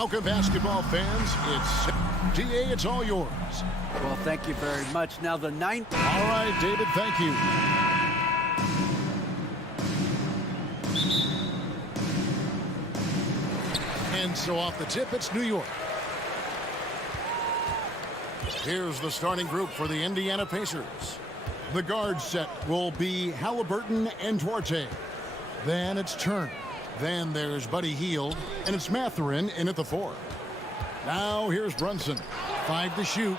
Welcome, basketball fans. It's GA. It's all yours. Well, thank you very much. Now the ninth. All right, David, thank you. And so off the tip, it's New York. Here's the starting group for the Indiana Pacers. The guard set will be Halliburton and Duarte. Then it's Turner. Then there's Buddy Hield, and it's Mathurin in at the 4. Now here's Brunson. 5 to shoot.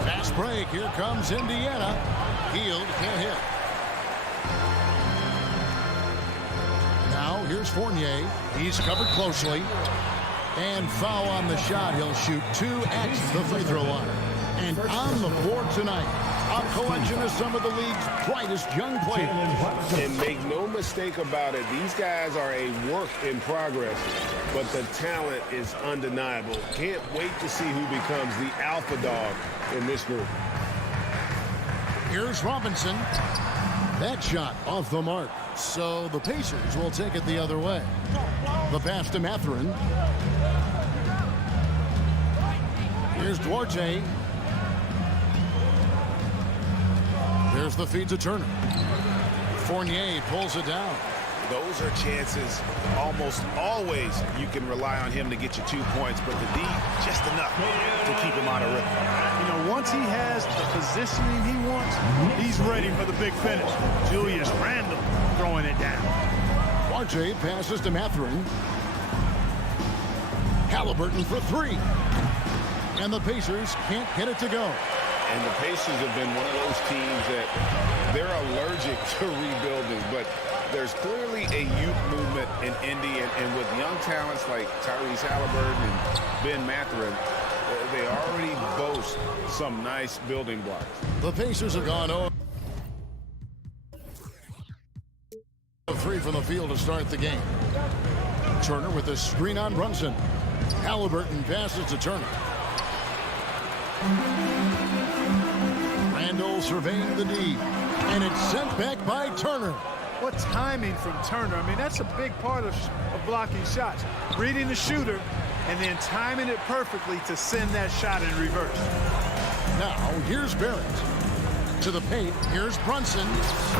Fast break. Here comes Indiana. Hield can't hit. Now here's Fournier. He's covered closely. And foul on the shot. He'll shoot 2 at the free throw line. And on the floor tonight, a collection of some of the league's brightest young players. And make no mistake about it, these guys are a work in progress, but the talent is undeniable. Can't wait to see who becomes the alpha dog in this group. Here's Robinson. That shot off the mark. So the Pacers will take it the other way. The pass to Mathurin. Here's Duarte. There's the feed to Turner. Fournier pulls it down. Those are chances almost always you can rely on him to get you 2 points, but the D, just enough to keep him out of rhythm. You know, once he has the positioning he wants, he's ready for the big finish. Julius Randle throwing it down. Duarte passes to Mathurin. Halliburton for 3. And the Pacers can't get it to go. And the Pacers have been one of those teams that they're allergic to rebuilding, but there's clearly a youth movement in Indy, and with young talents like Tyrese Halliburton and Ben Mathurin, they already boast some nice building blocks. The Pacers have gone 0-3 from the field to start the game. Turner with a screen on Brunson. Halliburton passes to Turner. Randle surveying the D, and it's sent back by Turner. What timing from Turner. I mean, that's a big part of blocking shots. Reading the shooter and then timing it perfectly to send that shot in reverse. Now, here's Barrett. To the paint, here's Brunson.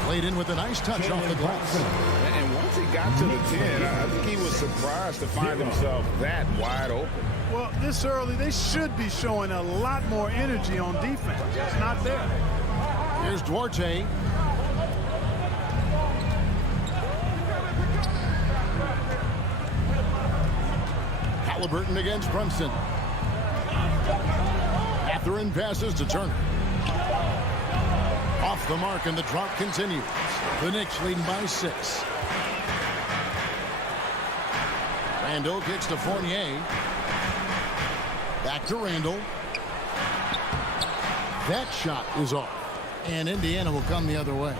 Laid in with a nice touch off the glass. And once he got to the 10, I think he was surprised to find himself that wide open. Well, this early, they should be showing a lot more energy on defense. It's not there. Here's Duarte. Halliburton against Brunson. Mathurin passes to Turner. Off the mark, and the drought continues. The Knicks leading by 6. Randle kicks to Fournier. Back to Randle. That shot is off. And Indiana will come the other way.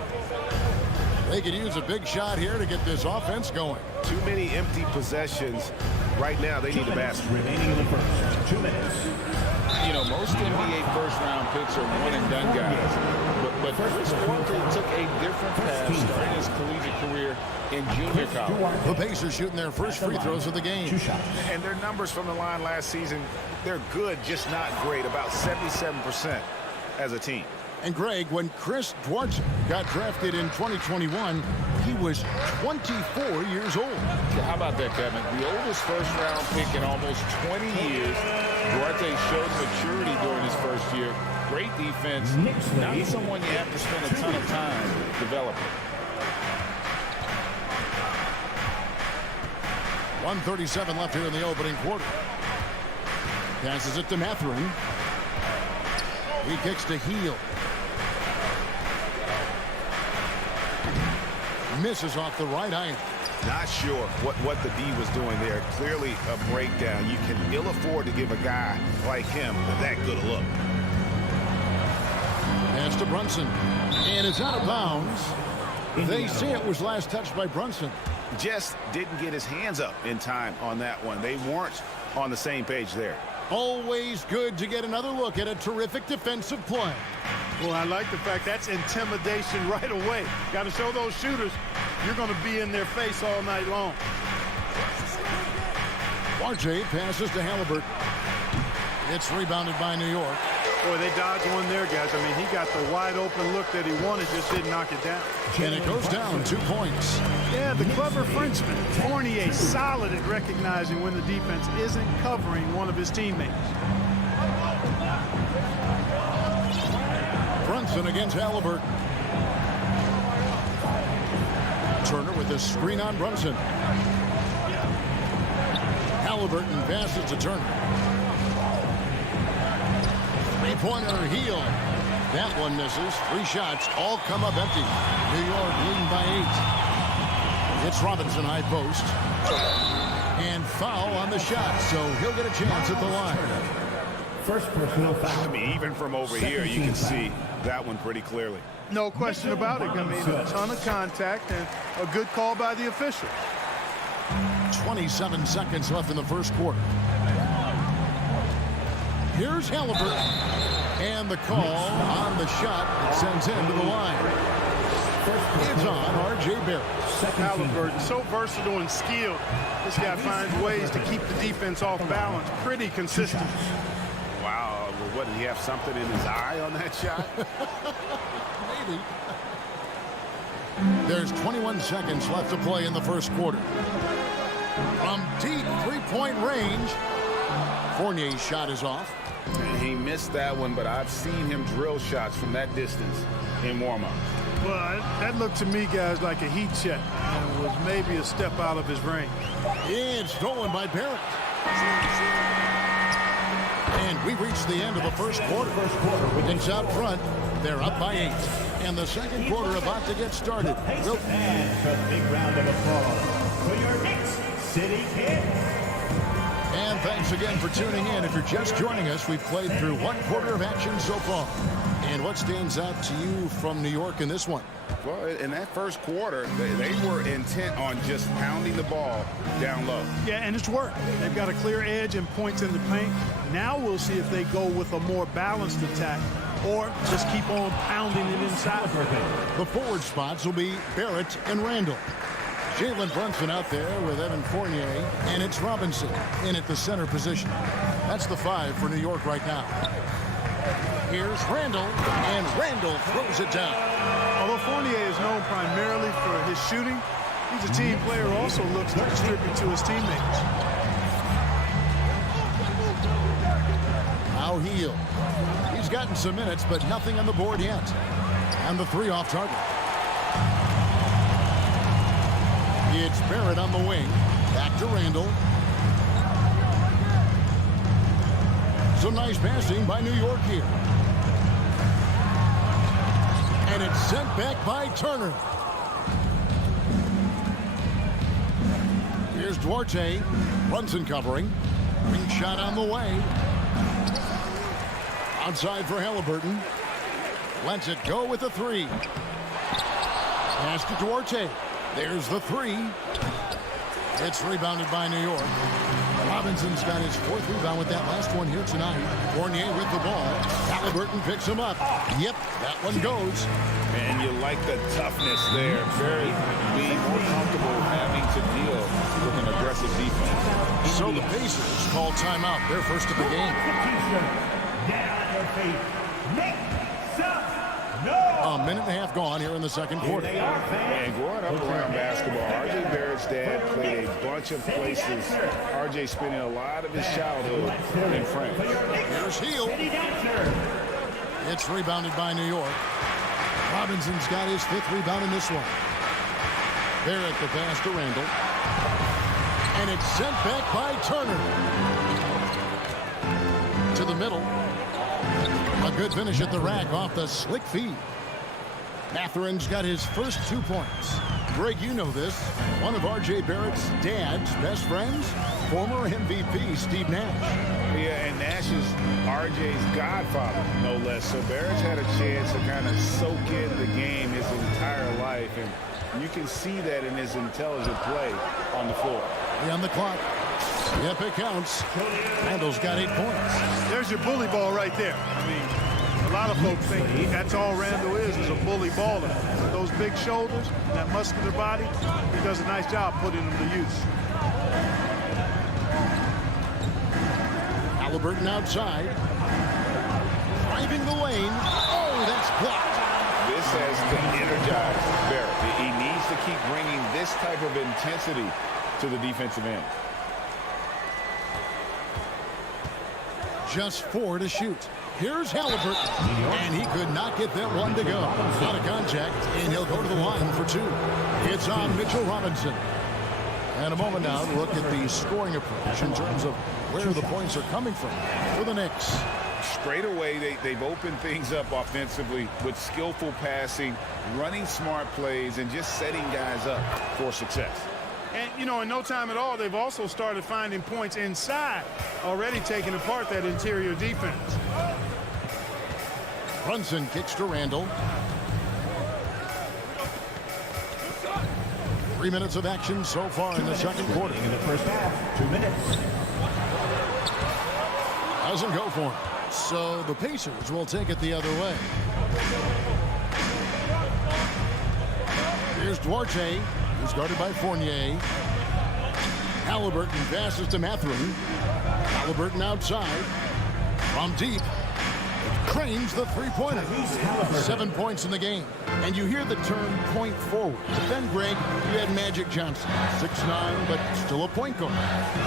They could use a big shot here to get this offense going. Too many empty possessions. Right now, they need a basket. Remaining in the first. 2 minutes. You know, most NBA first-round picks are one-and-done guys. But Chris Duarte took a different path starting his collegiate career in junior college. The Pacers shooting their first free throws of the game. 2 shots. And their numbers from the line last season, they're good, just not great. About 77% as a team. And Greg, when Chris Duarte got drafted in 2021, he was 24 years old. How about that, Kevin? The oldest first-round pick in almost 20 years. Duarte showed maturity during his first year. Great defense. Not someone you have to spend a ton of time developing. 1:37 left here in the opening quarter. Passes it to Mathurin. He kicks to Hield. Misses off the right eye. Not sure what the D was doing there. Clearly a breakdown. You can ill afford to give a guy like him that good a look. Pass to Brunson. And it's out of bounds. They say it was last touched by Brunson. Just didn't get his hands up in time on that one. They weren't on the same page there. Always good to get another look at a terrific defensive play. Well, I like the fact that's intimidation right away. Got to show those shooters you're going to be in their face all night long. Duarte passes to Halliburton. It's rebounded by New York. Boy, they dodged one there, guys. I mean, he got the wide open look that he wanted, just didn't knock it down. And it goes down 2 points. Yeah, the clever Frenchman, Fournier, solid at recognizing when the defense isn't covering one of his teammates. Brunson against Halliburton. Turner with a screen on Brunson. Halliburton passes to Turner. Three-pointer heel. That one misses. 3 shots all come up empty. New York leading by 8. It's Robinson high post. And foul on the shot, so he'll get a chance at the line. First personal foul. I mean, even from over here, you can see that one pretty clearly. No question about it. I mean, a ton of contact and a good call by the official. 27 seconds left in the first quarter. Here's Halliburton. And the call on the shot sends him to the line. It's on R.J. Barrett. Halliburton, so versatile and skilled. This guy finds ways to keep the defense off balance. Pretty consistent. Wow, well, what, did he have something in his eye on that shot? Maybe. There's 21 seconds left to play in the first quarter. From deep three-point range, Fournier's shot is off. And he missed that one, but I've seen him drill shots from that distance in warm-up. Well, that looked to me, guys, like a heat check and was maybe a step out of his range. And stolen by Barrett. And we reached the end of the first quarter. Knicks out front. They're up by 8. And the second quarter about to get started. And a big round of applause for your Knicks City Kid. And thanks again for tuning in. If you're just joining us, we've played through 1 quarter of action so far. And what stands out to you from New York in this one? Well, in that first quarter, they were intent on just pounding the ball down low. Yeah, and it's worked. They've got a clear edge and points in the paint. Now we'll see if they go with a more balanced attack or just keep on pounding it inside. The forward spots will be Barrett and Randall. Jalen Brunson out there with Evan Fournier, and it's Robinson in at the center position. That's the 5 for New York right now. Here's Randall, and Randall throws it down. Although Fournier is known primarily for his shooting, he's a team player who also looks to distribute to his teammates. Now Heel. He's gotten some minutes, but nothing on the board yet. And the 3 off target. It's Barrett on the wing. Back to Randall. Some nice passing by New York here. And it's sent back by Turner. Here's Duarte. Brunson covering. Ring shot on the way. Outside for Halliburton. Lets it go with a 3. Pass to Duarte. There's the 3. It's rebounded by New York. Robinson's got his 4th rebound with that last one here tonight. Fournier with the ball. Halliburton picks him up. Yep, that one goes. And you like the toughness there. Be more comfortable having to deal with an aggressive defense. So the Pacers call timeout. They're first of the game. A minute and a half gone here in the second quarter. And growing up around basketball, R.J. Barrett's dad played a bunch of places. R.J. spending a lot of his childhood in France. Here's Heel. It's rebounded by New York. Robinson's got his 5th rebound in this one. Barrett the pass to Randall. And it's sent back by Turner. To the middle. A good finish at the rack off the slick feed. Matherin's got his first 2 points. Greg, you know this. One of R.J. Barrett's dad's best friends, former MVP Steve Nash. Yeah, and Nash is R.J.'s godfather, no less. So Barrett's had a chance to kind of soak in the game his entire life, and you can see that in his intelligent play on the floor. On the clock. Yep, it counts. Randall's got 8 points. There's your bully ball right there. I mean, a lot of folks think that's all Randall is a bully baller. With those big shoulders, that muscular body, he does a nice job putting them to use. Halliburton outside. Driving the lane. Oh, that's blocked. This has to energize Barrett. He needs to keep bringing this type of intensity to the defensive end. Just 4 to shoot. Here's Halliburton. And he could not get that one to go. Out of contact, and he'll go to the line for 2. It's on Mitchell Robinson. And a moment now to look at the scoring approach in terms of where the points are coming from for the Knicks. Straight away, they've opened things up offensively with skillful passing, running smart plays, and just setting guys up for success. And, you know, in no time at all, they've also started finding points inside, already taking apart that interior defense. Brunson kicks to Randall. 3 minutes of action so far in the second quarter. In the first half, 2 minutes. Doesn't go for him. So the Pacers will take it the other way. Here's Duarte, who's guarded by Fournier. Halliburton passes to Mathurin. Halliburton outside. From deep. Cranes the three-pointer. 7 points in the game. And you hear the term point forward. But then, Greg, you had Magic Johnson. 6'9", but still a point guard.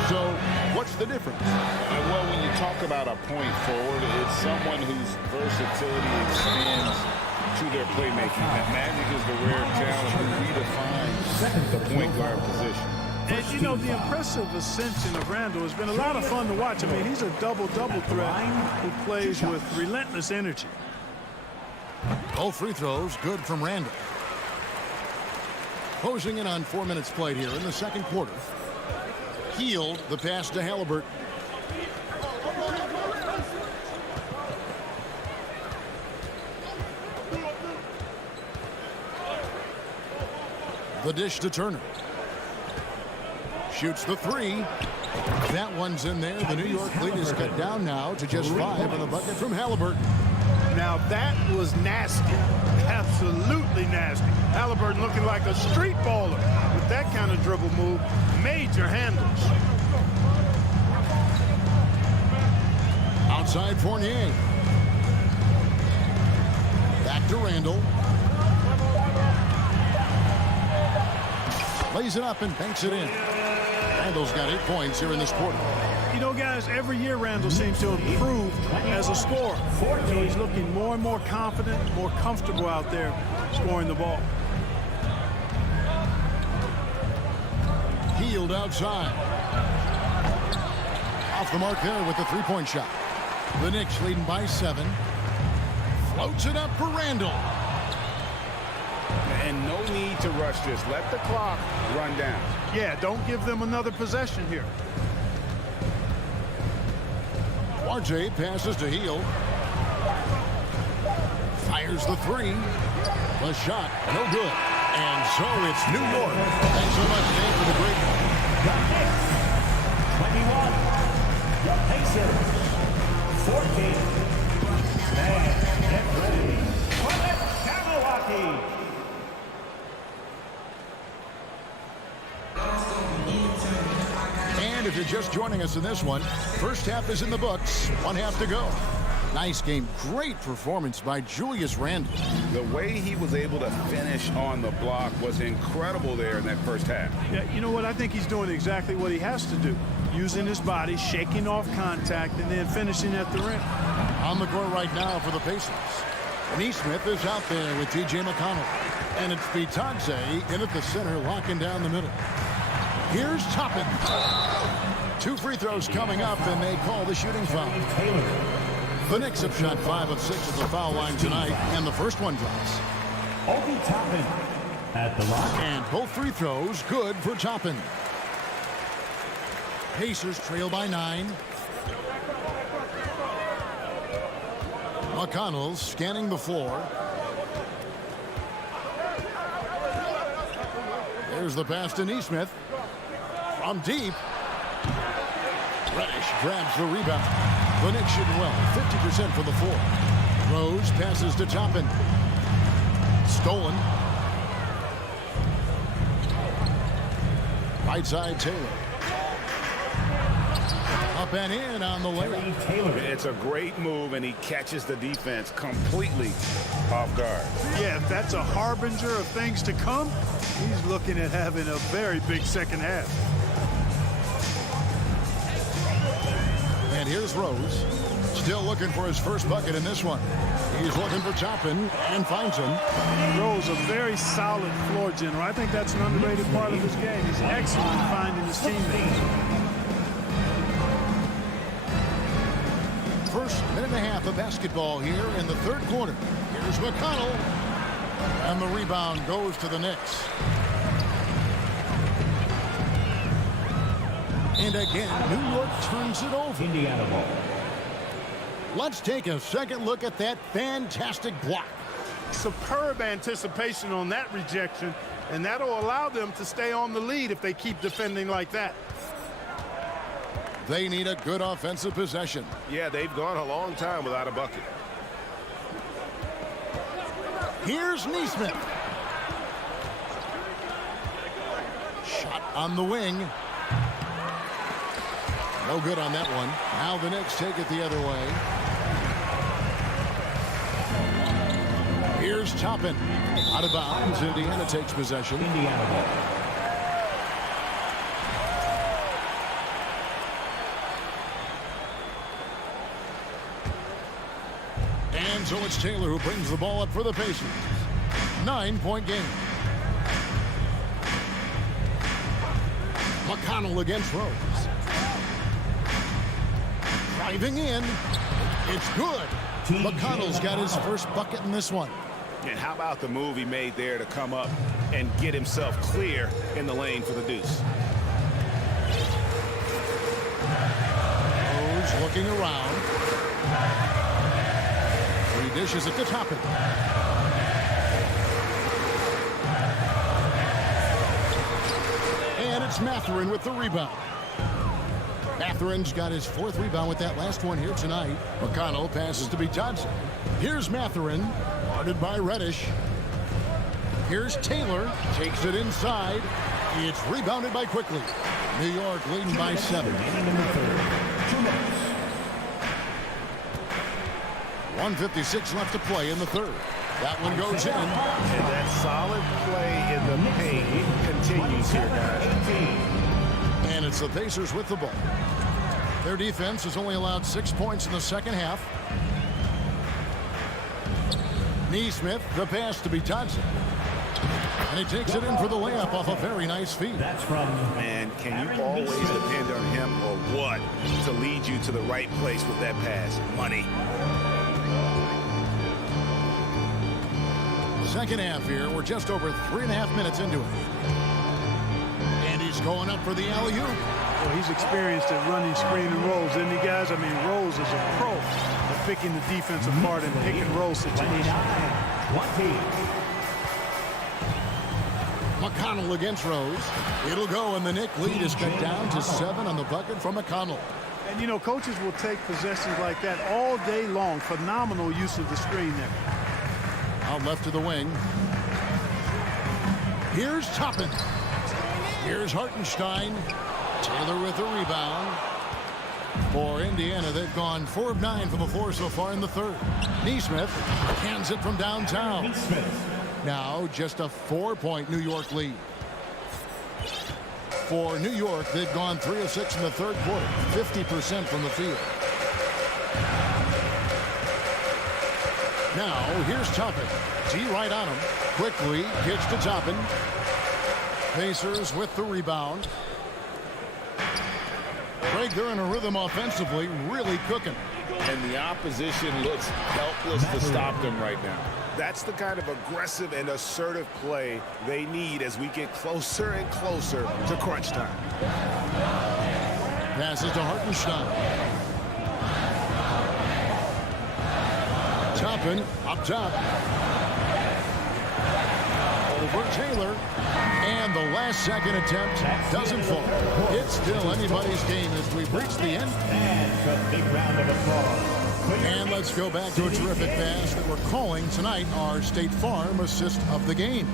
So what's the difference? Well, when you talk about a point forward, it's someone whose versatility extends to their playmaking. That Magic is the rare talent who redefines the point guard position. And, you know, the impressive ascension of Randall has been a lot of fun to watch. I mean, he's a double-double threat who plays with relentless energy. Both free throws good from Randall. Closing in on 4 minutes played here in the second quarter. Healed the pass to Halliburton. The dish to Turner. Shoots the 3. That one's in there. The New York lead is cut down now to just 5 on the bucket from Halliburton. Now that was nasty. Absolutely nasty. Halliburton looking like a street baller with that kind of dribble move. Major handles. Outside Fournier. Back to Randall. Lays it up and banks it in. Randall's got 8 points here in this quarter. You know, guys, every year Randall seems to improve as a scorer. So he's looking more and more confident, more comfortable out there scoring the ball. Healed outside. Off the mark there with the three-point shot. The Knicks leading by 7. Floats it up for Randall. And no need to rush this. Let the clock run down. Yeah, don't give them another possession here. RJ passes to Hield. Fires the 3. The shot, no good. And so it's New York. Thanks so much, Dave, for the break. The Knicks, 21. The Pacers, 14. And get ready for the Jabberwocky. And if you're just joining us in this one, first half is in the books. 1 half to go. Nice game. Great performance by Julius Randle. The way he was able to finish on the block was incredible there in that first half. Yeah, you know what? I think he's doing exactly what he has to do. Using his body, shaking off contact, and then finishing at the rim. On the court right now for the Pacers. Neesmith is out there with T.J. McConnell. And it's Bitadze in at the center, locking down the middle. Here's Toppin. 2 free throws coming up, and they call the shooting foul. The Knicks have shot 5 of 6 at the foul line tonight, and the first one drops. Obi Toppin at the line. And both free throws good for Toppin. Pacers trail by 9. McConnell scanning the floor. There's the pass to Neesmith. From deep. Reddish grabs the rebound. The Knicks shooting well. 50% for the 4. Rose passes to Toppin. Stolen. Right side Taylor. Up and in on the layup. Taylor. It's a great move, and he catches the defense completely off guard. Yeah, if that's a harbinger of things to come, he's looking at having a very big second half. And here's Rose. Still looking for his first bucket in this one. He's looking for Toppin and finds him. Rose, a very solid floor general. I think that's an underrated part of his game. He's excellent in finding his teammates. First minute and a half of basketball here in the third quarter. Here's McConnell. And the rebound goes to the Knicks. And again, New York turns it over. Indiana ball. Let's take a second look at that fantastic block. Superb anticipation on that rejection, and that'll allow them to stay on the lead if they keep defending like that. They need a good offensive possession. Yeah, they've gone a long time without a bucket. Here's Neesmith. Shot on the wing. No good on that one. Now the Knicks take it the other way. Here's Toppin. Out of bounds. Indiana takes possession. Indiana ball. And so it's Taylor who brings the ball up for the Pacers. 9-point game. McConnell against Rose. Driving in. It's good. McConnell's got his first bucket in this one. And how about the move he made there to come up and get himself clear in the lane for the deuce? Rose looking around. He dishes it to Toppin. And it's Mathurin with the rebound. Matherin's got his fourth rebound with that last one here tonight. McConnell passes to Johnson. Here's Mathurin, guarded by Reddish. Here's Taylor, takes it inside. It's rebounded by Quickly. New York leading by 7. 1:56 left to play in the third. That one goes in. And that solid play in the paint continues here, guys. And it's the Pacers with the ball. Their defense has only allowed 6 points in the second half. Neesmith, the pass to Johnson. And he takes it in for the layup off a very nice feed. That's from. And can you always depend on him or what to lead you to the right place with that pass? Money. Second half here. We're just over 3.5 minutes into it. And he's going up for the alley-oop. Well, he's experienced at running screen and rolls, isn't he, guys? I mean, Rose is a pro at picking the defense apart in pick and roll situations. McConnell against Rose. It'll go, and the Knick lead is cut down to 7 on the bucket from McConnell. And, you know, coaches will take possessions like that all day long. Phenomenal use of the screen there. Out left to the wing. Here's Toppin. Here's Hartenstein. Taylor with the rebound. For Indiana, they've gone 4 of 9 from the floor so far in the third. Neesmith hands it from downtown. Now just a 4-point New York lead. For New York, they've gone 3 of 6 in the third quarter, 50% from the field. Now, here's Toppin. T right on him. Quickly gets to Toppin. Pacers with the rebound. Greg, they're in a rhythm offensively, really cooking. And the opposition looks helpless to stop them right now. That's the kind of aggressive and assertive play they need as we get closer and closer to crunch time. Passes to Hartenstein. Toppin up top. Over Taylor. And the last second attempt doesn't fall. It's still anybody's game as we've reached the end. And a big round of applause. And let's go back to a terrific pass that we're calling tonight our State Farm assist of the game.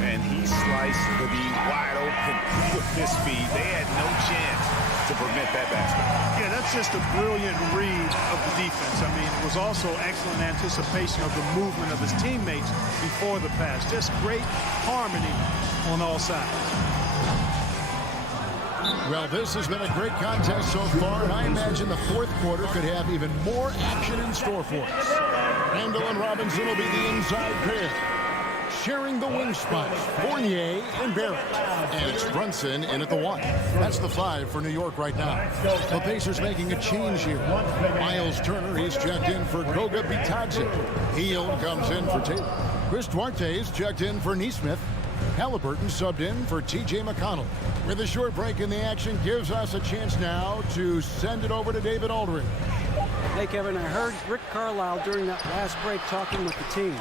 And he sliced the D wide open with this speed. They had no chance. to prevent that basket. Yeah, that's just a brilliant read of the defense. I mean, it was also excellent anticipation of the movement of his teammates before the pass. Just great harmony on all sides. Well, this has been a great contest so far, and I imagine the fourth quarter could have even more action in store for us. Randall and Robinson will be the inside pair. Sharing the wing spots, Fournier and Barrett. And it's Brunson in at the 1. That's the 5 for New York right now. The Pacers making a change here. Miles Turner, he's checked in for Goga Bitadze. Hield comes in for Taylor. Chris Duarte's checked in for Nesmith. Halliburton subbed in for T.J. McConnell. With a short break in the action, gives us a chance now to send it over to David Aldridge. Hey, Kevin, I heard Rick Carlisle during that last break talking with the team.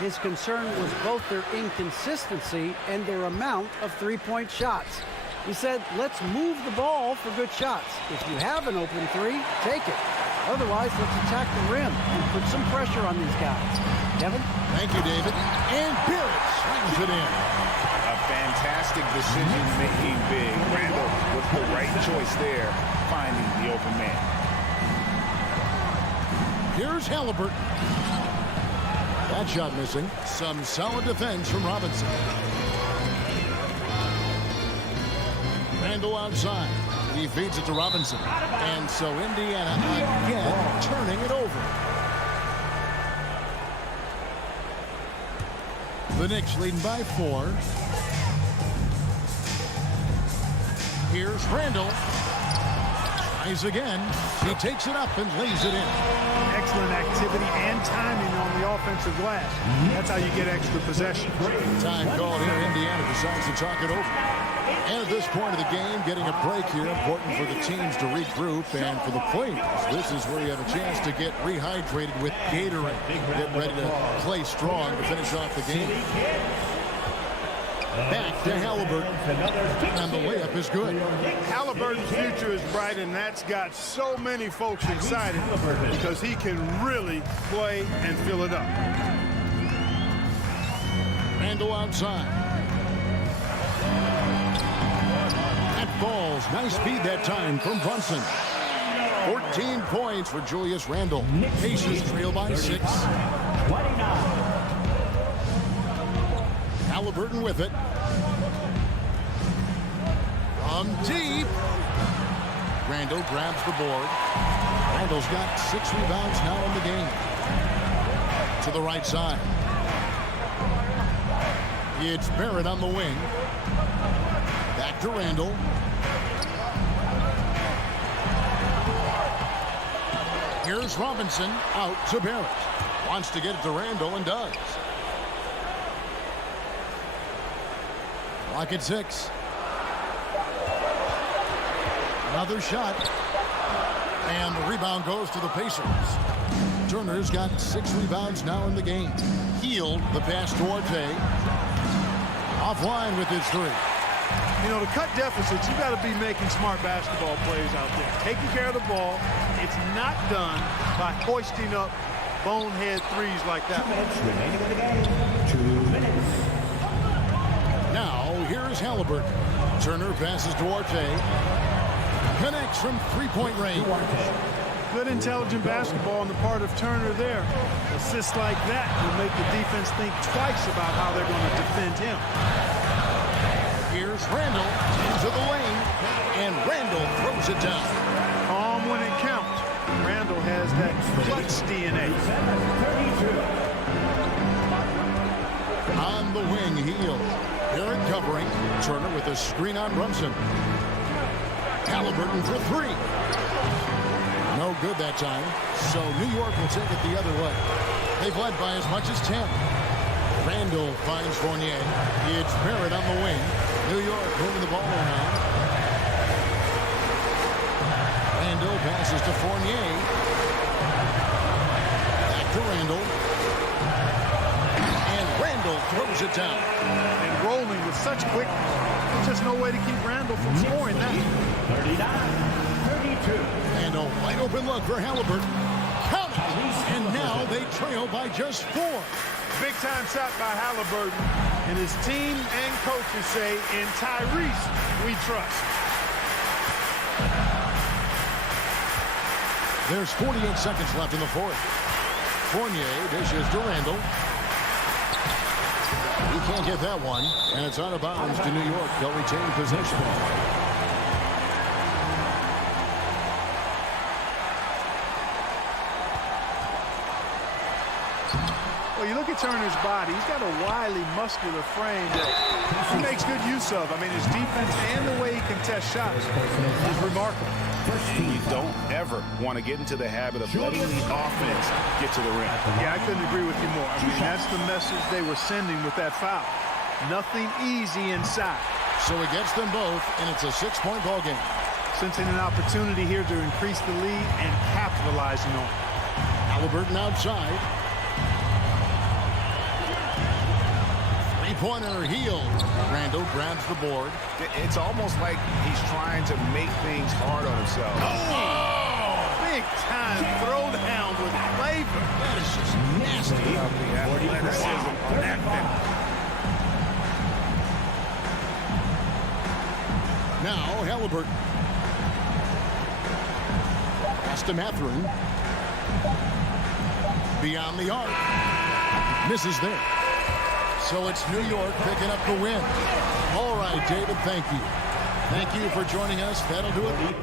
His concern was both their inconsistency and their amount of three-point shots. He said, let's move the ball for good shots. If you have an open three, take it. Otherwise, let's attack the rim and put some pressure on these guys. Kevin? Thank you, David. And Barrett swings it in. A fantastic decision-making big. Randall with the right choice there, finding the open man. Here's Halliburton. That shot missing. Some solid defense from Robinson. Randall outside. He feeds it to Robinson. And so Indiana again turning it over. The Knicks leading by 4. Here's Randall. Tries again. He takes it up and lays it in. Excellent activity and timing on the offensive glass. That's how you get extra possession. Time called here. Indiana decides to talk it over. And at this point of the game, getting a break here, important for the teams to regroup, and for the players, this is where you have a chance to get rehydrated with Gatorade. Get ready to play strong to finish off the game. Back to Halliburton, and the layup is good. Halliburton's future is bright, and that's got so many folks excited because he can really play and fill it up. Randall outside. That falls. Nice speed that time from Brunson. 14 points for Julius Randle. Pacers trail by 6. Halliburton with it. From deep. Randall grabs the board. Randall's got 6 rebounds now in the game. To the right side. It's Barrett on the wing. Back to Randall. Here's Robinson out to Barrett. Wants to get it to Randall and does. Clock at 6. Another shot. And the rebound goes to the Pacers. Turner's got 6 rebounds now in the game. Hield the pass to Duarte. Offline with his 3. You know, to cut deficits, you got to be making smart basketball plays out there. Taking care of the ball. It's not done by hoisting up bonehead threes like that. 2 minutes remaining in the game. 2 minutes. Now, here's Halliburton. Turner passes to Duarte. Connects from three-point range. Good intelligent basketball on the part of Turner there. Assists like that will make the defense think twice about how they're going to defend him. Here's Randall into the lane, and Randall throws it down. Calm when it counts. Randall has that clutch DNA. On the wing, Hield. Barrett covering. Turner with a screen on Brunson. Halliburton for 3. No good that time. So New York will take it the other way. They've led by as much as 10. Randall finds Fournier. It's Barrett on the wing. New York moving the ball around. Randall passes to Fournier. Back to Randall. And Randall throws it down. And rolling with such quickness. There's just no way to keep Randall from scoring that. 39-32. And a wide open look for Halliburton. Count it! And now they trail by just 4. Big time shot by Halliburton. And his team and coaches say, in Tyrese, we trust. There's 48 seconds left in the fourth. Fournier dishes to Randall. He can't get that one, and it's out of bounds to New York. They'll retain possession. Well, you look at Turner's body. He's got a wily, muscular frame that he makes good use of. I mean, his defense and the way he contests shots is remarkable. And you don't ever want to get into the habit of letting the offense get to the rim. Yeah, I couldn't agree with you more. I mean, that's the message they were sending with that foul. Nothing easy inside. So he gets them both, and it's a 6-point ball game. Sensing an opportunity here to increase the lead and capitalizing on it. Halliburton outside. Three-pointer healed. Randall grabs the board. It's almost like he's trying to make things hard on himself. Oh! Big time throwdown with flavor. That is just nasty. Athleticism on that thing. Now Halliburton. Pass to Mathurin. Beyond the arc. Misses there. So it's New York picking up the win. All right, David, thank you. Thank you for joining us. That'll do it.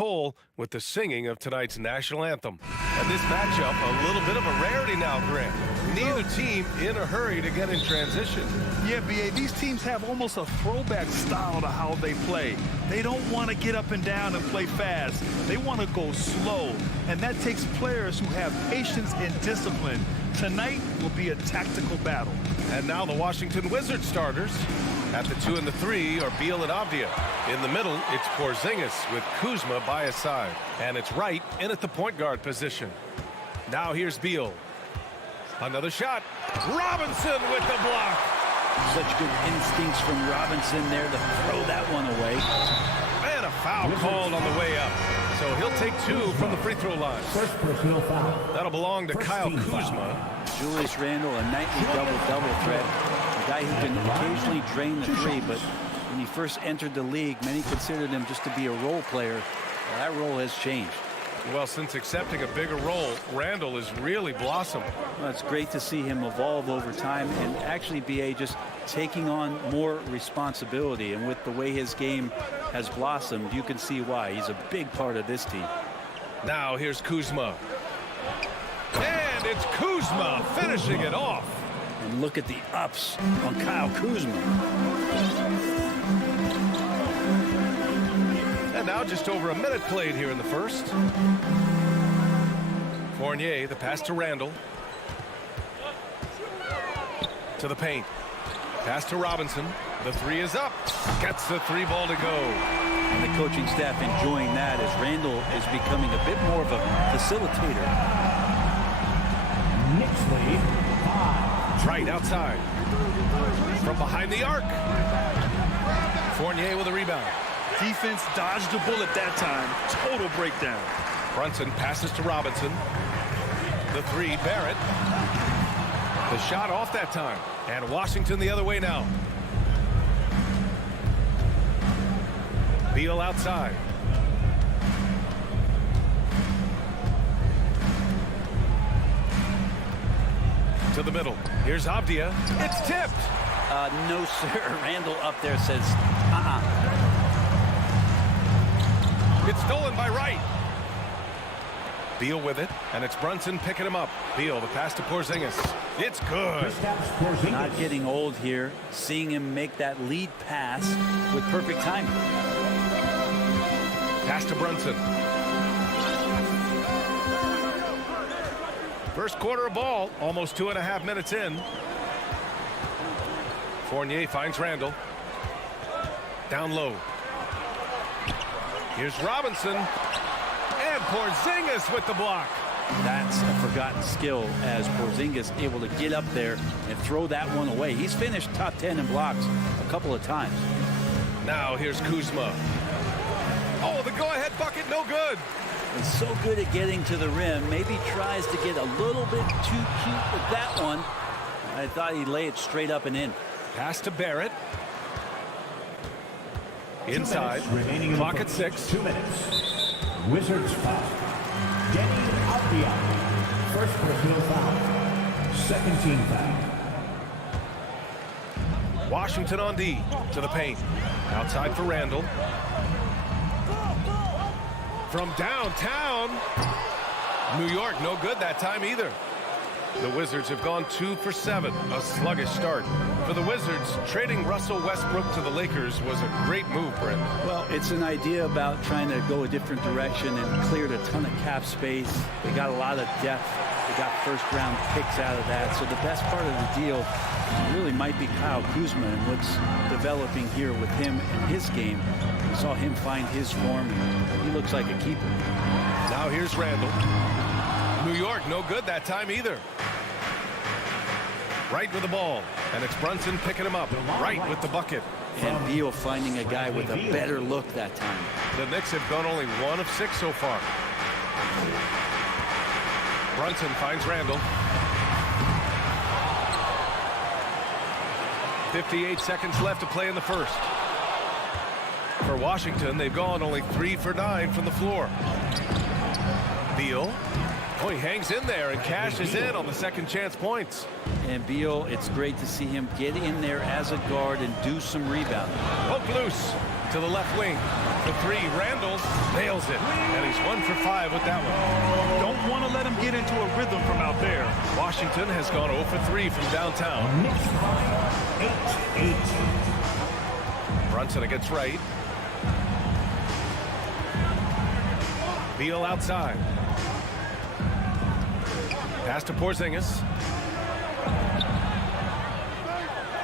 Cole with the singing of tonight's national anthem. And this matchup, a little bit of a rarity now, Grant. Neither team in a hurry to get in transition. Yeah, B.A., these teams have almost a throwback style to how they play. They don't want to get up and down and play fast. They want to go slow, and that takes players who have patience and discipline. Tonight will be a tactical battle. And now the Washington Wizards starters. At the 2 and the 3 are Beal and Avdia. In the middle, it's Porzingis with Kuzma by his side. And it's Wright in at the point guard position. Now here's Beal. Another shot. Robinson with the block. Such good instincts from Robinson there to throw that one away. And a foul called on the way up. So he'll take 2 from the free throw line. First personal foul. That'll belong to Kyle Kuzma. Julius Randle, a nightly double-double threat. A guy who can occasionally drain the three, but when he first entered the league, many considered him just to be a role player. Well, that role has changed. Well, since accepting a bigger role, Randle has really blossomed. Well, it's great to see him evolve over time and actually be just taking on more responsibility. And with the way his game has blossomed, you can see why. He's a big part of this team. Now here's Kuzma. And it's Kuzma finishing it off. And look at the ups on Kyle Kuzma. And now just over a minute played here in the first. Fournier, the pass to Randall. To the paint. Pass to Robinson. The three is up. Gets the three ball to go. And the coaching staff enjoying that as Randall is becoming a bit more of a facilitator. Knicks lead 5. Right outside. From behind the arc. Fournier with a rebound. Defense dodged the bullet that time. Total breakdown. Brunson passes to Robinson. The three, Barrett. The shot off that time. And Washington the other way now. Beal outside. To the middle. Here's Avdia. It's tipped. No, sir. Randall up there says, It's stolen by Wright. Beal with it, and it's Brunson picking him up. Beal, the pass to Porzingis. It's good. Not getting old here. Seeing him make that lead pass with perfect timing. Pass to Brunson. First quarter of ball, almost 2.5 minutes in. Fournier finds Randall. Down low. Here's Robinson. And Porzingis with the block. That's a forgotten skill as Porzingis able to get up there and throw that one away. He's finished top 10 in blocks a couple of times. Now here's Kuzma. Oh, the go-ahead bucket, no good. And so good at getting to the rim. Maybe tries to get a little bit too cute with that one. I thought he'd lay it straight up and in. Pass to Barrett. Inside. Remaining Clock at 6. 2 minutes. Wizards foul. Denny Avdia. First personal foul. Second team foul. Washington on D. To the paint. Outside for Randall. From downtown. New York, no good that time either. The Wizards have gone 2 for 7. A sluggish start. For the Wizards, trading Russell Westbrook to the Lakers was a great move, Brent. Well, it's an idea about trying to go a different direction and cleared a ton of cap space. They got a lot of depth. They got first-round picks out of that. So the best part of the deal really might be Kyle Kuzma and what's developing here with him and his game. We saw him find his form, and he looks like a keeper. Now here's Randall. New York, no good that time either. Right with the ball, and it's Brunson picking him up. Right with the bucket. And Beal finding a guy with a better look that time. The Knicks have gone only 1 of 6 so far. Brunson finds Randall. 58 seconds left to play in the first. For Washington, they've gone only 3 for 9 from the floor. Beal. Oh, he hangs in there and cashes in on the second chance points. And Beal, it's great to see him get in there as a guard and do some rebounding. Poke loose to the left wing. The three, Randall nails it. And he's 1 for 5 with that one. Don't want to let him get into a rhythm from out there. Washington has gone 0 for 3 from downtown. 8-8. Brunson against Wright. Beal outside. Pass to Porzingis.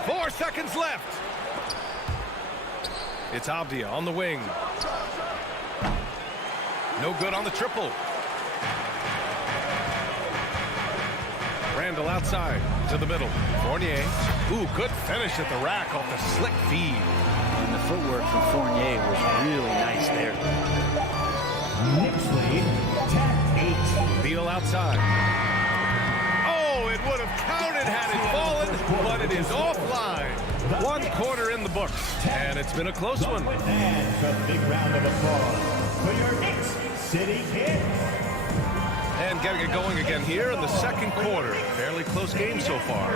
4 seconds left. It's Avdia on the wing. No good on the triple. Randall outside to the middle. Fournier. Ooh, good finish at the rack off the slick feed. And the footwork from Fournier was really nice there. Knicks lead 10-8. Beal outside. It would have counted had it fallen, but it is offline. 1 quarter in the books, and it's been a close one. And a big round of applause for your Knicks City Kid. And getting it going again here in the second quarter. Fairly close game so far.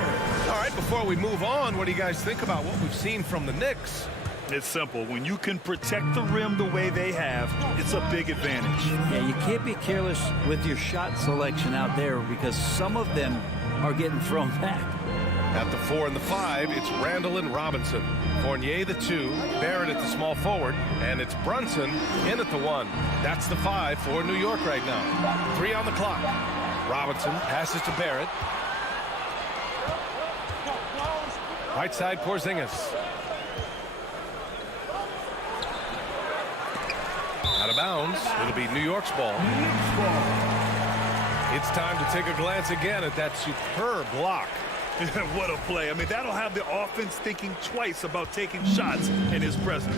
All right, before we move on, what do you guys think about what we've seen from the Knicks? It's simple. When you can protect the rim the way they have, it's a big advantage. Yeah, you can't be careless with your shot selection out there because some of them are getting thrown back. At the 4 and the 5, it's Randall and Robinson. Fournier the 2, Barrett at the small forward, and it's Brunson in at the 1. That's the 5 for New York right now. 3 on the clock. Robinson passes to Barrett. Right side, Porzingis. Out of bounds. It'll be New York's ball. It's time to take a glance again at that superb block. What a play. I mean, that'll have the offense thinking twice about taking shots in his presence.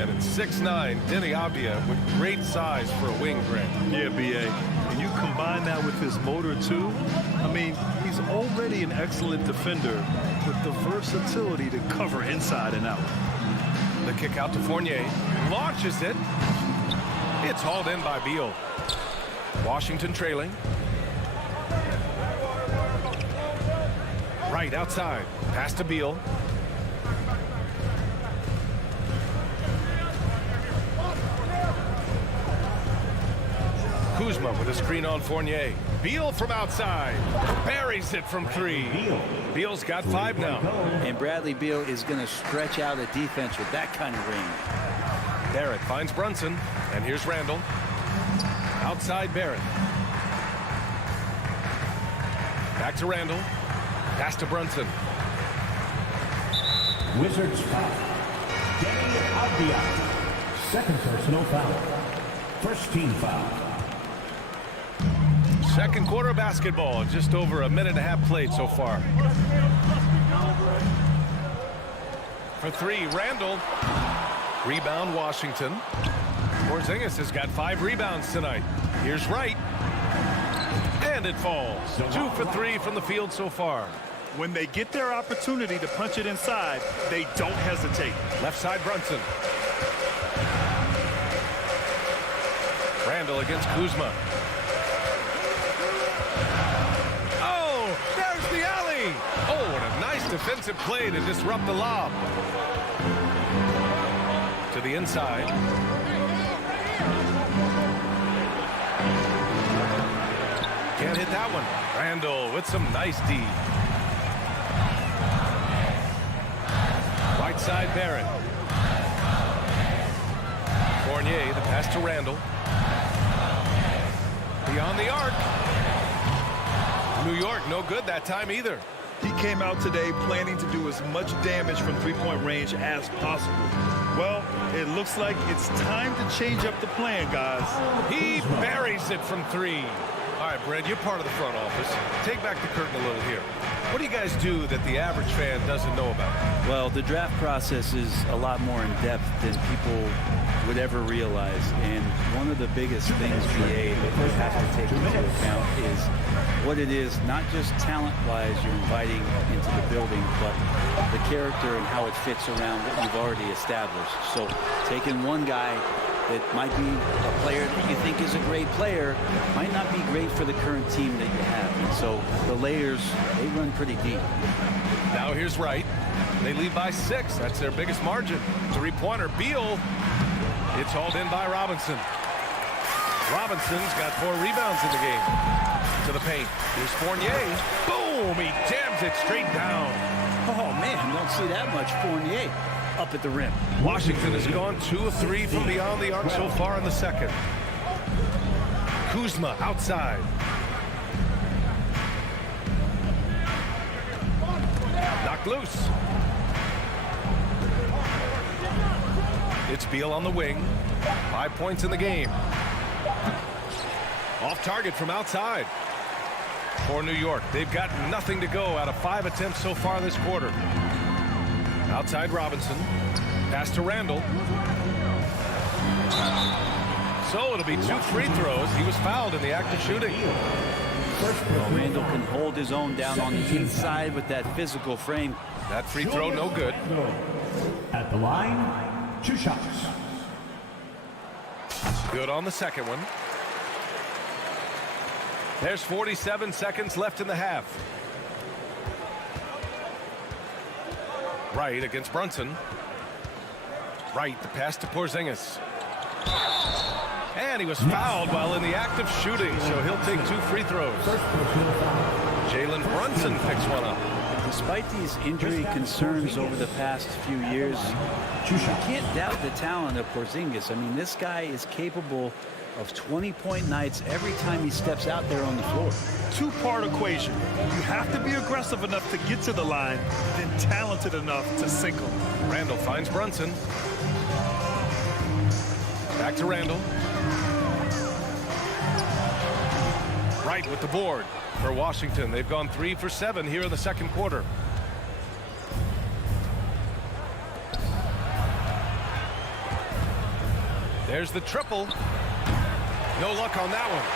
And it's 6'9", Denny Avdia with great size for a wing, Grant. Yeah, B.A. And you combine that with his motor, too. I mean, he's already an excellent defender with the versatility to cover inside and out. The kick out to Fournier. Launches it. It's hauled in by Beal. Washington trailing. Right outside. Pass to Beal. Kuzma with a screen on Fournier. Beal from outside. Buries it from 3. Beal's got 5 now. And Bradley Beal is going to stretch out a defense with that kind of range. Barrett finds Brunson. And here's Randall. Outside Barrett. Back to Randall. Pass to Brunson. Wizards foul. Denny Avdia. Second personal foul. First team foul. Second quarter basketball. Just over a minute and a half played so far. For 3, Randall. Rebound, Washington. Porzingis has got 5 rebounds tonight. Here's Wright. And it falls. 2 for 3 from the field so far. When they get their opportunity to punch it inside, they don't hesitate. Left side, Brunson. Randall against Kuzma. Oh, there's the alley. Oh, what a nice defensive play to disrupt the lob. To the inside. Can't hit that one. Randall with some nice D. Right side, Barrett. Fournier, the pass to Randall. Beyond the arc. New York, no good that time either. He came out today planning to do as much damage from three-point range as possible. Well, it looks like it's time to change up the plan, guys. He buries it from 3. All right, Brad, you're part of the front office. Take back the curtain a little here. What do you guys do that the average fan doesn't know about? Well, the draft process is a lot more in depth than people would ever realize. And one of the biggest things, BA, that you have to take into account is what it is, not just talent-wise you're inviting into the building, but the character and how it fits around what you've already established. So taking one guy that might be a player that you think is a great player might not be great for the current team that you have. And so the layers, they run pretty deep. Now here's Wright. They lead by 6. That's their biggest margin. 3-pointer. Beal. It's hauled in by Robinson. Robinson's got 4 rebounds in the game. To the paint. Here's Fournier. Boom! He jams it straight down. Oh, man, don't see that much Fournier up at the rim. Washington has gone 2 of 3 from beyond the arc so far in the second. Kuzma outside. Knocked loose. It's Beal on the wing. 5 points in the game. Off target from outside. For New York, they've got nothing to go out of 5 attempts so far this quarter. Outside Robinson. Pass to Randall. So it'll be 2 free throws. He was fouled in the act of shooting. Well, Randall can hold his own down on the inside with that physical frame. That free throw no good. At the line, 2 shots. Good on the second one. There's 47 seconds left in the half. Wright against Brunson. Wright, the pass to Porzingis. And he was fouled while in the act of shooting, so he'll take 2 free throws. Jalen Brunson picks one up. Despite these injury concerns over the past few years, you can't doubt the talent of Porzingis. I mean, this guy is capable of 20-point nights every time he steps out there on the floor. Two-part equation. You have to be aggressive enough to get to the line, then talented enough to sink them. Randall finds Brunson. Back to Randall. Right with the board for Washington. They've gone 3 for 7 here in the second quarter. There's the triple. No luck on that one.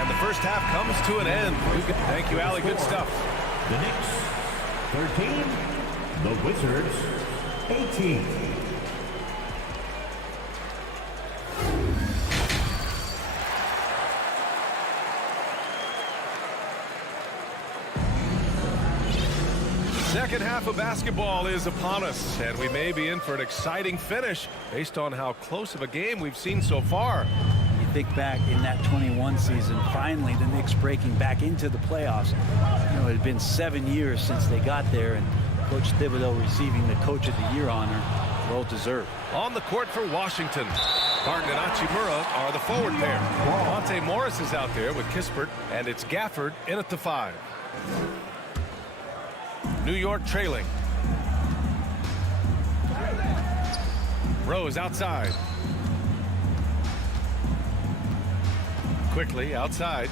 And the first half comes to an end. Thank you, Allie. Good stuff. The Knicks 13, the Wizards 18. Second half of basketball is upon us, and we may be in for an exciting finish based on how close of a game we've seen so far. You think back in that 21 season, finally the Knicks breaking back into the playoffs. You know, it had been 7 years since they got there, and Coach Thibodeau receiving the Coach of the Year honor, well deserved. On the court for Washington, Barton and Hachimura are the forward pair. Monte Morris is out there with Kispert, and it's Gafford in at the 5. New York trailing. Rose outside. Quickly outside.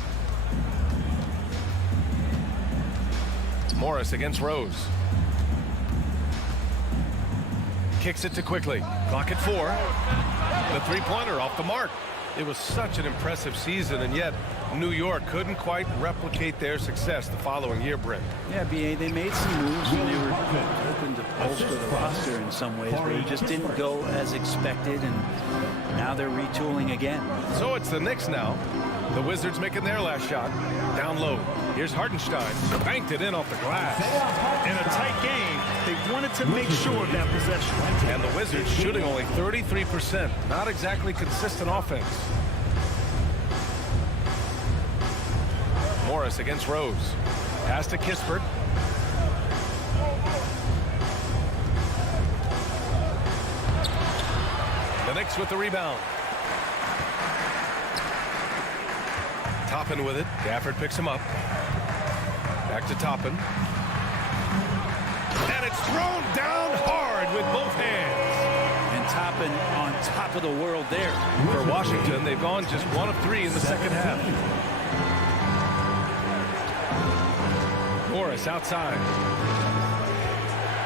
Morris against Rose. Kicks it to Quickly. Clock at 4. The three-pointer off the mark. It was such an impressive season, and yet New York couldn't quite replicate their success the following year, Brent. Yeah, B.A., they made some moves, and they were hoping to bolster the roster in some ways, but it just didn't go as expected, and now they're retooling again. So it's the Knicks now. The Wizards making their last shot. Down low. Here's Hartenstein. Banked it in off the glass. In a tight game, they wanted to make sure of that possession. And the Wizards shooting only 33%. Not exactly consistent offense. Morris against Rose. Pass to Kispert. The Knicks with the rebound. Toppin with it. Gafford picks him up. Back to Toppin. And it's thrown down hard with both hands. And Toppin on top of the world there. For Washington, they've gone just 1 of 3 in the second half. Morris outside.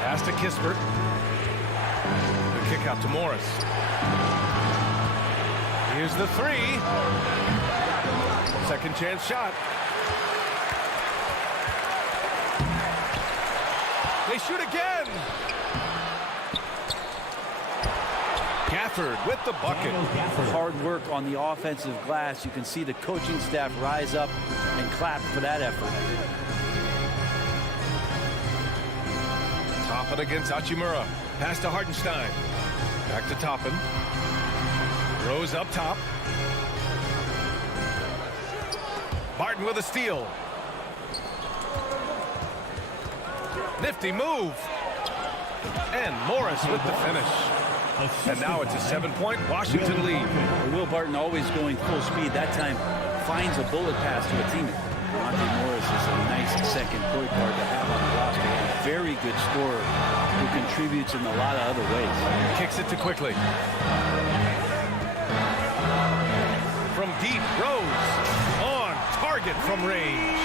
Pass to Kispert. The kick out to Morris. Here's the 3. Second chance shot. They shoot again. Gafford with the bucket. Hard work on the offensive glass. You can see the coaching staff rise up and clap for that effort. Toppin against Hachimura. Pass to Hartenstein. Back to Toppin. Rose up top. Barton with a steal. Nifty move. And Morris with the finish. And now it's a 7-point Washington lead. Will Barton always going full speed. That time finds a bullet pass to a teammate. Monte Morris is a nice second point guard to have on the roster. A very good scorer who contributes in a lot of other ways. Kicks it to Quickly. From deep, Rose. On target from range.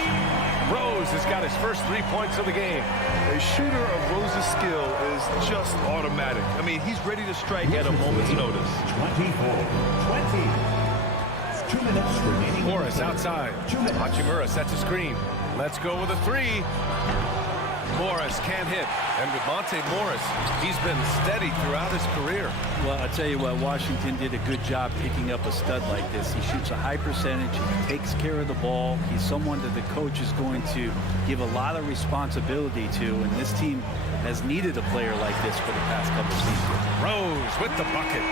Rose has got his first 3 points of the game. A shooter of Rose's skill is just automatic. I mean, he's ready to strike at a moment's notice. 24-20. 2 minutes remaining. Morris outside. Hachimura sets a screen. Let's go with a 3. Morris can't hit. And with Monte Morris, he's been steady throughout his career. Well, I'll tell you what, Washington did a good job picking up a stud like this. He shoots a high percentage. He takes care of the ball. He's someone that the coach is going to give a lot of responsibility to, and this team has needed a player like this for the past couple of seasons. Rose with the bucket.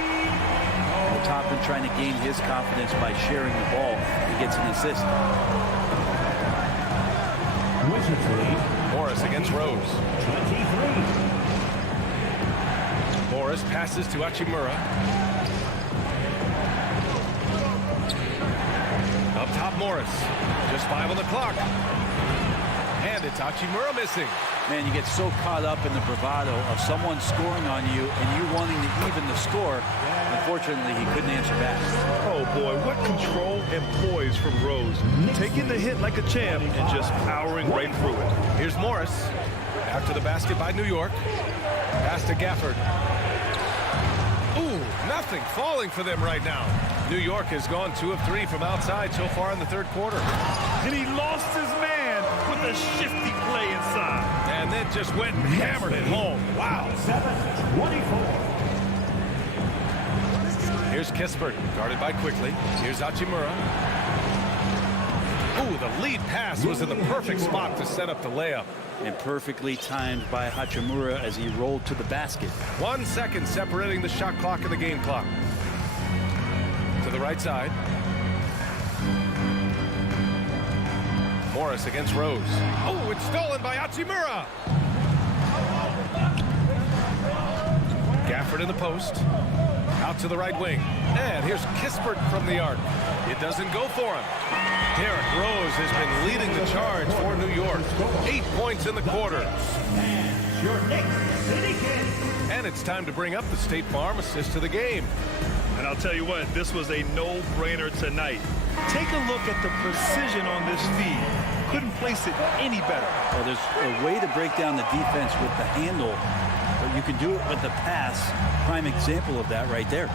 Toppin trying to gain his confidence by sharing the ball. He gets an assist. Wizards lead. Morris against Rose. 23. Morris passes to Hachimura. Up top, Morris. Just 5 on the clock. And it's Hachimura missing. Man, you get so caught up in the bravado of someone scoring on you and you wanting to even the score. Unfortunately, he couldn't answer back. Oh, boy, what control and poise from Rose. Taking the hit like a champ and just powering right through it. Here's Morris. After the basket by New York. Pass to Gafford. Ooh, nothing falling for them right now. New York has gone 2 of 3 from outside so far in the third quarter. And he lost his man with a shifty play inside. And then just went and hammered it home. Wow. 7-24. Here's Kispert, guarded by Quickly. Here's Hachimura. Ooh, the lead pass was in the perfect spot to set up the layup. And perfectly timed by Hachimura as he rolled to the basket. 1 second separating the shot clock and the game clock. To the right side. Morris against Rose. Oh, it's stolen by Hachimura. Gafford in the post. Out to the right wing. And here's Kispert from the arc. It doesn't go for him. Derrick Rose has been leading the charge for New York. 8 points in the quarter. Your Knicks City Kid. And it's time to bring up the State Farm assist of the game. And I'll tell you what, this was a no-brainer tonight. Take a look at the precision on this feed. Couldn't place it any better. Well, there's a way to break down the defense with the handle, but you can do it with the pass. Prime example of that right there.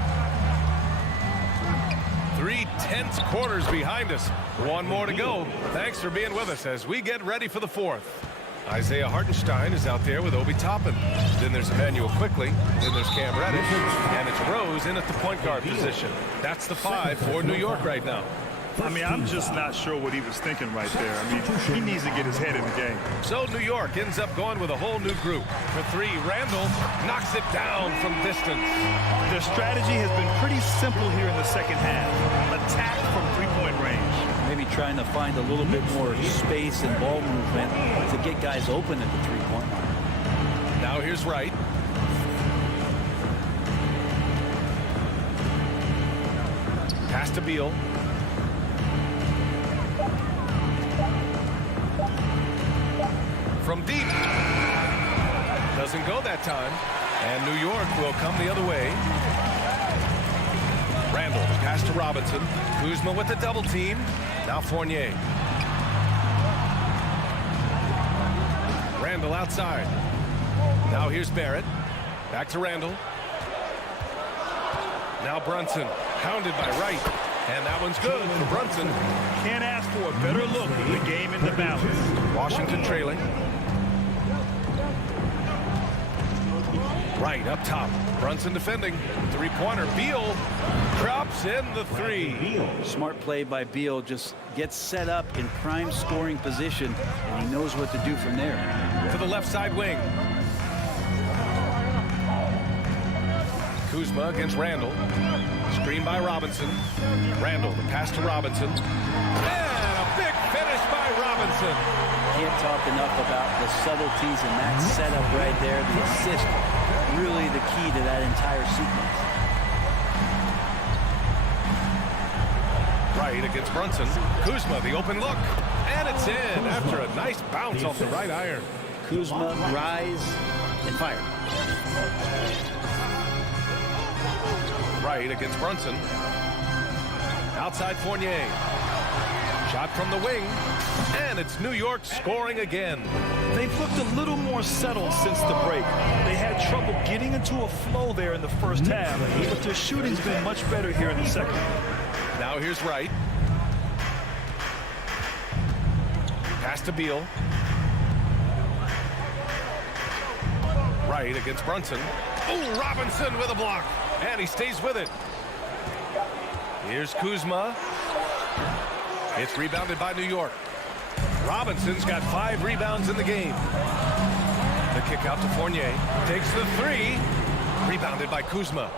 3 tense quarters behind us. 1 more to go. Thanks for being with us as we get ready for the 4th. Isaiah Hartenstein is out there with Obi Toppin. Then there's Emmanuel Quickly. Then there's Cam Reddish. And it's Rose in at the point guard position. That's the 5 for New York right now. I mean, I'm just not sure what he was thinking right there. I mean, he needs to get his head in the game. So New York ends up going with a whole new group. For 3, Randall knocks it down from distance. Their strategy has been pretty simple here in the second half. Attack from 3-point range. Maybe trying to find a little bit more space and ball movement to get guys open at the 3-point line. Now here's Wright. Pass to Beal. From deep. Doesn't go that time. And New York will come the other way. Randall, pass to Robinson. Kuzma with the double team. Now Fournier. Randall outside. Now here's Barrett. Back to Randall. Now Brunson. Hounded by Wright. And that one's good for Brunson. Can't ask for a better look with the game in the balance. Washington trailing. Right up top. Brunson defending. 3-pointer. Beal drops in the 3. Smart play by Beal. Just gets set up in prime scoring position, and he knows what to do from there. To the left side wing. Kuzma against Randall. Screen by Robinson. Randall, the pass to Robinson. And a big finish by Robinson. Can't talk enough about the subtleties in that setup right there. The assist, really the key to that entire sequence. Right against Brunson. Kuzma, the open look. And it's in after a nice bounce off the right iron. Kuzma, rise, and fire. Right against Brunson. Outside Fournier. Shot from the wing. And it's New York scoring again. They've looked a little more settled since the break. They had trouble getting into a flow there in the first half, but their shooting's been much better here in the second. Now here's Wright. Pass to Beal. Wright against Brunson. Oh, Robinson with a block. And he stays with it. Here's Kuzma. It's rebounded by New York. Robinson's got 5 rebounds in the game. The kick out to Fournier. Takes the 3. Rebounded by Kuzma.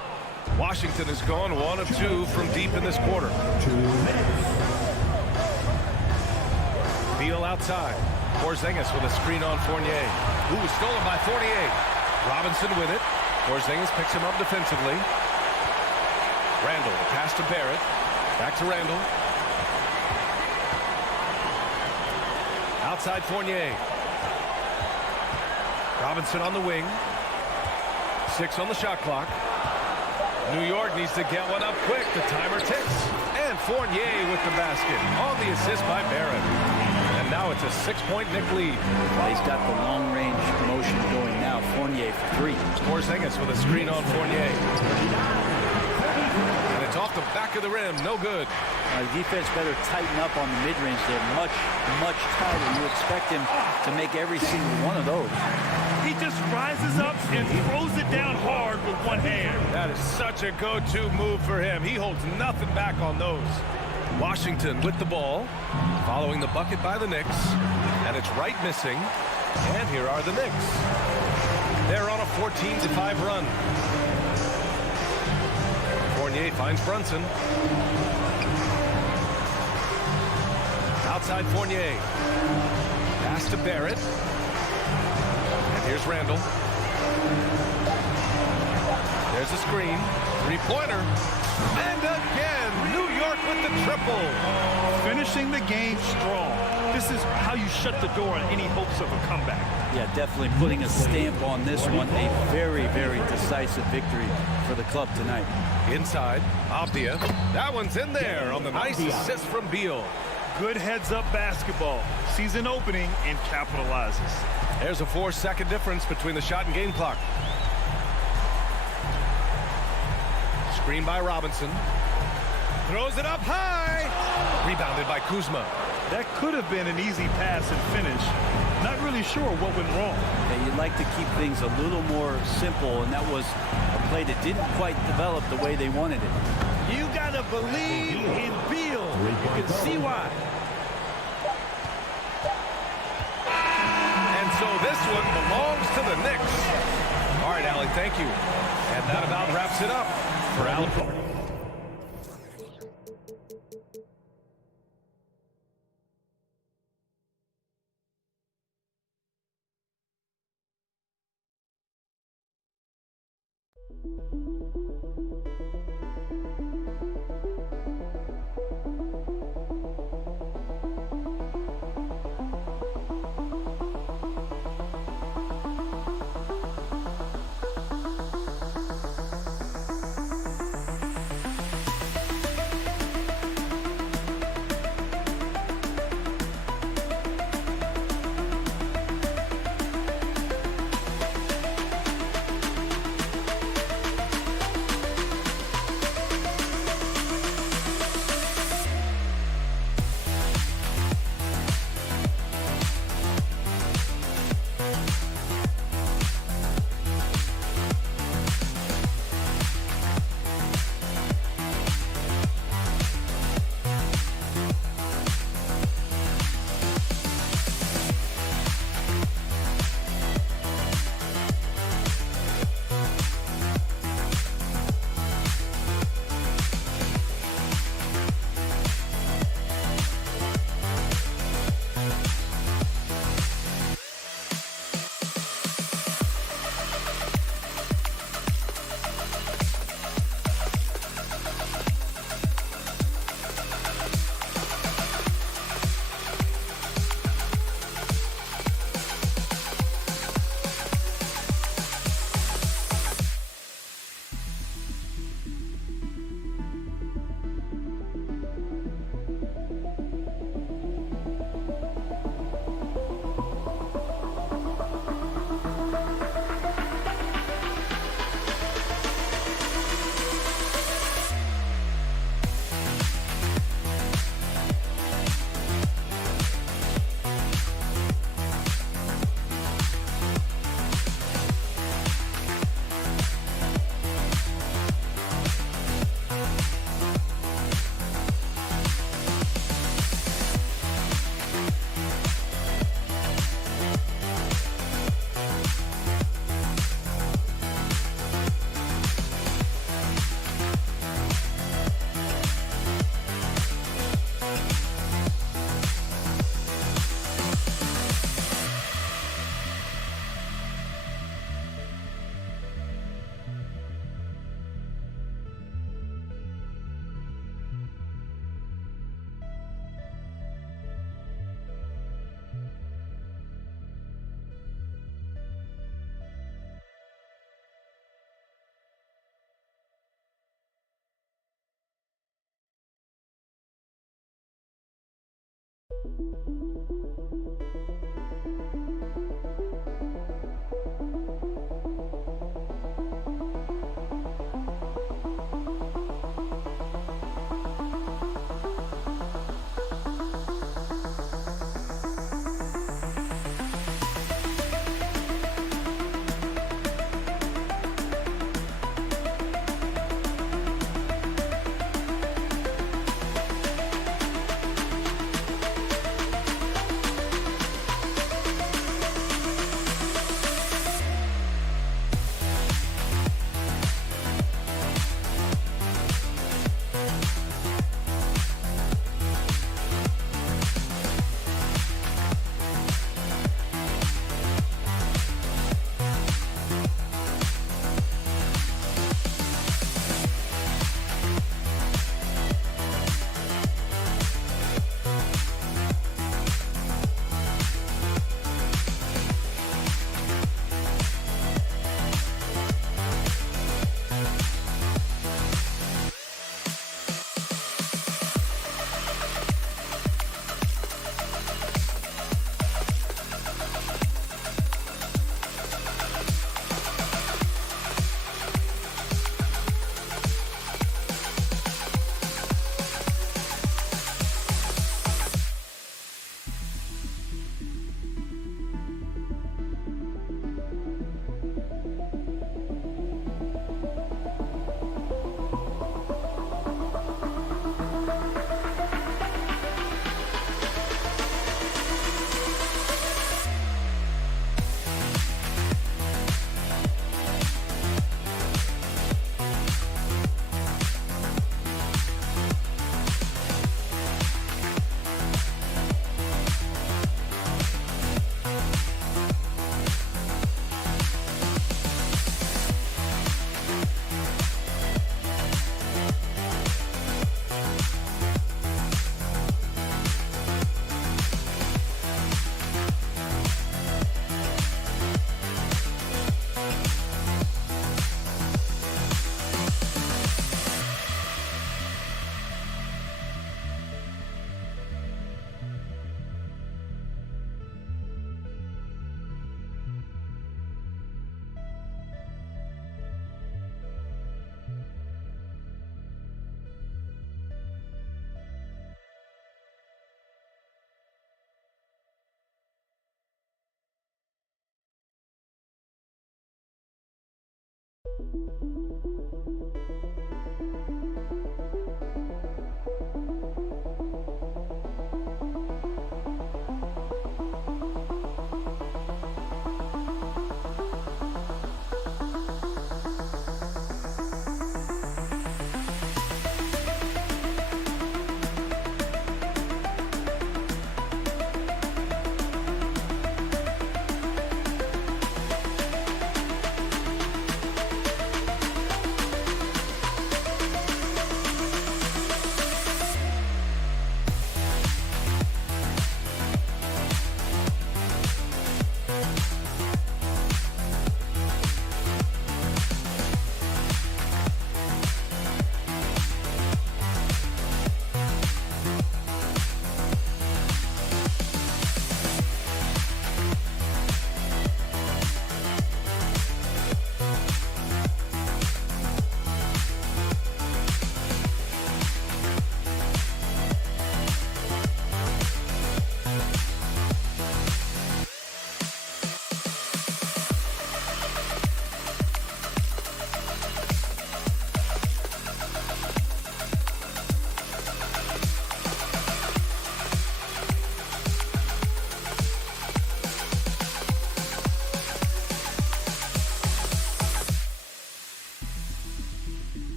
Washington has gone 1 of 2 from deep in this quarter. 2 minutes. Beal outside. Porzingis with a screen on Fournier. Who was stolen by Fournier. Robinson with it. Porzingis picks him up defensively. Randall, the pass to Barrett. Back to Randall. Outside Fournier. Robinson on the wing. 6 on the shot clock. New York needs to get one up quick. The timer ticks. And Fournier with the basket on the assist by Barrett. And now it's a 6-point Knick lead. Well, he's got the long-range motion going now. Fournier for 3. Porzingis with a screen on Fournier. And it's off the back of the rim. No good. The defense better tighten up on the mid-range. They're much, much tighter. You expect him to make every single one of those. He just rises up and throws it down hard with one hand. That is such a go-to move for him. He holds nothing back on those. Washington with the ball, following the bucket by the Knicks, and it's Wright missing. And here are the Knicks. They're on a 14-5 run. Fournier finds Brunson. Outside Fournier. Pass to Barrett. And here's Randall. There's a screen. 3-pointer. And again, New York with the triple. Finishing the game strong. This is how you shut the door on any hopes of a comeback. Yeah, definitely putting a stamp on this one. A very, very decisive victory for the club tonight. Inside, Abdia. That one's in there on the nice assist from Beal. Good heads-up basketball. Season opening and capitalizes. There's a 4-second difference between the shot and game clock. Screen by Robinson. Throws it up high. Rebounded by Kuzma. That could have been an easy pass and finish. Not really sure what went wrong. Yeah, you'd like to keep things a little more simple, and that was a play that didn't quite develop the way they wanted it. You gotta believe in Beal. You can see why. And so this one belongs to the Knicks. All right, Allie, thank you. And that about wraps it up for Allie.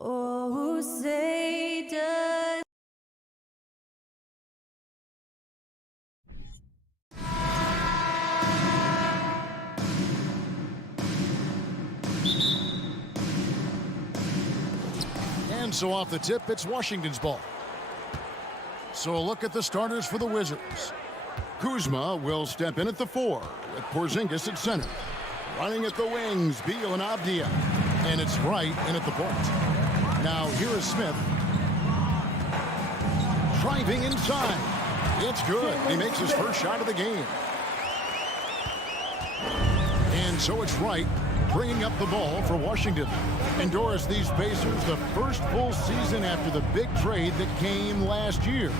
Oh, say does And so off the tip, it's Washington's ball. So a look at the starters for the Wizards. Kuzma will step in at the 4 with Porzingis at center. Running at the wings, Beal and Abdia. And it's Wright in at the point. Now here is Smith. Driving inside. It's good. He makes his first shot of the game. And so it's Wright bringing up the ball for Washington. And Doris, these Pacers, the first full season after the big trade that came last year.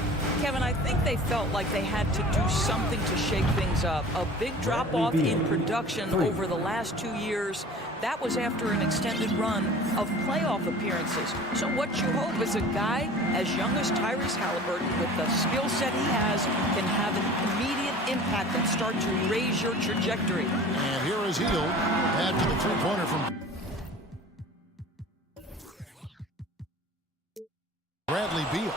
Kevin, I think they felt like they had to do something to shake things up. A big drop-off in production over the last 2 years. That was after an extended run of playoff appearances. So what you hope is a guy as young as Tyrese Halliburton, with the skill set he has, can have an immediate impact and start to raise your trajectory. And here is Hield after the three-pointer from Bradley Beal.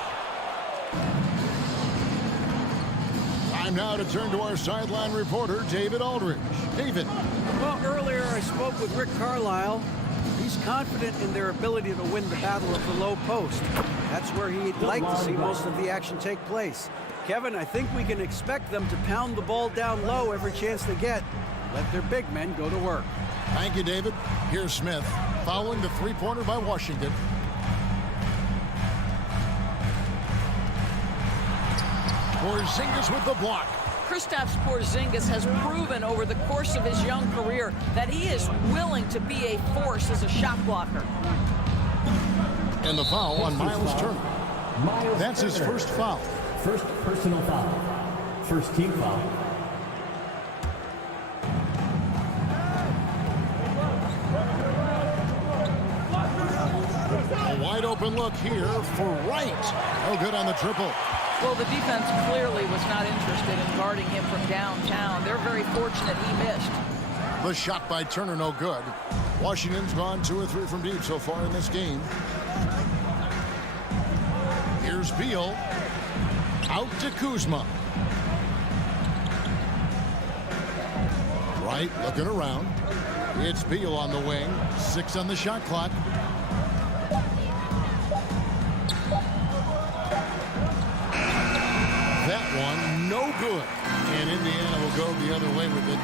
Time now to turn to our sideline reporter, David Aldridge. David. Well, earlier I spoke with Rick Carlisle, He's confident in their ability to win the battle of the low post. That's where he'd like to see most of the action take place. Kevin, I think we can expect them to pound the ball down low every chance they get. Let their big men go to work. Thank you, David. Here's Smith, following the three-pointer by Washington. Porzingis with the block. Kristaps Porzingis has proven over the course of his young career that he is willing to be a force as a shot blocker. And the foul on Miles Turner. That's his first foul. First personal foul. First team foul. A wide open look here for Wright. No good on the triple. Well, the defense clearly was not interested in guarding him from downtown. They're very fortunate he missed. The shot by Turner, no good. Washington's gone 2 or 3 from deep so far in this game. Here's Beal. Out to Kuzma. Wright looking around. It's Beal on the wing. 6 on the shot clock. That one, no good. And Indiana will go the other way with it.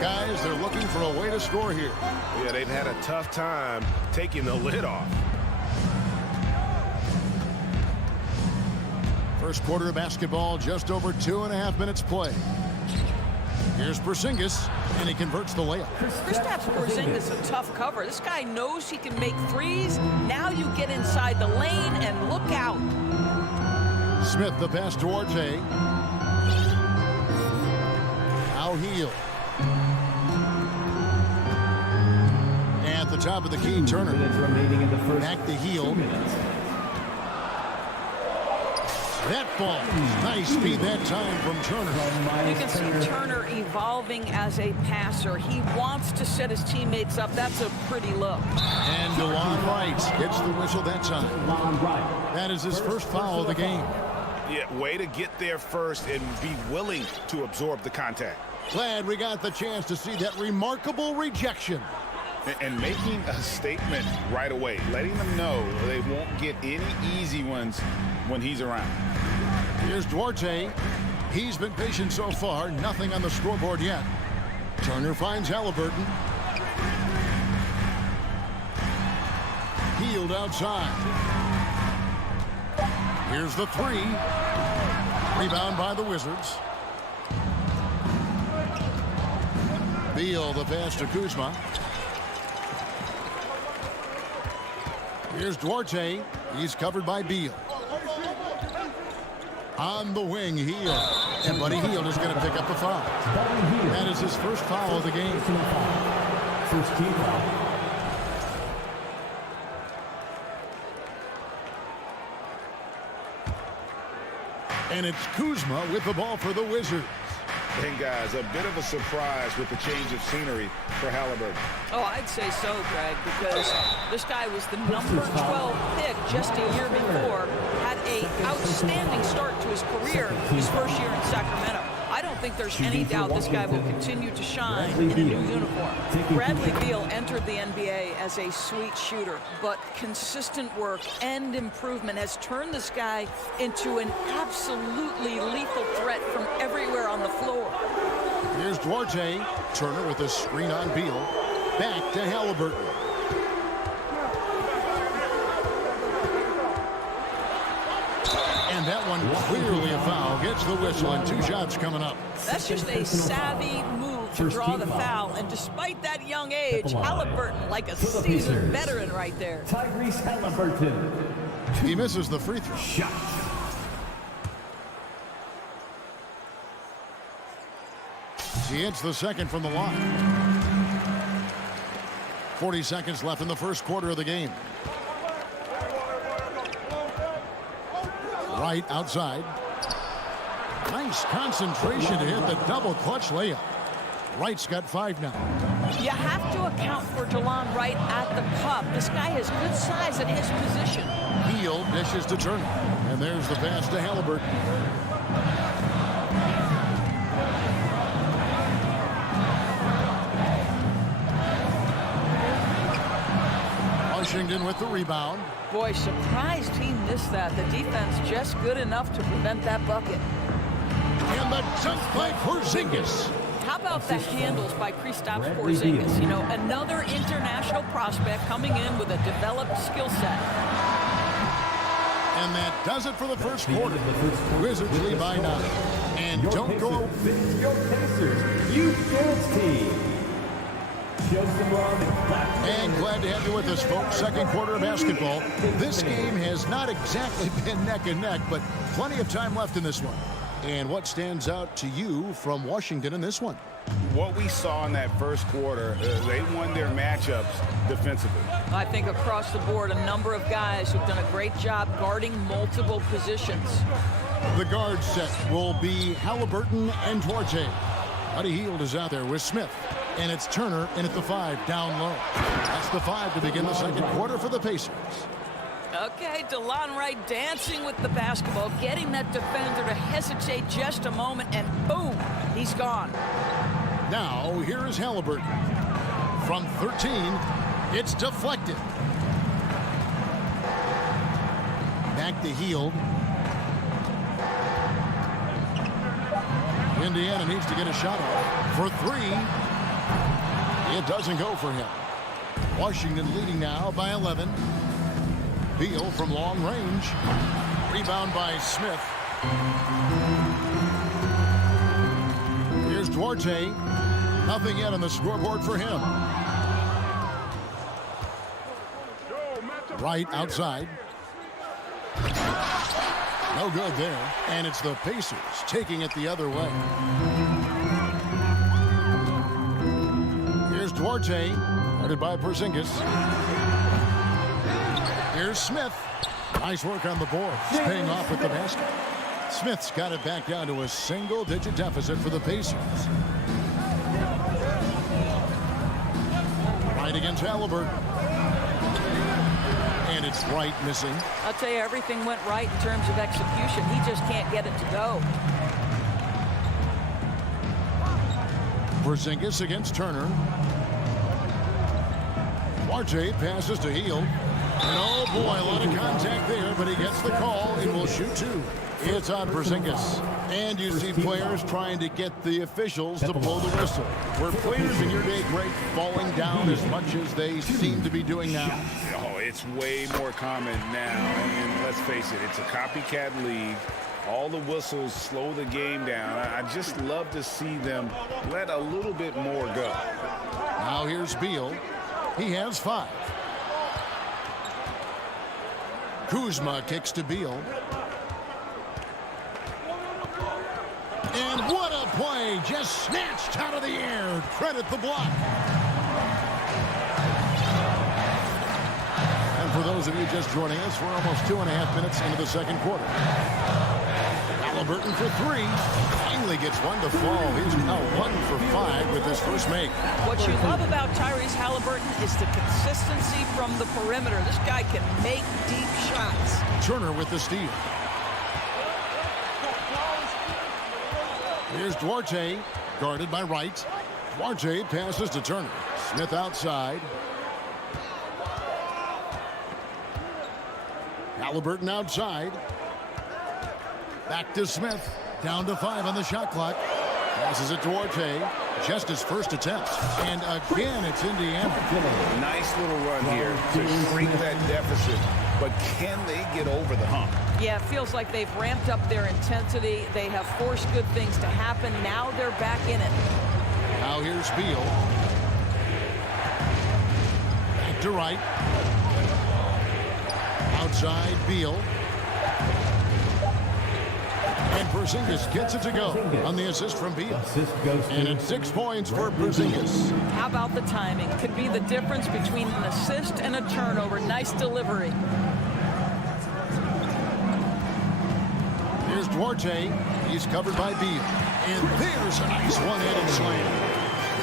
Guys, they're looking for a way to score here. Yeah, they've had a tough time taking the lid off. First quarter of basketball, just over 2.5 minutes play. Here's Porzingis, and he converts the layup. Kristaps Porzingis a tough cover. This guy knows he can make threes. Now you get inside the lane and look out. Smith, the pass to Duarte. Now Hield. At the top of the key, Turner. Back to Hield. That ball. Nice speed that time from Turner. You can see Turner evolving as a passer. He wants to set his teammates up. That's a pretty look. And DeLon Wright gets the whistle that time. That is his first foul of the game. Yeah, way to get there first and be willing to absorb the contact. Glad we got the chance to see that remarkable rejection. And making a statement right away, letting them know they won't get any easy ones when he's around. Here's Duarte. He's been patient so far. Nothing on the scoreboard yet. Turner finds Halliburton. Hield outside. Here's the 3. Rebound by the Wizards. Beal, the pass to Kuzma. Here's Duarte. He's covered by Beal. On the wing, Hield. And Buddy Hield is going to pick up the foul. That is his first foul of the game. First team foul. And it's Kuzma with the ball for the Wizards. And guys, a bit of a surprise with the change of scenery for Halliburton. Oh, I'd say so, Greg, because this guy was the number 12 pick just a year before, had an outstanding start to his career his first year in Sacramento. I don't think there's any doubt this guy will continue to shine in a new uniform. Bradley Beal entered the NBA as a sweet shooter, but consistent work and improvement has turned this guy into an absolutely lethal threat from everywhere on the floor. Here's Duarte. Turner with a screen on Beal. Back to Halliburton. And that one clearly a foul. Gets the whistle and 2 shots coming up. That's just a savvy move to draw the foul. And despite that young age, Halliburton like a seasoned veteran right there. Tyrese Halliburton. He misses the free throw. Shot. He hits the second from the line. 40 seconds left in the first quarter of the game. Right outside. Nice concentration to hit the double clutch layup. Wright's got 5 now. You have to account for DeLon Wright at the cup. This guy has good size at his position. Hield dishes to Turner. And there's the pass to Halliburton. Washington with the rebound. Boy, surprised he missed that. The defense just good enough to prevent that bucket. And the dunk by Porzingis. How about the handles by Kristaps Porzingis? You know, another international prospect coming in with a developed skill set. And that does it for the first quarter. Wizards lead by 9. And don't go. Your Pacers Youth Dance Team. And glad to have you with us, folks. Second quarter of basketball. This game has not exactly been neck and neck, but plenty of time left in this one. And what stands out to you from Washington in this one? What we saw in that first quarter, they won their matchups defensively. I think across the board, a number of guys who've done a great job guarding multiple positions. The guard set will be Halliburton and Duarte. Buddy Hield is out there with Smith. And it's Turner in at the 5, down low. That's the 5 to begin the second quarter for the Pacers. Okay, DeLon Wright dancing with the basketball, getting that defender to hesitate just a moment, and boom, he's gone. Now, here is Halliburton. From 13, it's deflected. Back to Hield. Indiana needs to get a shot off. For 3, it doesn't go for him. Washington leading now by 11. Beal from long range. Rebound by Smith. Here's Duarte. Nothing yet on the scoreboard for him. Right outside. No good there. And it's the Pacers taking it the other way. Here's Duarte. Guarded by Porzingis. Here's Smith. Nice work on the board. It's paying off with the basket. Smith's got it back down to a single-digit deficit for the Pacers. Right against Halliburton. And it's Wright missing. I'll tell you, everything went right in terms of execution. He just can't get it to go. Porzingis against Turner. Duarte passes to Hield. And oh boy, a lot of contact there, but he gets the call and will shoot 2. It's on Porzingis. And you see players trying to get the officials to blow the whistle. Were players in your day, Greg, falling down as much as they seem to be doing now? Oh, it's way more common now. And let's face it, it's a copycat league. All the whistles slow the game down. I just love to see them let a little bit more go. Now here's Beal. He has 5. Kuzma kicks to Beal. And what a play! Just snatched out of the air. Credit the block. And for those of you just joining us, we're almost 2.5 minutes into the second quarter. Halliburton for 3. Finally gets one to fall. He's now 1 for 5 with his first make. What you love about Tyrese Halliburton is the consistency from the perimeter. This guy can make deep shots. Turner with the steal. Here's Duarte, guarded by Wright. Duarte passes to Turner. Smith outside. Halliburton outside. Back to Smith. Down to 5 on the shot clock. Passes it to Duarte. Just his first attempt. And again, it's Indiana. Nice little run here to shrink that deficit. But can they get over the hump? Yeah, it feels like they've ramped up their intensity. They have forced good things to happen. Now they're back in it. Now here's Beal. Back to Wright. Outside Beal. And Porzingis gets it to go on the assist from Beal. And it's 6 points for Porzingis. How about the timing? Could be the difference between an assist and a turnover. Nice delivery. Here's Duarte. He's covered by Beal. And there's a nice one-handed slam.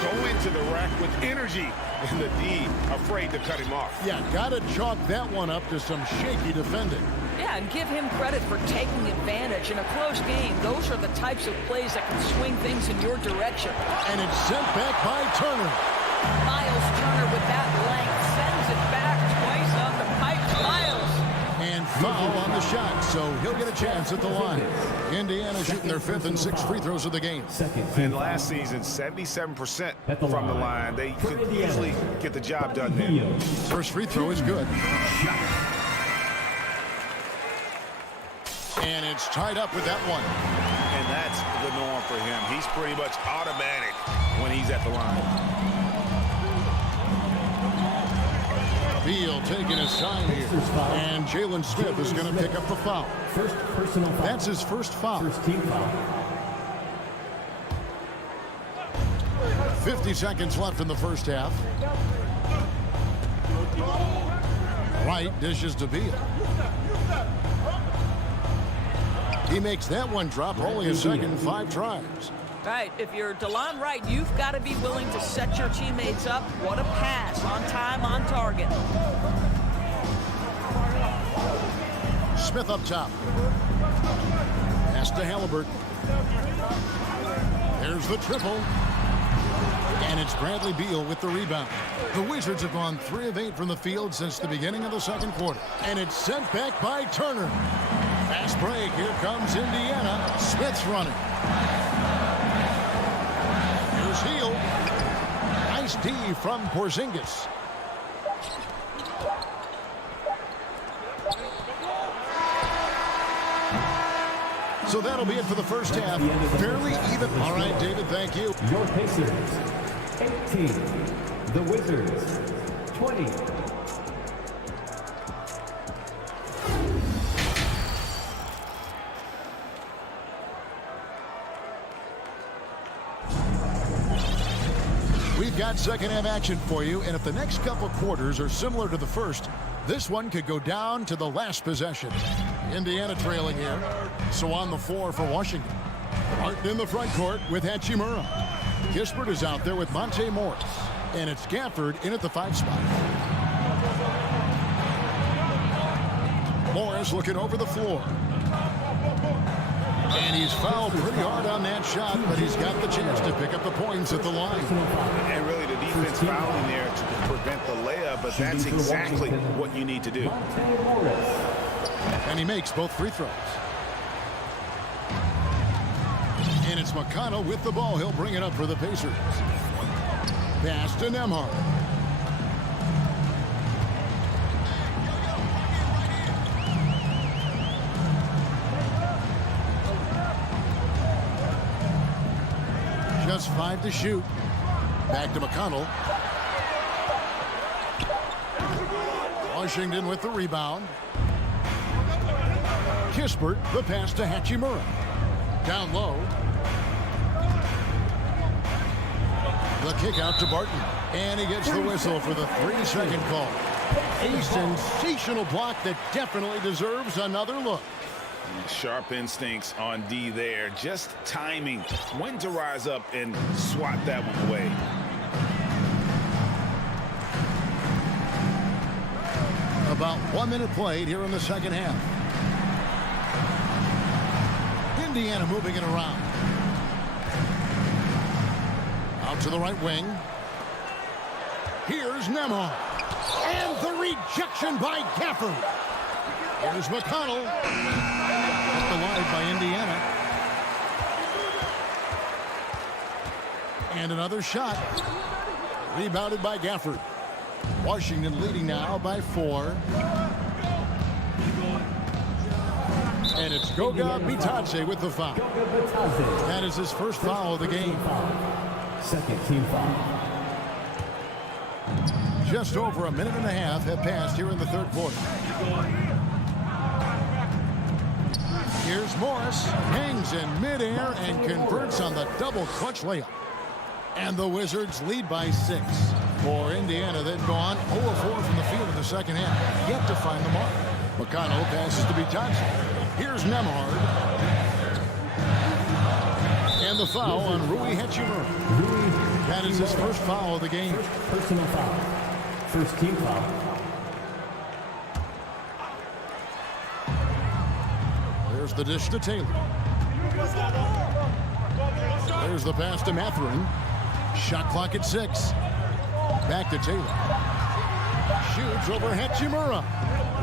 Go into the rack with energy. And the D afraid to cut him off. Yeah, got to chalk that one up to some shaky defending. Yeah, and give him credit for taking advantage. In a close game, those are the types of plays that can swing things in your direction. And it's sent back by Turner. Miles Turner with that length sends it back twice up. shot, so he'll get a chance at the line. Indiana shooting their 5th and 6th free throws of the game. And last season, 77% from the line. They could easily get the job done there. First free throw is good. And it's tied up with that one. And that's the norm for him. He's pretty much automatic when he's at the line. Beal taking his time here. And Jalen Smith is going to pick up the foul. First personal foul. That's his first foul. First team foul. 50 seconds left in the first half. Wright dishes to Beal. He makes that one drop, only a second, 5 tries. Right, if you're DeLon Wright, you've got to be willing to set your teammates up. What a pass, on time, on target. Smith up top. Pass to Halliburton. There's the triple. And it's Bradley Beal with the rebound. The Wizards have gone 3 of 8 from the field since the beginning of the second quarter. And it's sent back by Turner. Fast break. Here comes Indiana. Smith's running. Here's Hield. Nice D from Porzingis. So that'll be it for the first half. Fairly even. All right, David, thank you. Your Pacers, 18. The Wizards, 20. We've got second half action for you, and if the next couple quarters are similar to the first, this one could go down to the last possession. Indiana trailing here. So on the floor for Washington. Martin in the front court with Hachimura. Kispert is out there with Monte Morris. And it's Gafford in at the 5 spot. Morris looking over the floor. And he's fouled pretty hard on that shot, but he's got the chance to pick up the points at the line. And really the defense fouling there to prevent the layup, but that's exactly what you need to do. And he makes both free throws. And it's McConnell with the ball. He'll bring it up for the Pacers. Pass to Nembhard. Just 5 to shoot. Back to McConnell. Washington with the rebound. Kispert, the pass to Hachimura. Down low. The kick out to Barton. And he gets the whistle for the 3-second call. A sensational block that definitely deserves another look. Sharp instincts on D there. Just timing when to rise up and swat that one away. About 1 minute played here in the second half. Indiana moving it around. Out to the right wing. Here's Nembhard. And the rejection by Gafford. Here's McConnell. Kept alive by Indiana. And another shot. Rebounded by Gafford. Washington leading now by 4. And it's Goga Bitadze with the foul. That is his first foul of the game. Second team foul. Just over a minute and a half have passed here in the third quarter. Here's Morris. Hangs in midair and converts on the double clutch layup. And the Wizards lead by 6. For Indiana, they've gone 0-4 from the field in the second half. Yet to find the mark. McConnell passes to Bitadze. Here's Nembhard. And the foul on Rui Hachimura. That is his first foul of the game. First personal foul. First team foul. There's the dish to Taylor. There's the pass to Mathurin. Shot clock at 6. Back to Taylor. Shoots over Hachimura.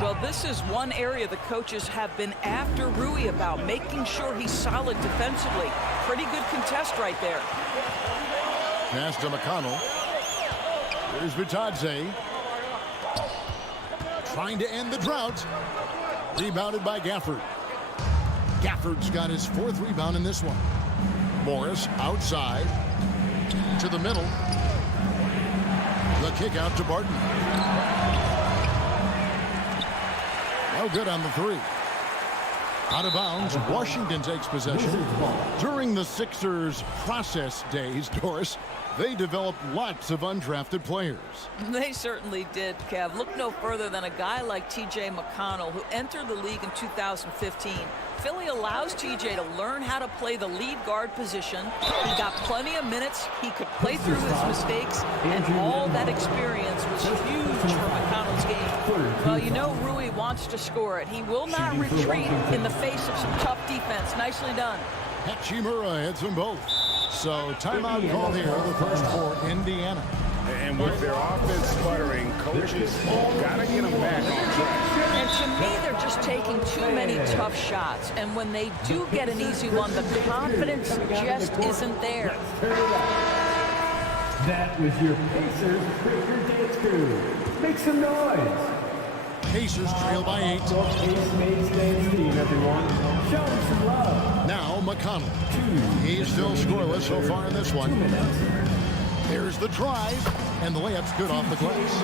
Well, this is one area the coaches have been after Rui about, making sure he's solid defensively. Pretty good contest right there. Pass to McConnell. Here's Vitadze. Trying to end the drought. Rebounded by Gafford. Gafford's got his 4th rebound in this one. Morris outside to the middle. The kick out to Barton. No good on the 3. Out of bounds. Washington takes possession. During the Sixers' process days, Doris, they developed lots of undrafted players. They certainly did, Kev. Look no further than a guy like T.J. McConnell, who entered the league in 2015. Philly allows T.J. to learn how to play the lead guard position. He got plenty of minutes. He could play through his mistakes, and all that experience was huge for McConnell's game. Well, you know Rui wants to score it. He will not retreat in the face of some tough defense. Nicely done. Hachimura hits them both. So timeout called here, the first for Indiana. And with their offense sputtering, coaches got to get them back on track. And to me, they're just taking too many tough shots. And when they do get an easy one, the confidence just isn't there. That was your Pacers Breaker Dance Crew. Make some noise. Pacers trail by 8. Ace Mates Dance Team, everyone. Show them some love. Now McConnell. He's still scoreless so far in this one. There's the drive, and the layup's good off the glass.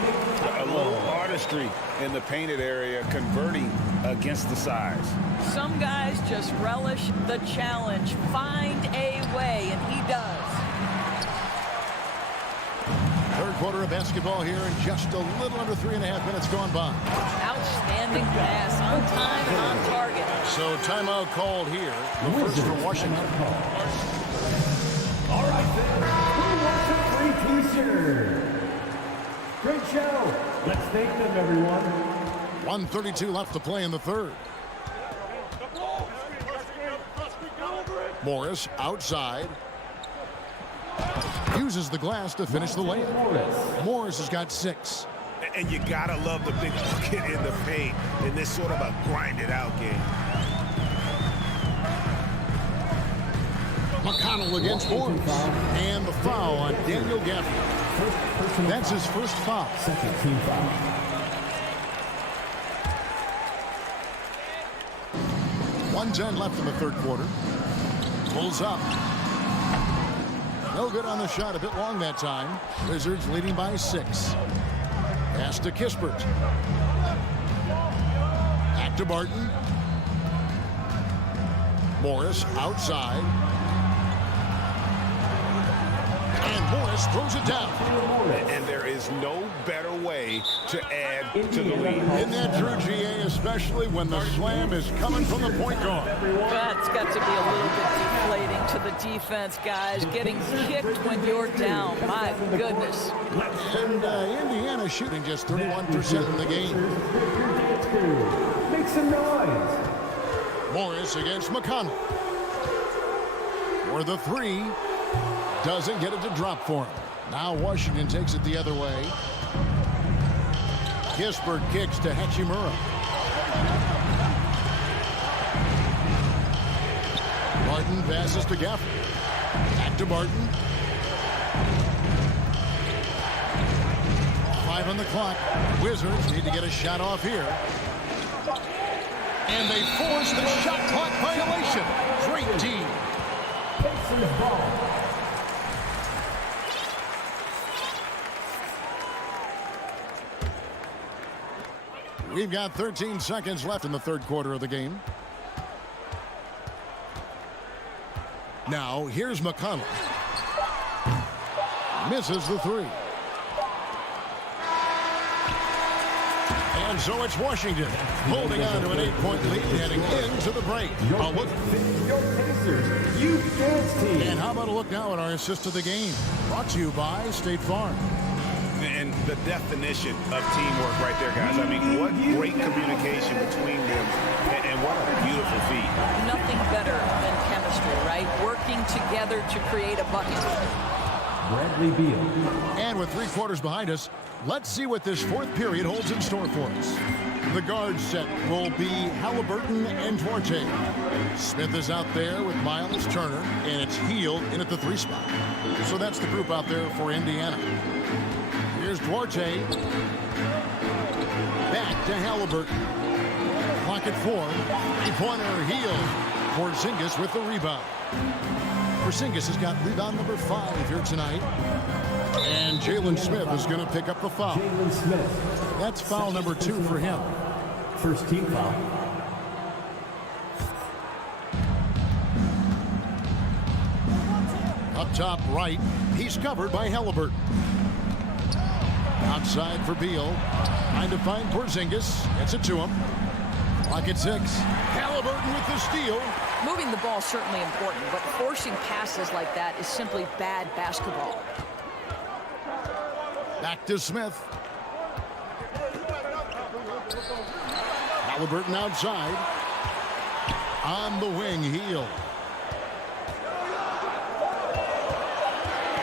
A little artistry in the painted area, converting against the size. Some guys just relish the challenge. Find a way, and he does. Third quarter of basketball here, and just a little under 3.5 minutes gone by. Outstanding pass, on time and on target. So timeout called here. The first for Washington. All right, then. Who wants a free t-shirt? Great show. Let's thank them, everyone. 1:32 left to play in the third. Morris outside. Uses the glass to finish the layup. Morris has got 6. And you got to love the big bucket in the paint in this sort of a grinded-out game. McConnell against Morris. And the foul on Daniel Gafford. That's his first foul. Second team foul. .110 left in the third quarter. Pulls up. No good on the shot. A bit long that time. Wizards leading by 6. Pass to Kispert. Back to Barton. Morris outside. And Morris throws it down. And there is no better way to add to the lead. Isn't that true, GA, especially when the slam is coming from the point guard? That's got to be a little bit deflating to the defense, guys. Getting kicked when you're down. My goodness. And Indiana shooting just 31% in the game. Make some noise. Morris against McConnell. For the 3. Doesn't get it to drop for him. Now Washington takes it the other way. Kispert kicks to Hachimura. Barton passes to Gafford. Back to Barton. 5 on the clock. Wizards need to get a shot off here. And they force the shot clock violation. Great team. Pacers ball. We've got 13 seconds left in the third quarter of the game. Now, here's McConnell. Misses the 3. And so it's Washington holding on to an 8-point lead heading into the break. A look. Your Pacers Youth Dance Team. And how about a look now at our assist of the game? Brought to you by State Farm. And the definition of teamwork right there, guys. I mean, what great communication between them, and what a beautiful feat. Nothing better than chemistry, right? Working together to create a bucket. Bradley Beal. And with 3 quarters behind us, Let's see what this fourth period holds in store for us. The guard set will be Halliburton and Duarte. Smith is out there with Miles Turner, and it's Hield in at the 3 spot. So that's the group out there for Indiana. Here's Duarte. Back to Halliburton. Clock at 4. 3-pointer Hield. Porzingis with the rebound. Porzingis has got rebound number 5 here tonight. And Jalen Smith is going to pick up the foul. Jalen Smith. That's foul number 2 for him. First team foul. Up top right, he's covered by Halliburton. Outside for Beal. Trying to find Porzingis. Gets it to him. Clock at 6. Halliburton with the steal. Moving the ball is certainly important, but forcing passes like that is simply bad basketball. Back to Smith. Halliburton outside. On the wing, Hield.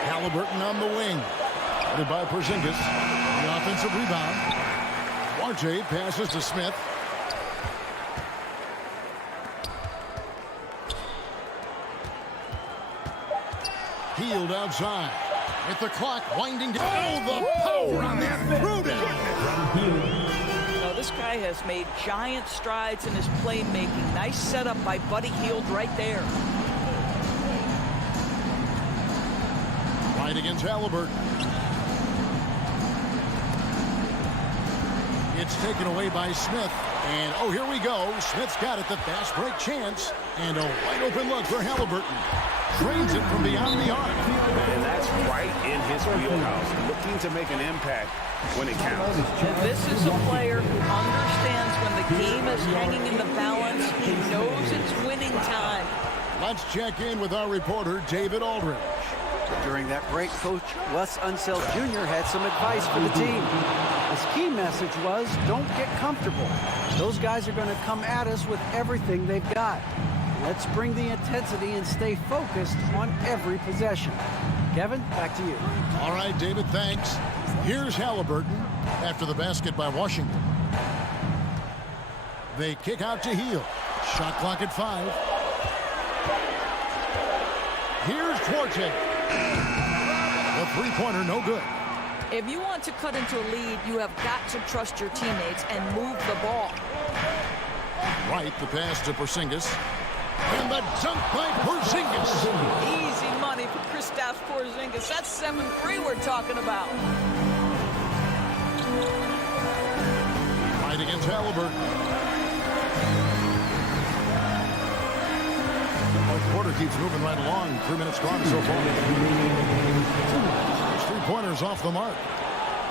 Halliburton on the wing. Headed by Porzingis. The offensive rebound. Duarte passes to Smith. Hield outside. With the clock winding down. Oh, the power on that throwdown. Now, this guy has made giant strides in his playmaking. Nice setup by Buddy Hield right there. Right against Halliburton. It's taken away by Smith. And, oh, here we go. Smith's got it. The fast break chance. And a wide open look for Halliburton. Drains it from beyond the arc. And that's right in his wheelhouse. Looking to make an impact when it counts. And this is a player who understands when the game is hanging in the balance. He knows it's winning time. Let's check in with our reporter, David Aldridge. During that break, Coach Wes Unseld Jr. had some advice for the team. His key message was, don't get comfortable. Those guys are going to come at us with everything they've got. Let's bring the intensity and stay focused on every possession. Kevin, back to you. All right, David, thanks. Here's Halliburton after the basket by Washington. They kick out to Hield. Shot clock at 5. Here's Duarte. The 3-pointer, no good. If you want to cut into a lead, you have got to trust your teammates and move the ball. Right, the pass to Porzingis. And the dunk by Porzingis. Easy money for Kristaps Porzingis. That's 7-3 we're talking about. Right against Halliburton. The quarter keeps moving right along. 3 minutes gone so far. 3-pointers off the mark.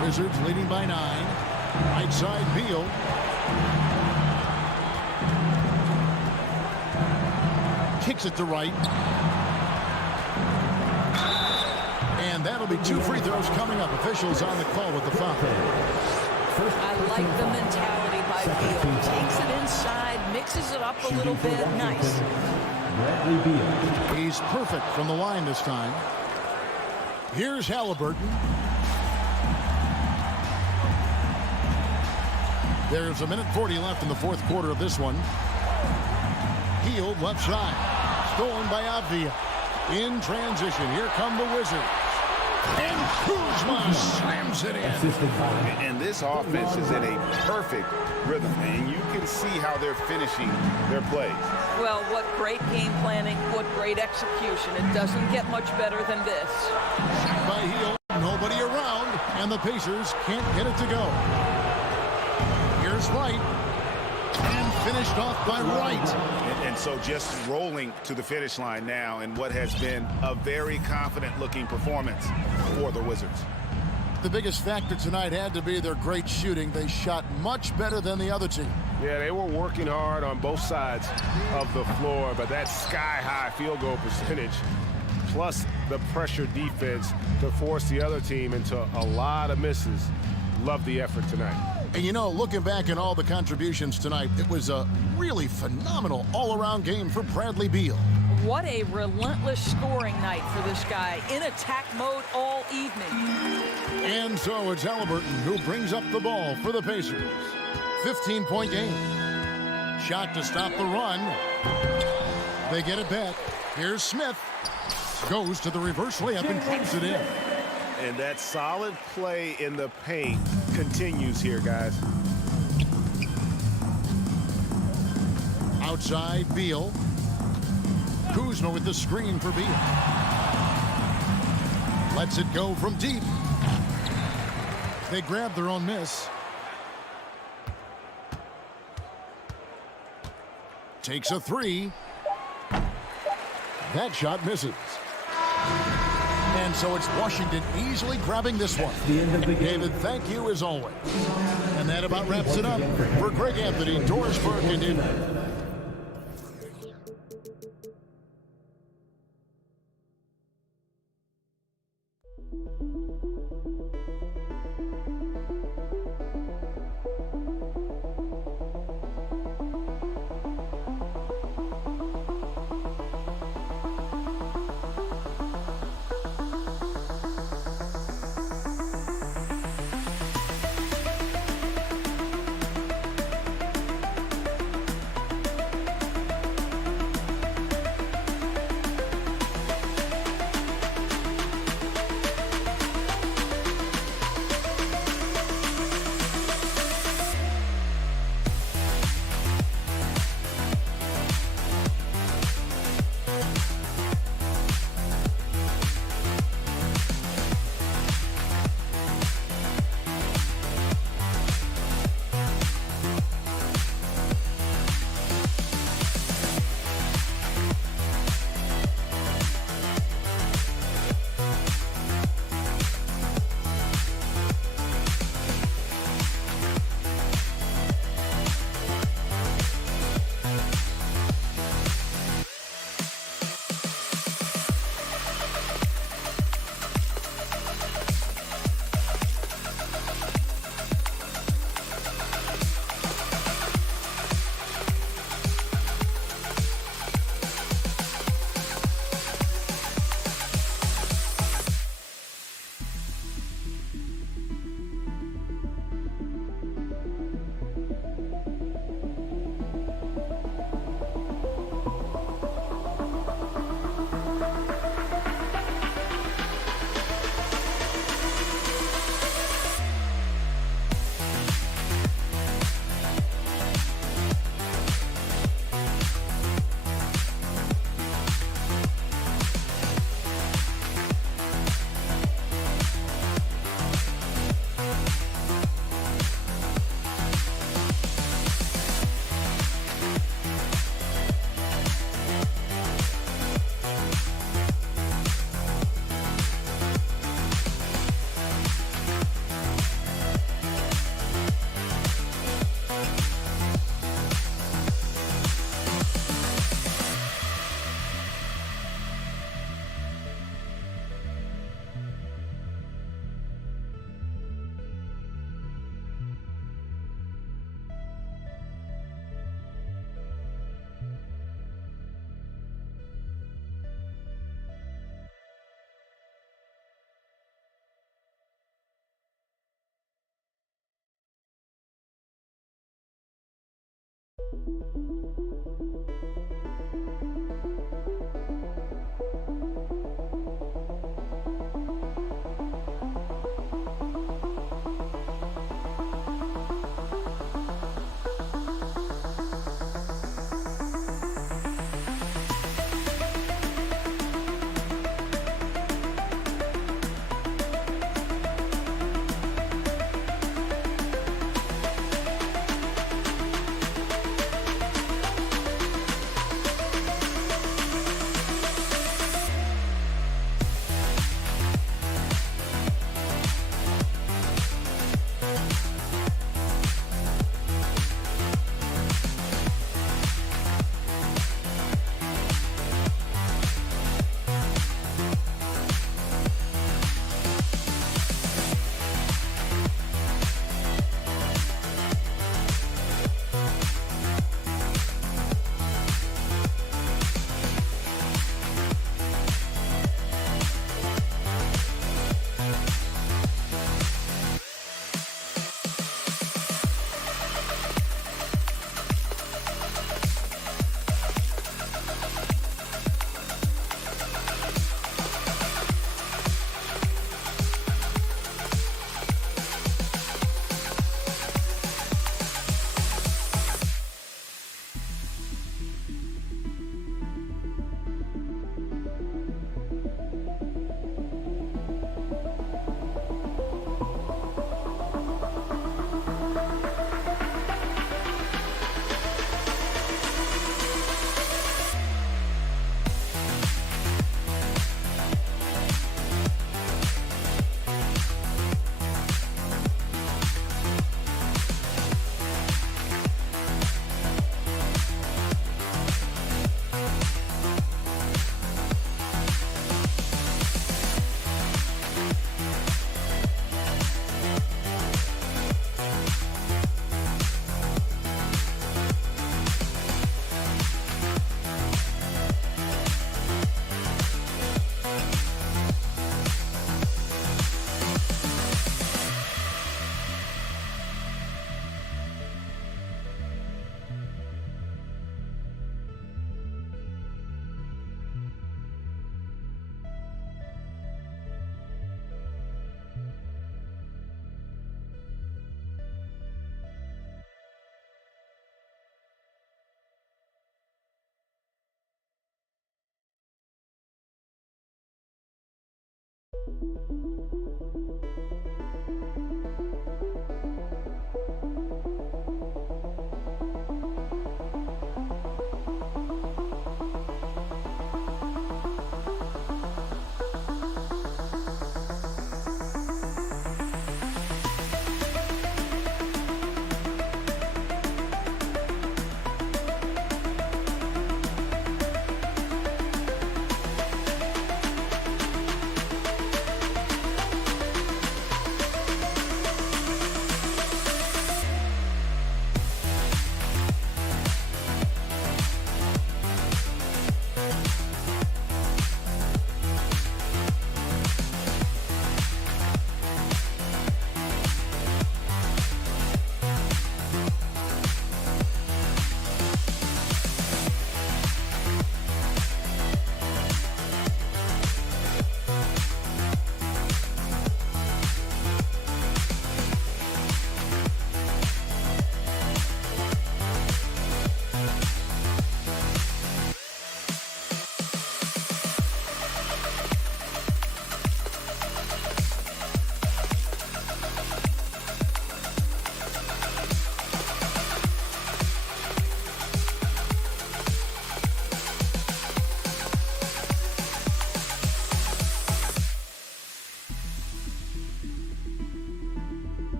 Wizards leading by 9. Right side, Beal. Kicks it to right. And that'll be 2 free throws coming up. Officials on the call with the foul. I like the mentality by Beal. Takes it inside, mixes it up a little bit. Nice. He's perfect from the line this time. Here's Halliburton. There's 1:40 left in the fourth quarter of this one. Hield left side. Stolen by Avdia. In transition. Here come the Wizards. And Kuzma slams it in. And this offense is in a perfect rhythm. And you can see how they're finishing their plays. Well, what great game planning. What great execution. It doesn't get much better than this. Shot by Hield. Nobody around. And the Pacers can't get it to go. Here's Wright. And finished off by Wright. And so just rolling to the finish line now in what has been a very confident-looking performance for the Wizards. The biggest factor tonight had to be their great shooting. They shot much better than the other team. Yeah, they were working hard on both sides of the floor, but that sky-high field goal percentage plus the pressure defense to force the other team into a lot of misses. Love the effort tonight. And you know, looking back at all the contributions tonight, it was a really phenomenal all-around game for Bradley Beal. what a relentless scoring night for this guy. In attack mode all evening. And so it's Halliburton who brings up the ball for the Pacers. 15-point game. Shot to stop the run. They get it back. Here's Smith. Goes to the reverse layup and drops it in. And that solid play in the paint continues here, guys. Outside, Beal. Kuzma with the screen for Beal. Lets it go from deep. They grab their own miss. Takes a three. That shot misses. And so it's Washington easily grabbing this one. David, thank you as always. And that about wraps it up for Greg Anthony, Doris Burke, and David.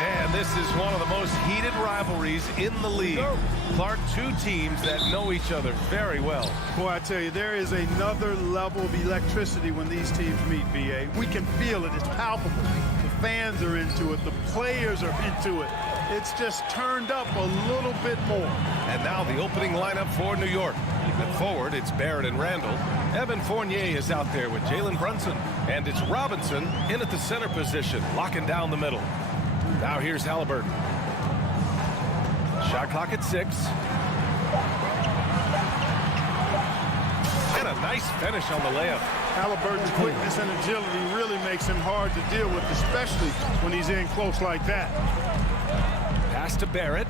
And this is one of the most heated rivalries in the league. Clark, two teams that know each other very well. Boy, I tell you, there is another level of electricity when these teams meet, B.A. We can feel it. It's palpable. The fans are into it. The players are into it. It's just turned up a little bit more. And now the opening lineup for New York. At forward, it's Barrett and Randall. Evan Fournier is out there with Jalen Brunson. And it's Robinson in at the center position, locking down the middle. Now here's Halliburton. Shot clock at 6. And a nice finish on the layup. Halliburton's quickness and agility really makes him hard to deal with, especially when he's in close like that. Pass to Barrett.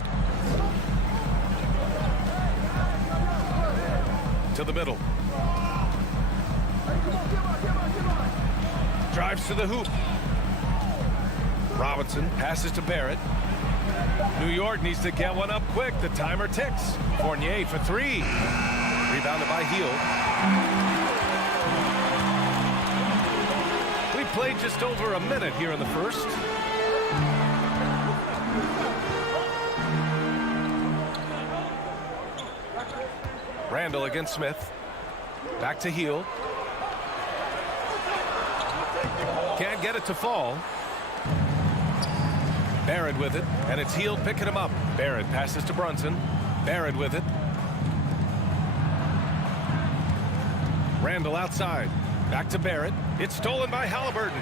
To the middle. Drives to the hoop. Robinson passes to Barrett. New York needs to get one up quick. The timer ticks. Fournier for 3. Rebounded by Hield. We played just over a minute here in the first. Randall against Smith. Back to Hield. Can't get it to fall. Barrett with it, and it's Hield picking him up. Barrett passes to Brunson. Barrett with it. Randall outside. Back to Barrett. It's stolen by Halliburton.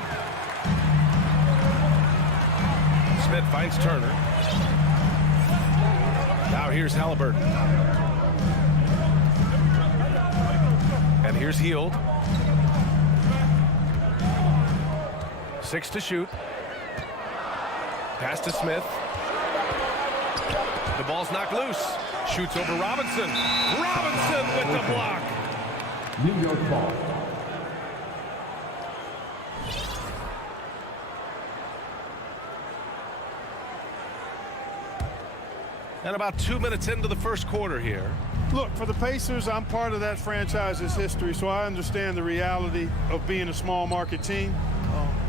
Smith finds Turner. Now here's Halliburton. And here's Hield. 6 to shoot. Pass to Smith. The ball's knocked loose. Shoots over Robinson. Robinson with the block. New York ball. And about 2 minutes into the first quarter here. Look, for the Pacers, I'm part of that franchise's history, so I understand the reality of being a small market team.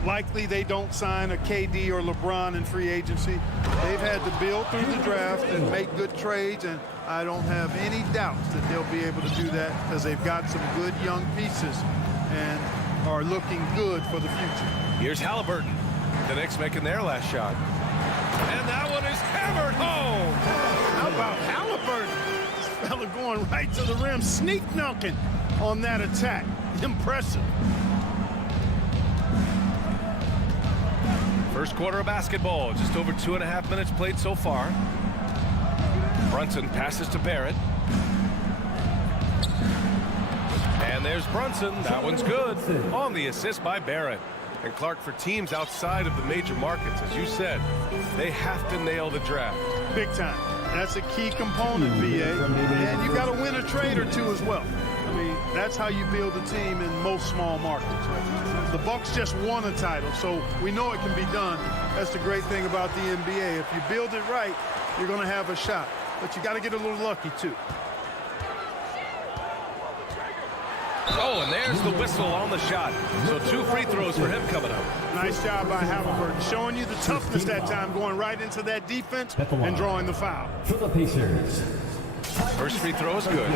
Likely they don't sign a KD or LeBron in free agency. They've had to build through the draft and make good trades, and I don't have any doubts that they'll be able to do that because they've got some good young pieces and are looking good for the future. Here's Halliburton. The Knicks making their last shot. And that one is hammered home. How about Halliburton? This fella going right to the rim, sneak dunking on that attack. Impressive. First quarter of basketball, just over 2.5 minutes played so far. Brunson passes to Barrett. And there's Brunson. That one's good. On the assist by Barrett. And Clark, for teams outside of the major markets, as you said, they have to nail the draft. Big time. That's a key component, BA. And you got to win a trade or two as well. I mean, that's how you build a team in most small markets. The Bucks just won a title, so we know it can be done. That's the great thing about the NBA. If you build it right, you're going to have a shot. But you got to get a little lucky, too. Oh, and there's the whistle on the shot. So 2 free throws for him coming up. Nice job by Halliburton, showing you the toughness that time, going right into that defense and drawing the foul. For the Pacers. First free throw is good.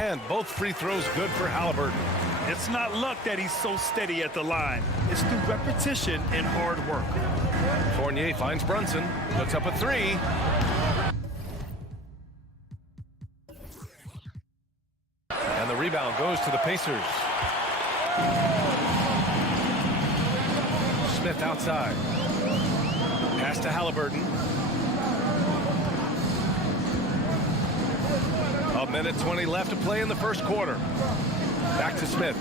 And both free throws good for Halliburton. It's not luck that he's so steady at the line. It's through repetition and hard work. Fournier finds Brunson, puts up a 3. And the rebound goes to the Pacers. Smith outside. Pass to Halliburton. A minute 20 left to play in the first quarter. Back to Smith.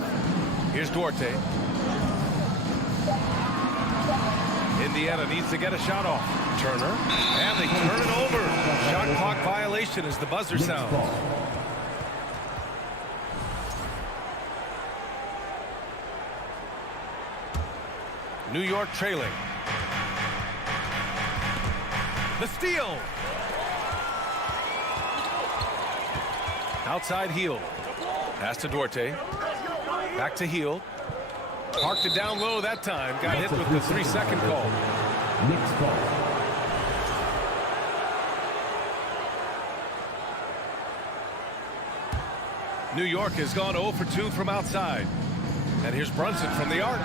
Here's Duarte. Indiana needs to get a shot off. Turner. And they turn it over. Shot clock violation as the buzzer sounds. New York trailing. The steal. Outside Hield. Pass to Duarte. Back to Hield. Parked it down low that time. Got hit with the 3-second call. Knicks ball. New York has gone 0 for 2 from outside. And here's Brunson from the arc.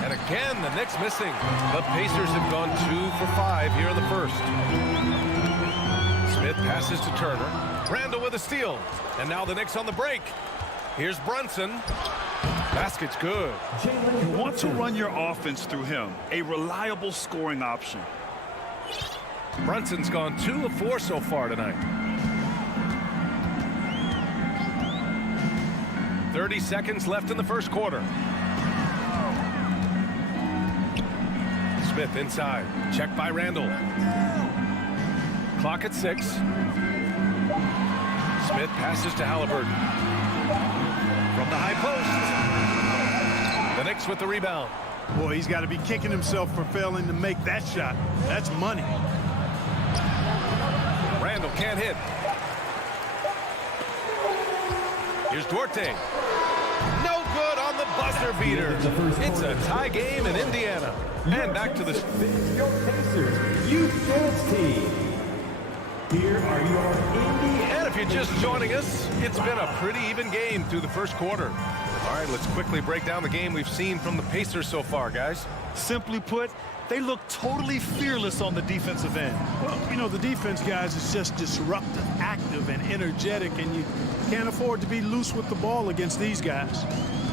And again, the Knicks missing. The Pacers have gone 2 for 5 here in the first. Smith passes to Turner. Randall with a steal. And now the Knicks on the break. Here's Brunson. Basket's good. You want to run your offense through him. A reliable scoring option. Brunson's gone 2 of 4 so far tonight. 30 seconds left in the first quarter. Smith inside. Check by Randall. Clock at 6. Smith passes to Halliburton. From the high post. The Knicks with the rebound. Boy, he's got to be kicking himself for failing to make that shot. That's money. Randall can't hit. Here's Duarte. No good on the buzzer beater. It's a tie game in Indiana. And back to the Your Pacers Youth Dance Team. Here are your Indiana. And if you're just joining us, it's been a pretty even game through the first quarter. All right, let's quickly break down the game we've seen from the Pacers so far, guys. Simply put, they look totally fearless on the defensive end. Well, you know, the defense, guys, is just disruptive, active, and energetic, and you can't afford to be loose with the ball against these guys.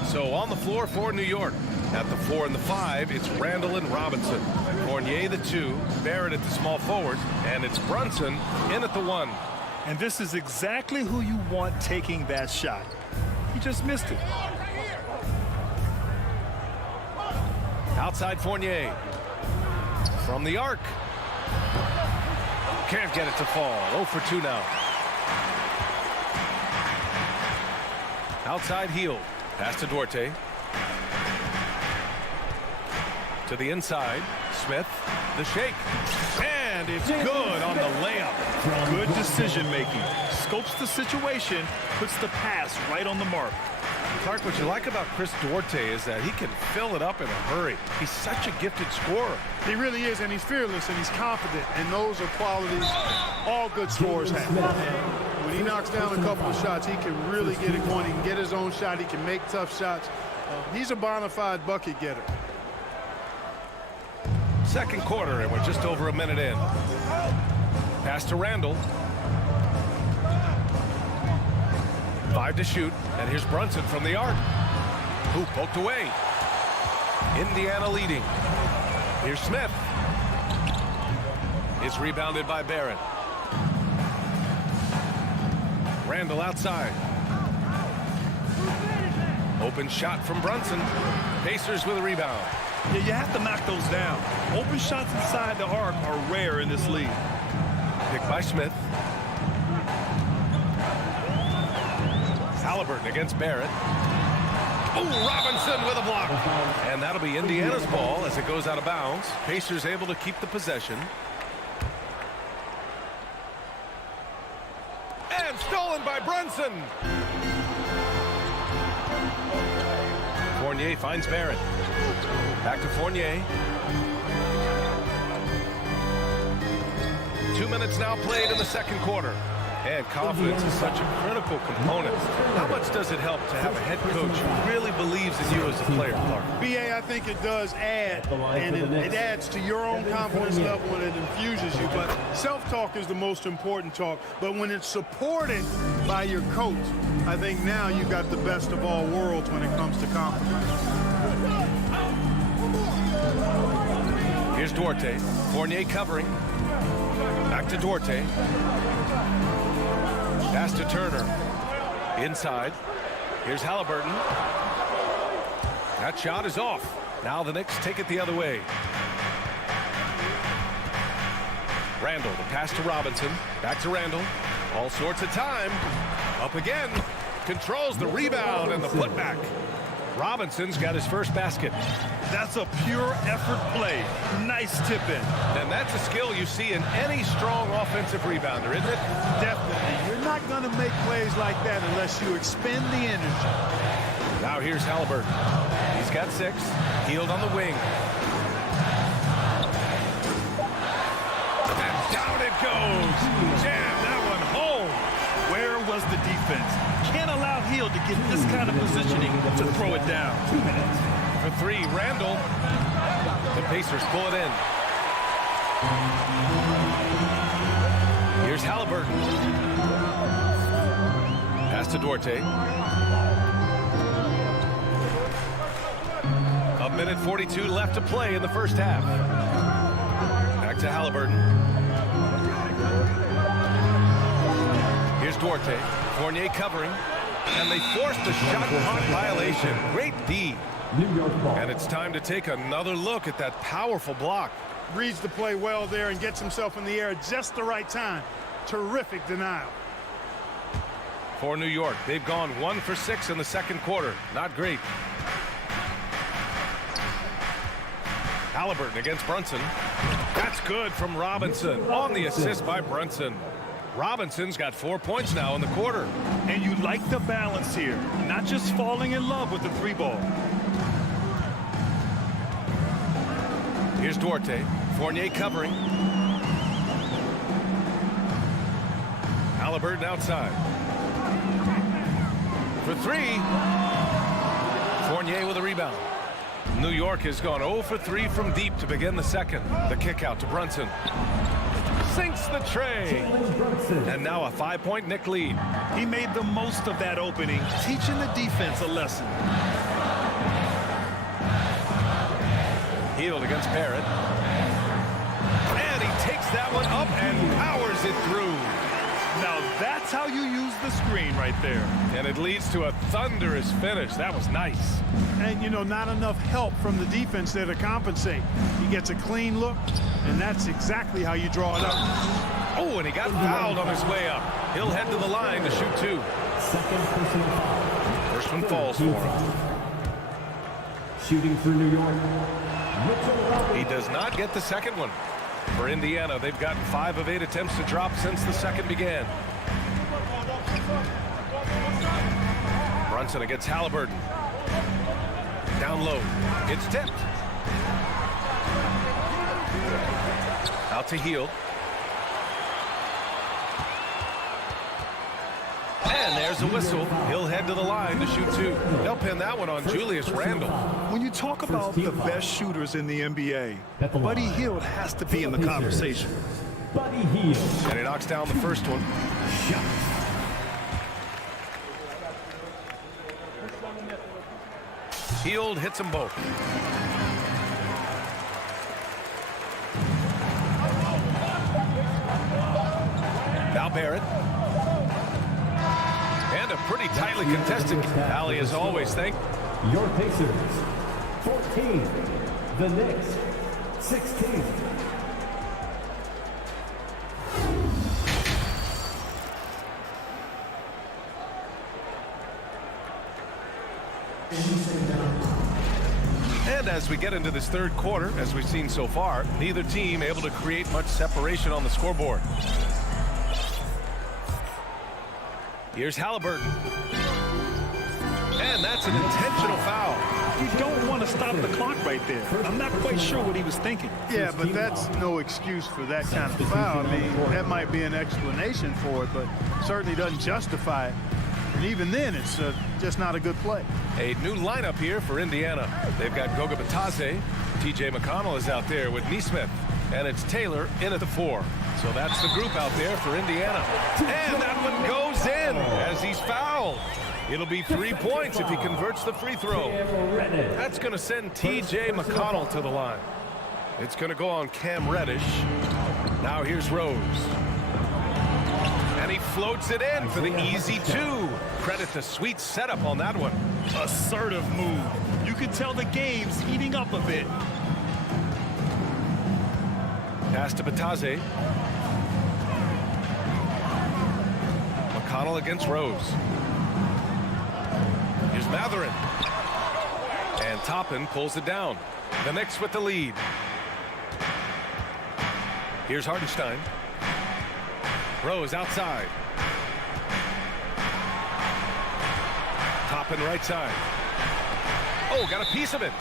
So on the floor for New York. At the 4 and the 5, it's Randall and Robinson. Fournier the 2, Barrett at the small forward, and it's Brunson in at the 1. And this is exactly who you want taking that shot. He just missed it. Outside Fournier. From the arc. Can't get it to fall. 0 for 2 now. Outside Hield. Pass to Duarte. To the inside. Smith, the shake. And it's good on the layup. Good decision making. Scopes the situation, puts the pass right on the mark. Clark, what you like about Chris Duarte is that he can fill it up in a hurry. He's such a gifted scorer. He really is, and he's fearless, and he's confident, and those are qualities all good scorers have. And when he knocks down a couple of shots, he can really get it going. He can get his own shot. He can make tough shots. He's a bona fide bucket getter. Second quarter, and we're just over a minute in. Pass to Randall. 5 to shoot, and here's Brunson from the arc. Who poked away. Indiana leading. Here's Smith. It's rebounded by Barrett. Randall outside. Open shot from Brunson. Pacers with a rebound. Yeah, you have to knock those down. Open shots inside the arc are rare in this league. Picked by Smith. Halliburton against Barrett. Oh, Robinson with a block. And that'll be Indiana's ball as it goes out of bounds. Pacers able to keep the possession. And stolen by Brunson. Fournier finds Barrett. Back to Fournier. 2 minutes now played in the second quarter. And confidence is such a critical component. How much does it help to have a head coach who really believes in you as a player, Clark? BA, I think it does add, and it adds to your own confidence level when it infuses you. But self-talk is the most important talk. But when it's supported by your coach, I think now you've got the best of all worlds when it comes to confidence. Here's Duarte. Fournier covering. Back to Duarte. Pass to Turner. Inside. Here's Halliburton. That shot is off. Now the Knicks take it the other way. Randall, the pass to Robinson. Back to Randall. All sorts of time. Up again. Controls the rebound and the putback. Robinson's got his first basket. That's a pure effort play. Nice tip in. And that's a skill you see in any strong offensive rebounder, isn't it? Definitely. You're not going to make plays like that unless you expend the energy. Now here's Halliburton. He's got 6. Healed on the wing. And down it goes. Jam that one home. Where was the defense? Can't allow Hield to get this kind of positioning to throw it down. 2 minutes. For 3, Randall. The Pacers pull it in. Here's Halliburton. Pass to Duarte. 1:42 left to play in the first half. Back to Halliburton. Here's Duarte. Fournier covering. And they forced the shot clock violation. Great D. And it's time to take another look at that powerful block. Reads the play well there and gets himself in the air at just the right time. Terrific denial. For New York, they've gone 1 for 6 in the second quarter. Not great. Halliburton against Brunson. That's good from Robinson on the assist by Brunson. Robinson's got 4 points now in the quarter. And you like the balance here. Not just falling in love with the 3 ball. Here's Duarte. Fournier covering. Halliburton outside. For 3. Fournier with a rebound. New York has gone 0 for 3 from deep to begin the second. The kick out to Brunson. Sinks the tray. And now a 5-point Knick lead. He made the most of that opening, teaching the defense a lesson. Healed against Barrett. And he takes that one up and powers it through. Now that's how you use the screen right there. And it leads to a thunderous finish. That was nice. And, you know, not enough help from the defense there to compensate. He gets a clean look, and that's exactly how you draw it up. Oh, and he got fouled on his way up. He'll head to the line to shoot 2. First one falls for him. Shooting for New York, He does not get the second one. For Indiana, they've gotten 5 of 8 attempts to drop since the second began. Brunson against Halliburton. Down low. It's tipped. Out to Hield. And there's a whistle. He'll head to the line to shoot 2. They'll pin that one on Julius Randle. When you talk about the best shooters in the NBA, Buddy Hield has to be in the conversation. Buddy Hield. And he knocks down the first one. Hield hits them both. Now Barrett. And a pretty tightly contested alley as always. Your Pacers, 14. The Knicks, 16. And as we get into this third quarter, as we've seen so far, neither team able to create much separation on the scoreboard. Here's Halliburton. And that's an intentional foul. You don't want to stop the clock right there. I'm not quite sure what he was thinking. Yeah, but that's no excuse for that kind of foul. I mean, that might be an explanation for it, but certainly doesn't justify it. And even then, it's just not a good play. A new lineup here for Indiana. They've got Goga Bitadze. TJ McConnell is out there with Nesmith. And it's Taylor in at the 4. So that's the group out there for Indiana. And that one goes in as he's fouled. It'll be 3 points if he converts the free throw. That's going to send TJ McConnell to the line. It's going to go on Cam Reddish. Now here's Rose. And he floats it in for the easy 2. Credit the sweet setup on that one. Assertive move. You can tell the game's heating up a bit. Pass to Bitadze. McConnell against Rose. Here's Matherin. And Toppin pulls it down. The Knicks with the lead. Here's Hartenstein. Rose outside. Toppin right side. Oh, got a piece of it.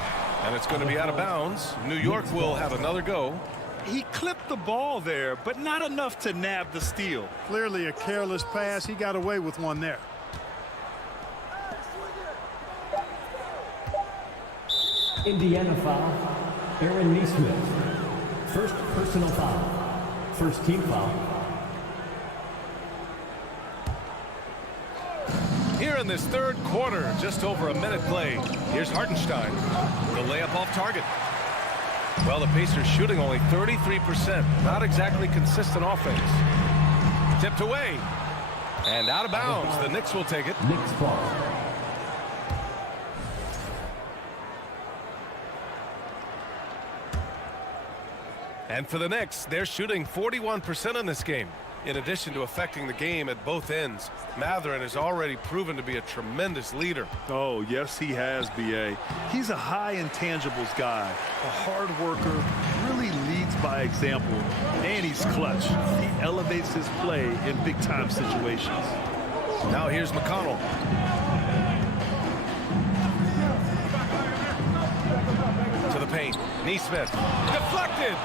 And it's going to be out of bounds. New York will have another go. He clipped the ball there, but not enough to nab the steal. Clearly a careless pass. He got away with one there. Indiana foul, Aaron Nesmith. First personal foul. First team foul. Here in this third quarter, just over a minute play. Here's Hartenstein. The layup off target. Well, the Pacers shooting only 33%. Not exactly consistent offense. Tipped away. And out of bounds. The Knicks will take it. Knicks ball. And for the Knicks, they're shooting 41% in this game. In addition to affecting the game at both ends, Matherin has already proven to be a tremendous leader. Oh, yes, he has, B.A. He's a high intangibles guy, a hard worker, really leads by example, and he's clutch. He elevates his play in big-time situations. Now here's McConnell. To the paint. Nesmith. Deflected.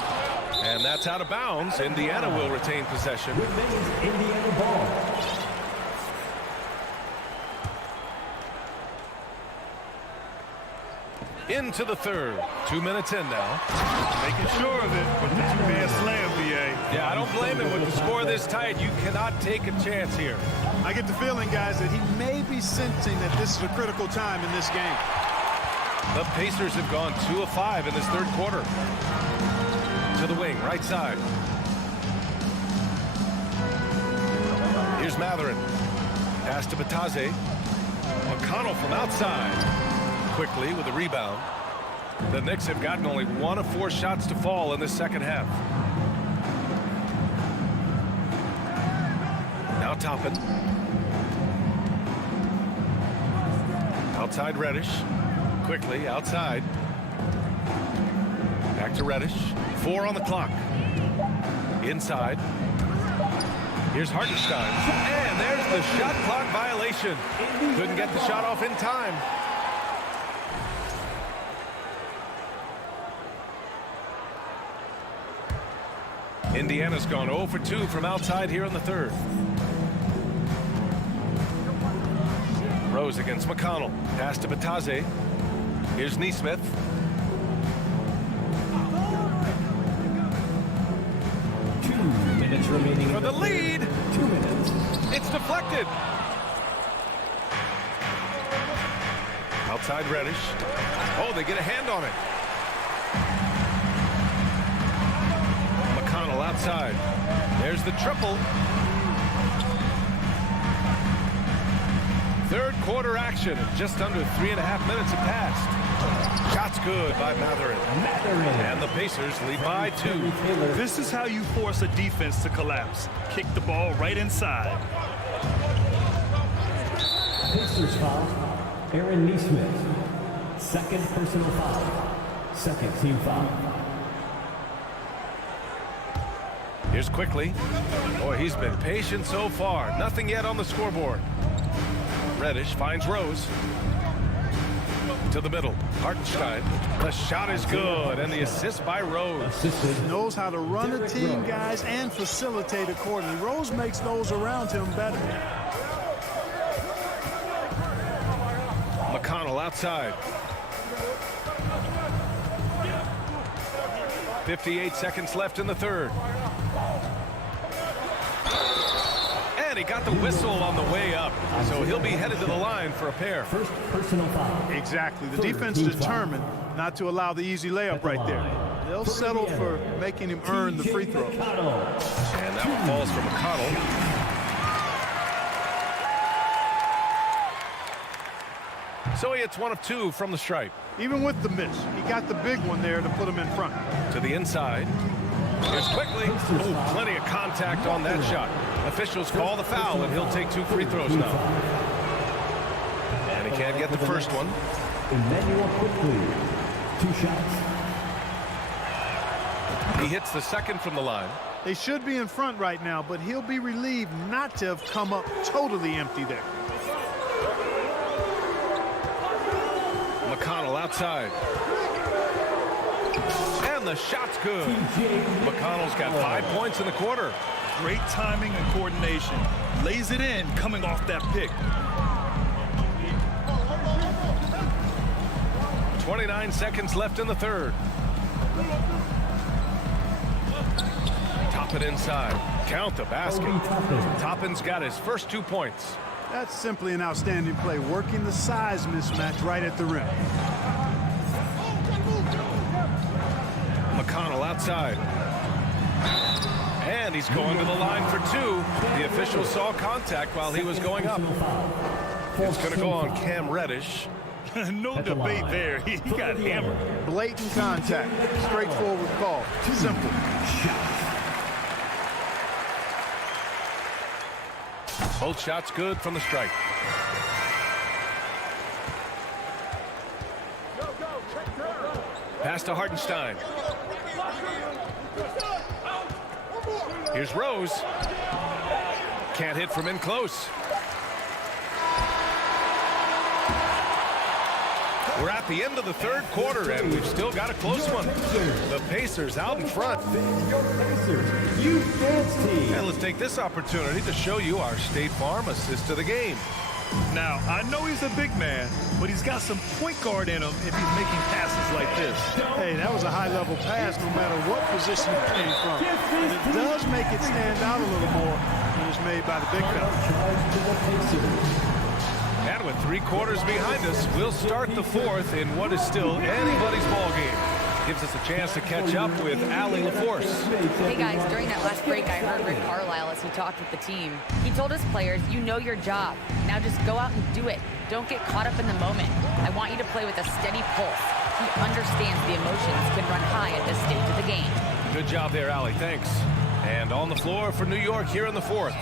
And that's out of bounds. Indiana will retain possession. Remains Indiana ball. Into the third. 2 minutes in now. Making sure of it, but the two-man slam, B.A. Yeah, I don't blame him. With the score this tight, you cannot take a chance here. I get the feeling, guys, that he may be sensing that this is a critical time in this game. The Pacers have gone 2 of 5 in this third quarter. To the wing, right side. Here's Matherin. Pass to Bitadze. McConnell from outside. Quickly with a rebound. The Knicks have gotten only 1 of 4 shots to fall in this second half. Now Toppin. Outside Reddish. Quickly outside. Back to Reddish. 4 on the clock. Inside. Here's Hartenstein. And there's the shot clock violation. Couldn't get the shot off in time. Indiana's gone 0 for 2 from outside here in the third. Rose against McConnell. Pass to Bataze. Here's Neesmith. Remaining for the lead. 2 minutes. It's deflected. Outside Reddish. Oh, they get a hand on it. McConnell outside. There's the triple. Third quarter action. Just under 3.5 minutes have passed. Shot's good by Matherin. And the Pacers lead by 2. This is how you force a defense to collapse. Kick the ball right inside. Pacers foul. Aaron Neesmith. Second personal foul. Second team foul. Here's Quickly. Boy, he's been patient so far. Nothing yet on the scoreboard. Reddish finds Rose. To the middle. Hartenstein. The shot is good, and the assist by Rose. Knows how to run a team, guys, and facilitate accordingly. Rose makes those around him better. McConnell outside. 58 seconds left in the third. And he got the whistle on the way up, so he'll be headed to the line for a pair. First personal foul. Exactly. The defense determined not to allow the easy layup right there. They'll settle for making him earn the free throw. And that one falls for McConnell. So he hits 1 of 2 from the stripe. Even with the miss, he got the big one there to put him in front. To the inside. Here's Quickly. Ooh, plenty of contact on that shot. Officials call the foul, and he'll take 2 free throws now. And he can't get the first one. Emmanuel Quickly. 2 shots. He hits the second from the line. They should be in front right now, but he'll be relieved not to have come up totally empty there. McConnell outside. And the shot's good. McConnell's got 5 points in the quarter. Great timing and coordination. Lays it in coming off that pick. 29 seconds left in the third. Toppin inside. Count the basket. Toppin's got his first 2 points. That's simply an outstanding play, working the size mismatch right at the rim. McConnell outside. And he's going to the line for 2. The official saw contact while he was going up. It's going to go on Cam Reddish. No debate there. He got hammered. Blatant contact. Straightforward call. Simple. Both shots good from the strike. Pass to Hartenstein. Here's Rose. Can't hit from in close. We're at the end of the third quarter, and we've still got a close one. The Pacers out in front. You dance team. And let's take this opportunity to show you our State Farm assist of the game. Now, I know he's a big man, but he's got some point guard in him if he's making passes like this. Hey, that was a high-level pass no matter what position it came from. And it does make it stand out a little more when it's made by the big fella. And with 3 quarters behind us, we'll start the fourth in what is still anybody's ball game. Gives us a chance to catch up with Allie LaForce. Hey guys, during that last break, I heard Rick Carlisle as he talked with the team. He told his players, you know your job. Now just go out and do it. Don't get caught up in the moment. I want you to play with a steady pulse. He understands the emotions can run high at this stage of the game. Good job there, Allie. Thanks. And on the floor for New York here in the fourth.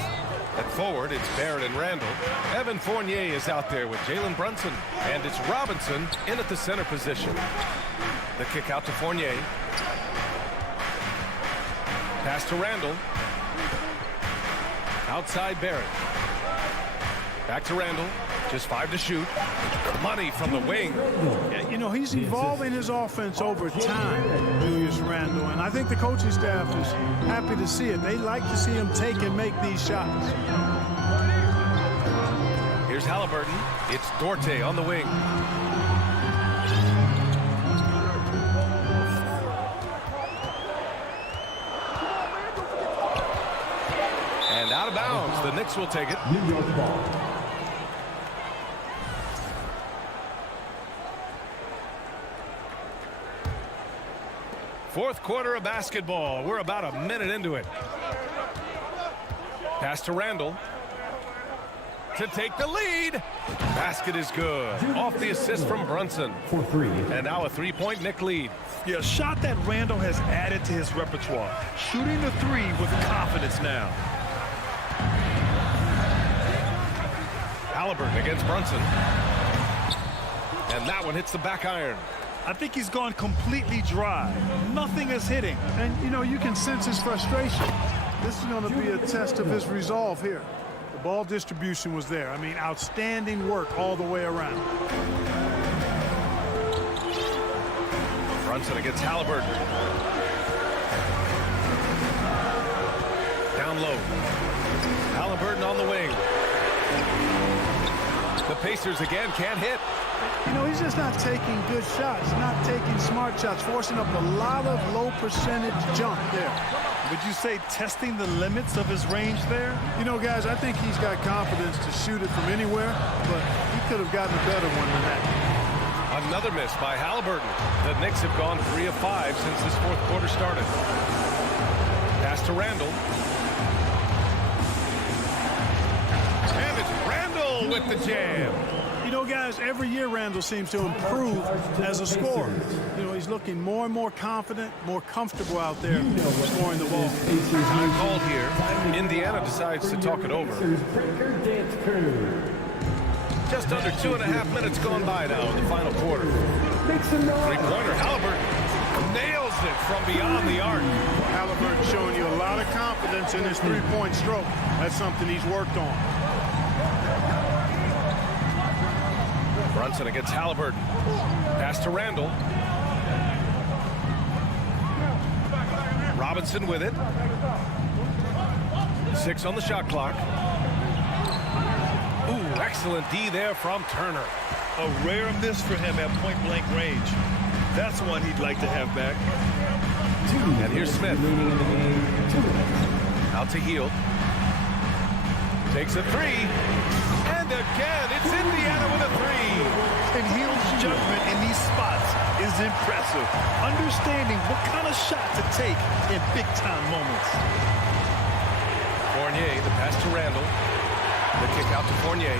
At forward, it's Barrett and Randall. Evan Fournier is out there with Jalen Brunson. And it's Robinson in at the center position. The kick out to Fournier. Pass to Randall. Outside Barrett. Back to Randall. Just 5 to shoot. Money from the wing. Yeah, you know, he's evolving his offense over time, Julius Randle, and I think the coaching staff is happy to see it. They like to see him take and make these shots. Here's Halliburton. It's Dorte on the wing. And out of bounds. The Knicks will take it. New York ball. Fourth quarter of basketball. We're about a minute into it. Pass to Randall. To take the lead. Basket is good. Off the assist from Brunson. For 3. And now a 3-point Knick lead. Yeah, a shot that Randall has added to his repertoire. Shooting the 3 with confidence now. Halliburton against Brunson. And that one hits the back iron. I think he's gone completely dry. Nothing is hitting. And, you know, you can sense his frustration. This is going to be a test of his resolve here. The ball distribution was there. I mean, outstanding work all the way around. Brunson against Halliburton. Down low. Halliburton on the wing. The Pacers again can't hit. You know, he's just not taking good shots, not taking smart shots, forcing up a lot of low percentage jump there. Would you say testing the limits of his range there? You know, guys, I think he's got confidence to shoot it from anywhere, but he could have gotten a better one than that. Another miss by Halliburton. The Knicks have gone 3 of 5 since this fourth quarter started. Pass to Randall. And it's Randall with the jam. You know, guys, every year Randall seems to improve as a scorer. You know, he's looking more and more confident, more comfortable out there scoring the ball. Time called here. Indiana decides to talk it over. Just under 2.5 minutes gone by now in the final quarter. Three-pointer, Halliburton nails it from beyond the arc. Halliburton showing you a lot of confidence in his three-point stroke. That's something he's worked on. Brunson against Halliburton. Pass to Randall. Robinson with it. 6 on the shot clock. Ooh, excellent D there from Turner. A rare miss for him at point-blank range. That's one he'd like to have back. And here's Smith. Out to Hield. Takes a 3. And again, it's Indiana with a 3. And Hield's judgment in these spots is impressive. Understanding what kind of shot to take in big-time moments. Fournier, the pass to Randall. The kick out to Fournier.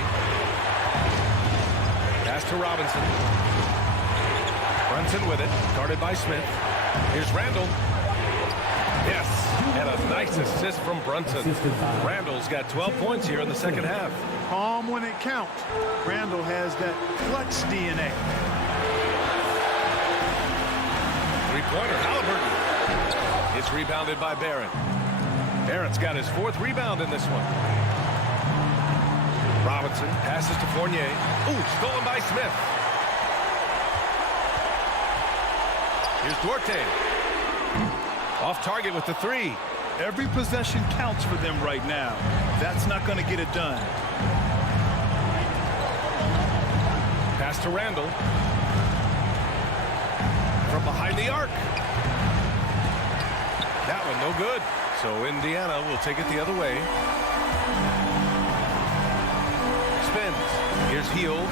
Pass to Robinson. Brunson with it, guarded by Smith. Here's Randall. Yes, and a nice assist from Brunson. Randall's got 12 points here in the second half. Calm when it counts. Randall has that clutch DNA. Three-pointer, Halliburton. It's rebounded by Barrett. Barrett's got his 4th rebound in this one. Robinson passes to Fournier. Ooh, stolen by Smith. Here's Dorte. Off target with the 3. Every possession counts for them right now. That's not going to get it done. Pass to Randall. From behind the arc. That one no good. So Indiana will take it the other way. Spins. Here's Hield.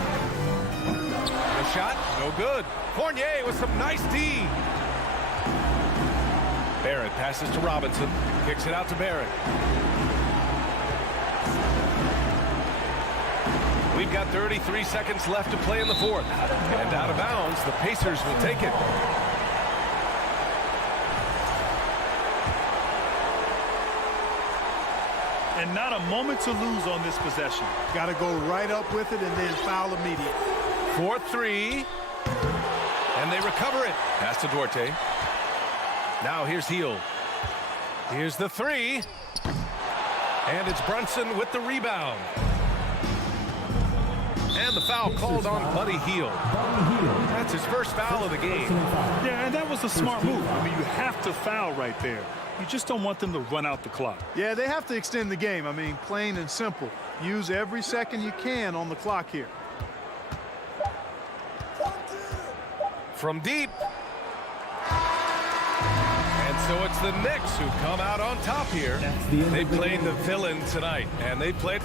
The shot, no good. Fournier with some nice D. Barrett passes to Robinson. Kicks it out to Barrett. We've got 33 seconds left to play in the fourth. And out of bounds, the Pacers will take it. And not a moment to lose on this possession. Got to go right up with it and then foul immediately. 4-3. And they recover it. Pass to Dorte. Now here's Hield. Here's the three. And it's Brunson with the rebound. And the foul called on Buddy Hield. That's his first foul of the game. Yeah, and that was a smart move. I mean, you have to foul right there. You just don't want them to run out the clock. Yeah, they have to extend the game. I mean, plain and simple. Use every second you can on the clock here. From deep. And so it's the Knicks who come out on top here. They played the villain tonight, and they played...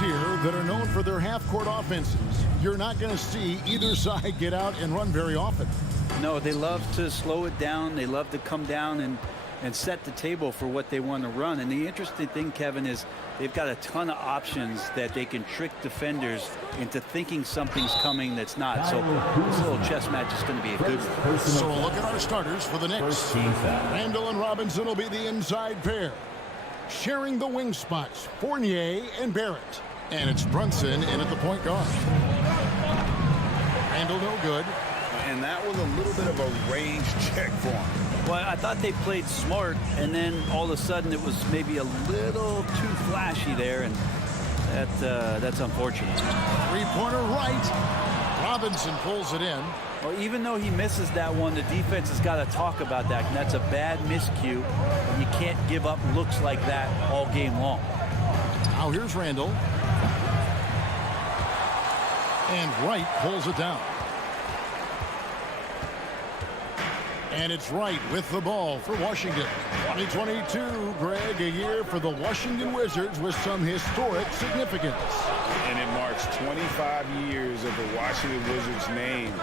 Here that are known for their half-court offenses. You're not going to see either side get out and run very often. No, they love to slow it down. They love to come down and set the table for what they want to run. And the interesting thing, Kevin, is they've got a ton of options that they can trick defenders into thinking something's coming that's not. So this little chess match is going to be a good one. So look at our starters for the Knicks. Randall and Robinson will be the inside pair. Sharing the wing spots, Fournier and Barrett. And it's Brunson in at the point guard. Randall no good. And that was a little bit of a range check for him. Well, I thought they played smart, and then all of a sudden it was maybe a little too flashy there, and that's unfortunate. Three-pointer right. Robinson pulls it in. Well, even though he misses that one, the defense has got to talk about that, and that's a bad miscue. And you can't give up looks like that all game long. Now here's Randall. And Wright pulls it down. And it's Wright with the ball for Washington. 2022, Greg, a year for the Washington Wizards with some historic significance. And it marks 25 years of the Washington Wizards name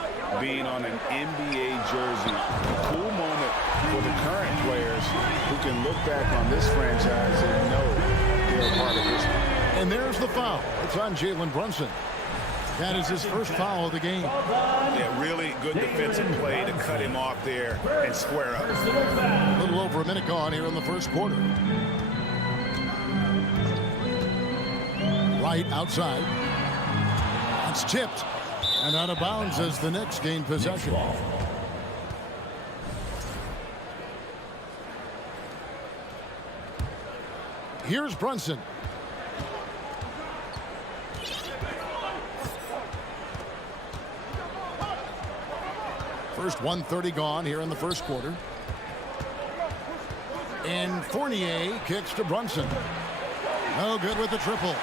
being on an NBA jersey. A cool moment for the current players who can look back on this franchise and know they're a part of history. And there's the foul. It's on Jalen Brunson. That is his first foul of the game. Yeah, really good defensive play to cut him off there and square up. A little over a minute gone here in the first quarter. Right outside. It's tipped and out of bounds as the Knicks gain possession. Here's Brunson. First 1:30 gone here in the first quarter. And Fournier kicks to Brunson. No good with the triple.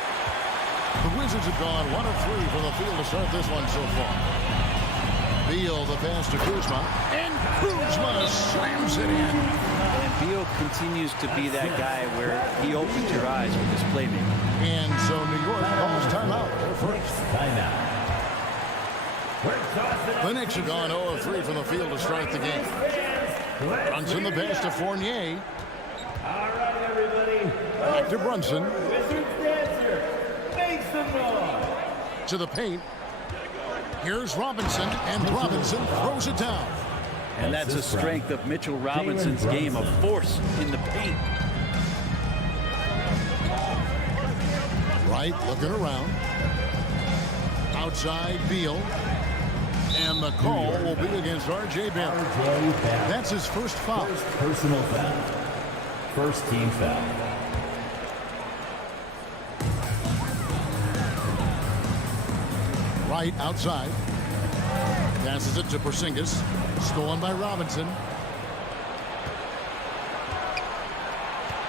The Wizards have gone 1 of 3 from the field to start this one so far. Beal the pass to Kuzma. And Kuzma slams it in. And Beal continues to be that guy where he opens your eyes with his playmaking. And so New York calls timeout. Their first. Timeout. The Knicks have gone 0 of 3 from the field to start the game. Brunson the pass to Fournier. All right, everybody. Back to Brunson. Wizards dancer, make some To the paint. Here's Robinson, and Robinson throws it down. And that's a strength of Mitchell Robinson's game, of force in the paint. Wright looking around. Outside Beal. And the call will be against R.J. Barrett. That's his first foul. Personal foul. First team foul. Wright outside. Passes it to Porzingis. Stolen by Robinson.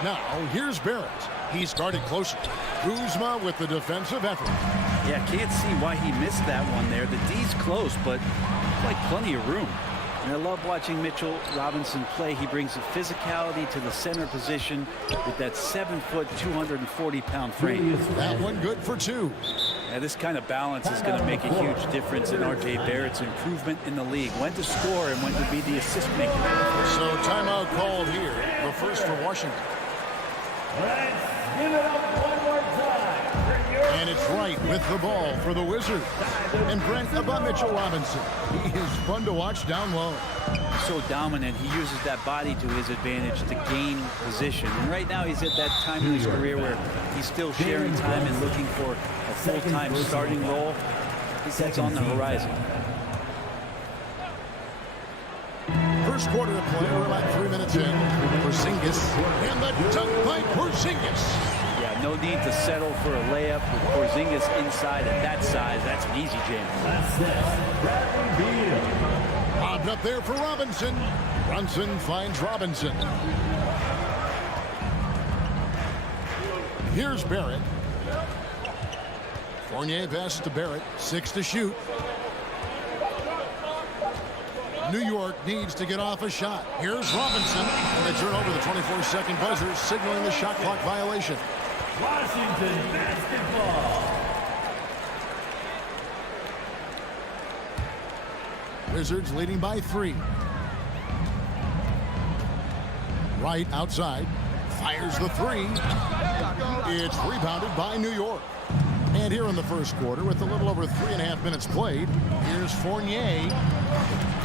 Now, here's Barrett. He's guarded closer. Kuzma with the defensive effort. Yeah, can't see why he missed that one there. The D's close, but like plenty of room. And I love watching Mitchell Robinson play. He brings a physicality to the center position with that 7-foot, 240-pound frame. That one good for two. Now, this kind of balance is going to make a huge difference in R.J. Barrett's improvement in the league. When to score and when to be the assist maker. So timeout called here. The first for Washington. Let's give it up one more time. And it's Wright with the ball for the Wizards. And Brent about Mitchell Robinson. He is fun to watch down low. So dominant. He uses that body to his advantage to gain position. And right now he's at that time in his career where he's still sharing time and looking for a full-time starting role. I think that's on the horizon. First quarter of play. We're about 3 minutes in. Porzingis. And the dunk by Porzingis. Yeah, no need to settle for a layup with Porzingis inside at that size. That's an easy jam. Lobbed up there for Robinson. Brunson finds Robinson. Here's Barrett. Fournier passes to Barrett. 6 to shoot. New York needs to get off a shot. Here's Robinson. And they turn over the 24-second buzzer, signaling the shot clock violation. Washington basketball. Wizards leading by 3. Wright outside. Fires the 3. It's rebounded by New York. And here in the first quarter, with a little over 3.5 minutes played, here's Fournier.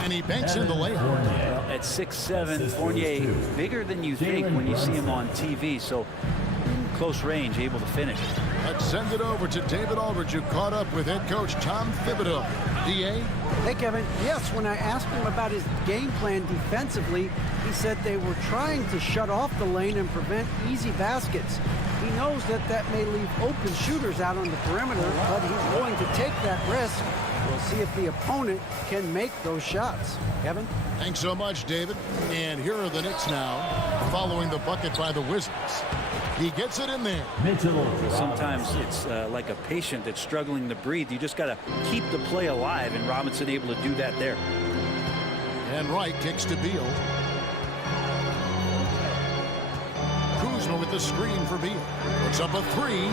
And he banks in the layup. Well, at 6'7", Fournier, bigger than you think when you see him on TV. So close range, able to finish. Let's send it over to David Aldridge, who caught up with head coach Tom Thibodeau. D.A.? Hey, Kevin. Yes, when I asked him about his game plan defensively, he said they were trying to shut off the lane and prevent easy baskets. He knows that may leave open shooters out on the perimeter, but he's willing to take that risk. We'll see if the opponent can make those shots. Kevin? Thanks so much, David. And here are the Knicks now, following the bucket by the Wizards. He gets it in there. Sometimes it's like a patient that's struggling to breathe. You just got to keep the play alive, and Robinson able to do that there. And Wright kicks to Beal. Kuzma with the screen for Beal. Puts up a 3.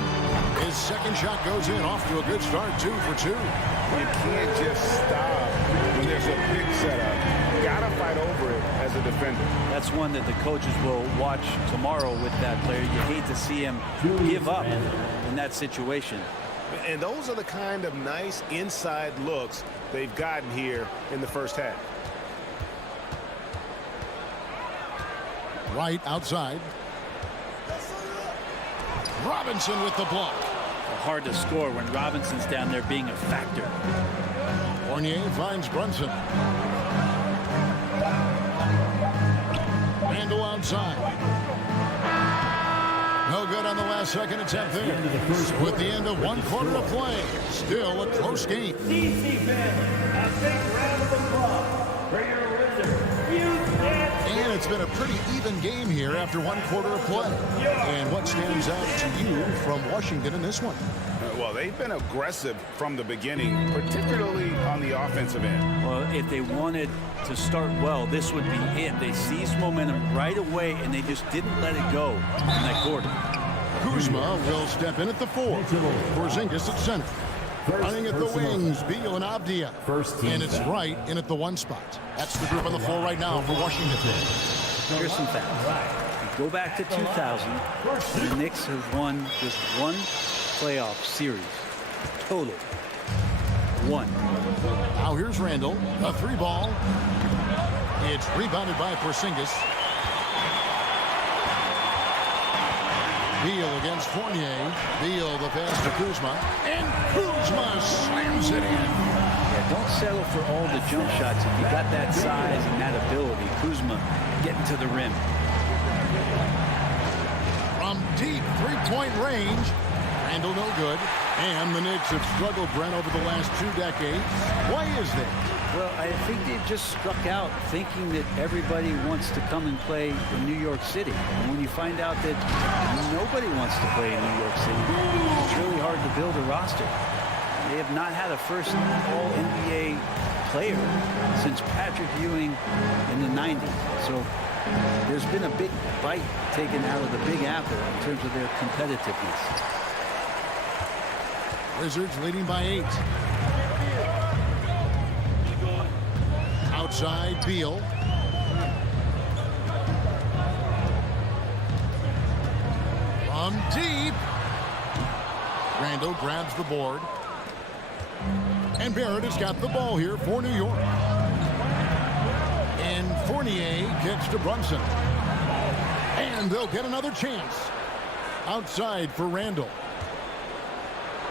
His second shot goes in, off to a good start, 2 for 2. You can't just stop when there's a big setup. You gotta fight over it as a defender. That's one that the coaches will watch tomorrow with that player. You hate to see him give up in that situation. And those are the kind of nice inside looks they've gotten here in the first half. Wright outside. Robinson with the block. Hard to score when Robinson's down there being a factor. Fournier finds Brunson. Randall outside. No good on the last second attempt there. With the end of one quarter of play. Still a close game. A big round of applause for your Wizards. And it's been a pretty even game here after one quarter of play. And what stands out to you from Washington in this one? Well, they've been aggressive from the beginning, particularly on the offensive end. Well, if they wanted to start well, this would be it. They seized momentum right away, and they just didn't let it go in that quarter. Kuzma will step in at the 4. Porzingis at center. Running at the wings, Beal and Avdia. And it's Wright in at the 1 spot. That's the group on the floor right now for Washington. Here's some facts. Go back to 2000. The Knicks have won just one playoff series. total. 1. Now here's Randall. A 3-ball. It's rebounded by Porzingis. Beal against Fournier. Beal the pass to Kuzma. And Kuzma slams it in. Yeah, don't settle for all the jump shots. If you got that size and that ability, Kuzma getting to the rim. From deep three-point range. Randall no good. And the Knicks have struggled, Brent, over the last 2 decades. Why is that? Well, I think they've just struck out thinking that everybody wants to come and play in New York City. And when you find out that nobody wants to play in New York City, it's really hard to build a roster. They have not had a first All-NBA player since Patrick Ewing in the 90s. So there's been a big bite taken out of the Big Apple in terms of their competitiveness. Wizards leading by 8. Outside, Beal. From deep. Randall grabs the board. And Barrett has got the ball here for New York. And Fournier kicks to Brunson. And they'll get another chance. Outside for Randall.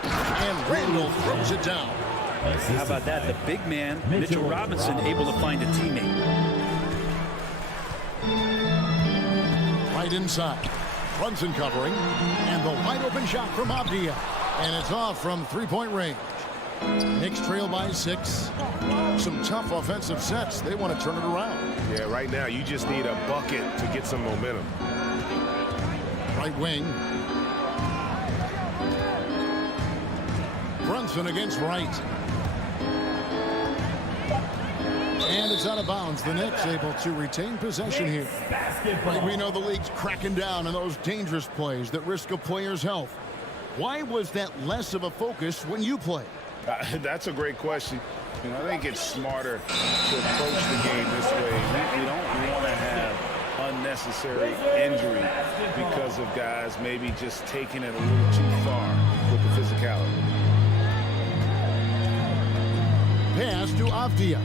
And Randall throws it down. How about that? The big man, Mitchell Robinson, able to find a teammate. Right inside. Brunson covering. And the wide open shot from Avdia. And it's off from three-point range. Knicks trail by 6. Some tough offensive sets. They want to turn it around. Yeah, right now you just need a bucket to get some momentum. Right wing. Brunson against Wright. And it's out of bounds. The Knicks able to retain possession here. We know the league's cracking down on those dangerous plays that risk a player's health. Why was that less of a focus when you play? That's a great question. You know, I think it's smarter to approach the game this way. We don't want to have unnecessary injury because of guys maybe just taking it a little too far with the physicality. Pass to Avdia.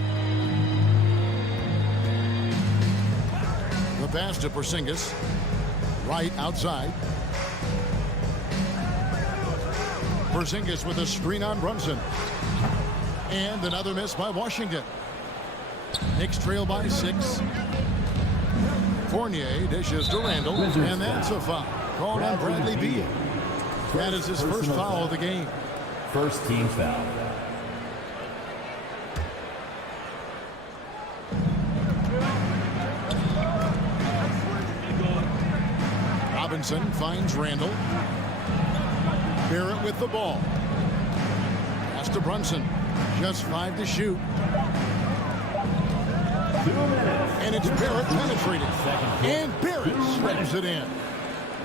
The pass to Porzingis. Right outside. Porzingis with a screen on Brunson. And another miss by Washington. Knicks trail by 6. Fournier dishes to Randall. And that's a foul. Called on Bradley Beal. That is his first foul of the game. First team foul. Robinson finds Randall. Barrett with the ball. Pass to Brunson. Just 5 to shoot. And it's Barrett penetrating. And Barrett slams it in.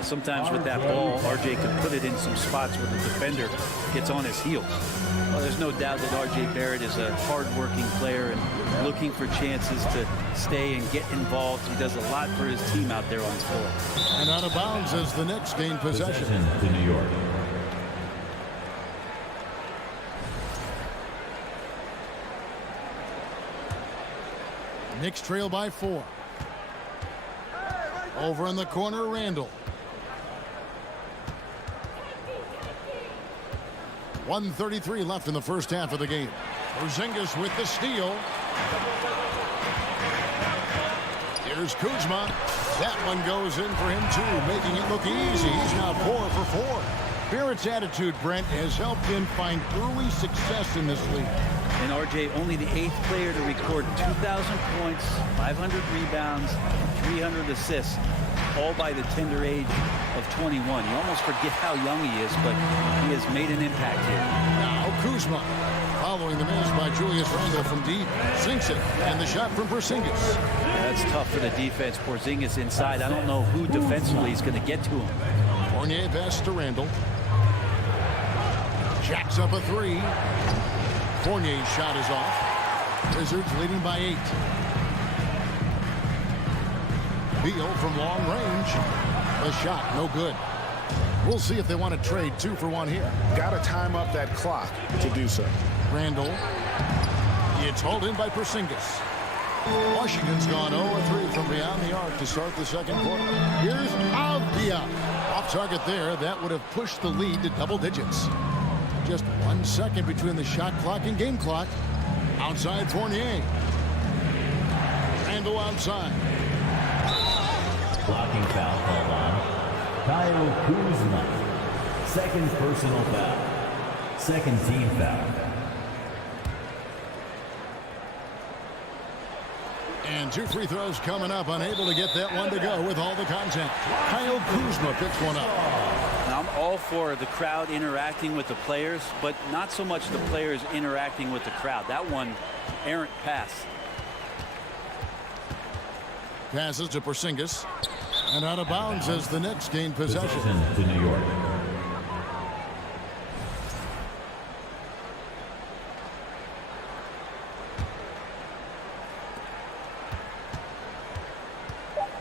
Sometimes with that ball, RJ can put it in some spots where the defender gets on his heels. Well, there's no doubt that RJ Barrett is a hard-working player and looking for chances to stay and get involved. He does a lot for his team out there on the floor. And out of bounds as the Knicks gain possession. To New York. Knicks trail by 4. Over in the corner, Randall. 1:33 left in the first half of the game. Porzingis with the steal. Here's Kuzma. That one goes in for him too, making it look easy. He's now 4 for 4. Barrett's attitude, Brent, has helped him find early success in this league. And RJ, only the 8th player to record 2,000 points, 500 rebounds, 300 assists, all by the tender age of 21. You almost forget how young he is, but he has made an impact here. Now Kuzma, following the miss by Julius Randle from deep, sinks it, and the shot from Porzingis. Yeah, that's tough for the defense. Porzingis inside. I don't know who defensively is going to get to him. Fournier pass to Randle. Jacks up a 3. Fournier's shot is off. Wizards leading by 8. Beal from long range. The shot no good. We'll see if they want to trade 2 for 1 here. Got to time up that clock to do so. Randall. It's hauled in by Porzingis. Washington's gone 0-3 from beyond the arc to start the second quarter. Here's Avdia. Off target there. That would have pushed the lead to double digits. Just 1 second between the shot clock and game clock. Outside Fournier. Randall outside. Blocking foul called on Kyle Kuzma. Second personal foul. Second team foul. And 2 free throws coming up. Unable to get that one to go with all the contact. Kyle Kuzma picks one up. Now, I'm all for the crowd interacting with the players, but not so much the players interacting with the crowd. That one, errant pass. Passes to Porzingis. And out of bounds as the Knicks gain possession. To New York.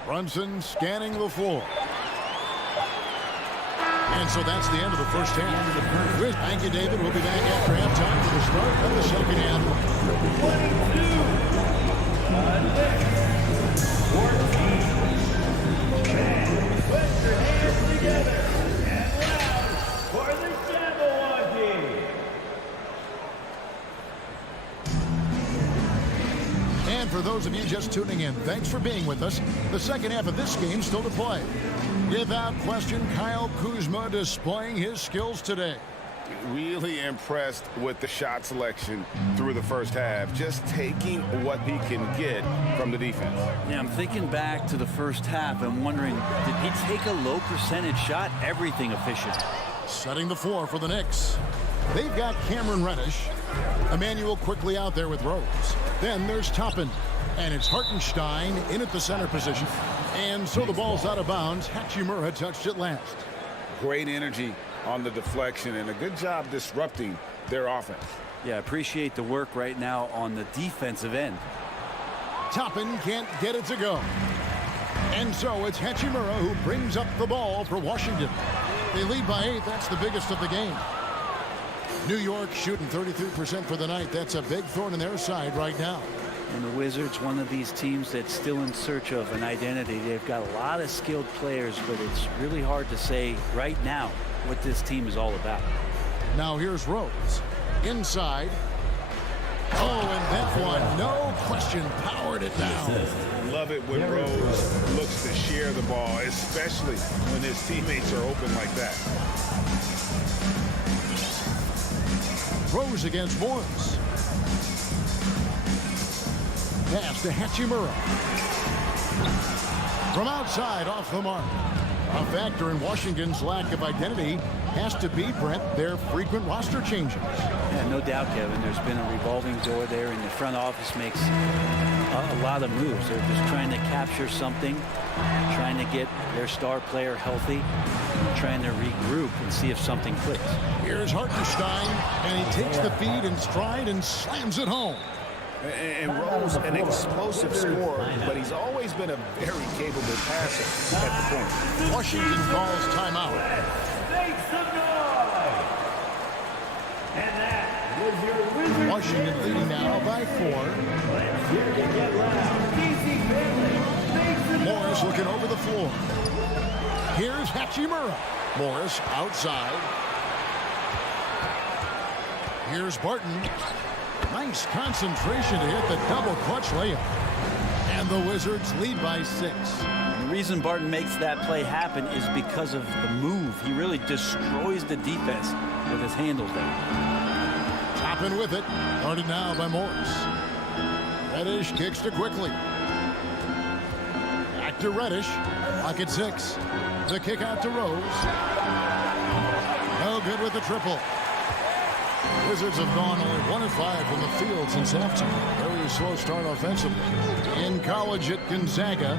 Brunson scanning the floor. And so that's the end of the first half. Thank you, David. We'll be back after halftime for the start of the second And for those of you just tuning in, thanks for being with us. The second half of this game still to play. Without question, Kyle Kuzma displaying his skills today. Really impressed with the shot selection through the first half, just taking what he can get from the defense. Yeah, I'm thinking back to the first half and wondering, did he take a low percentage shot? Everything efficient. Setting the floor for the Knicks. They've got Cameron Reddish. Emmanuel quickly out there with Rose. Then there's Toppin. And it's Hartenstein in at the center position. And so the ball's out of bounds. Hachimura touched it last. Great energy on the deflection and a good job disrupting their offense. Yeah, appreciate the work right now on the defensive end. Toppin can't get it to go. And so it's Hachimura who brings up the ball for Washington. They lead by 8. That's the biggest of the game. New York shooting 33% for the night. That's a big thorn in their side right now. And the Wizards, one of these teams that's still in search of an identity. They've got a lot of skilled players, but it's really hard to say right now what this team is all about. Now here's Rose. Inside. Oh, and that one, no question, powered it down. Love it when Rose looks to share the ball, especially when his teammates are open like that. Rose against Morris. Pass to Hachimura. From outside, off the mark. A factor in Washington's lack of identity has to be, Brett, their frequent roster changes. Yeah, no doubt, Kevin. There's been a revolving door there, and the front office makes a lot of moves. They're just trying to capture something, trying to get their star player healthy, trying to regroup and see if something clicks. Here's Hartenstein, and he takes the feed in stride and slams it home. And Rose, an explosive scorer, but he's always been a very capable passer at the point. Washington calls timeout. Washington leading now by 4. Morris looking over the floor. Here's Hachimura. Morris outside. Here's Barton. Nice concentration to hit the double clutch layup. And the Wizards lead by 6. The reason Barton makes that play happen is because of the move. He really destroys the defense with his handles there. Toppin with it. Guarded now by Morris. Reddish kicks to quickly. Back to Reddish. Lock at 6. The kick out to Rose. No good with the triple. Wizards have gone only 1 of 5 from the field since halftime. Very slow start offensively. In college at Gonzaga,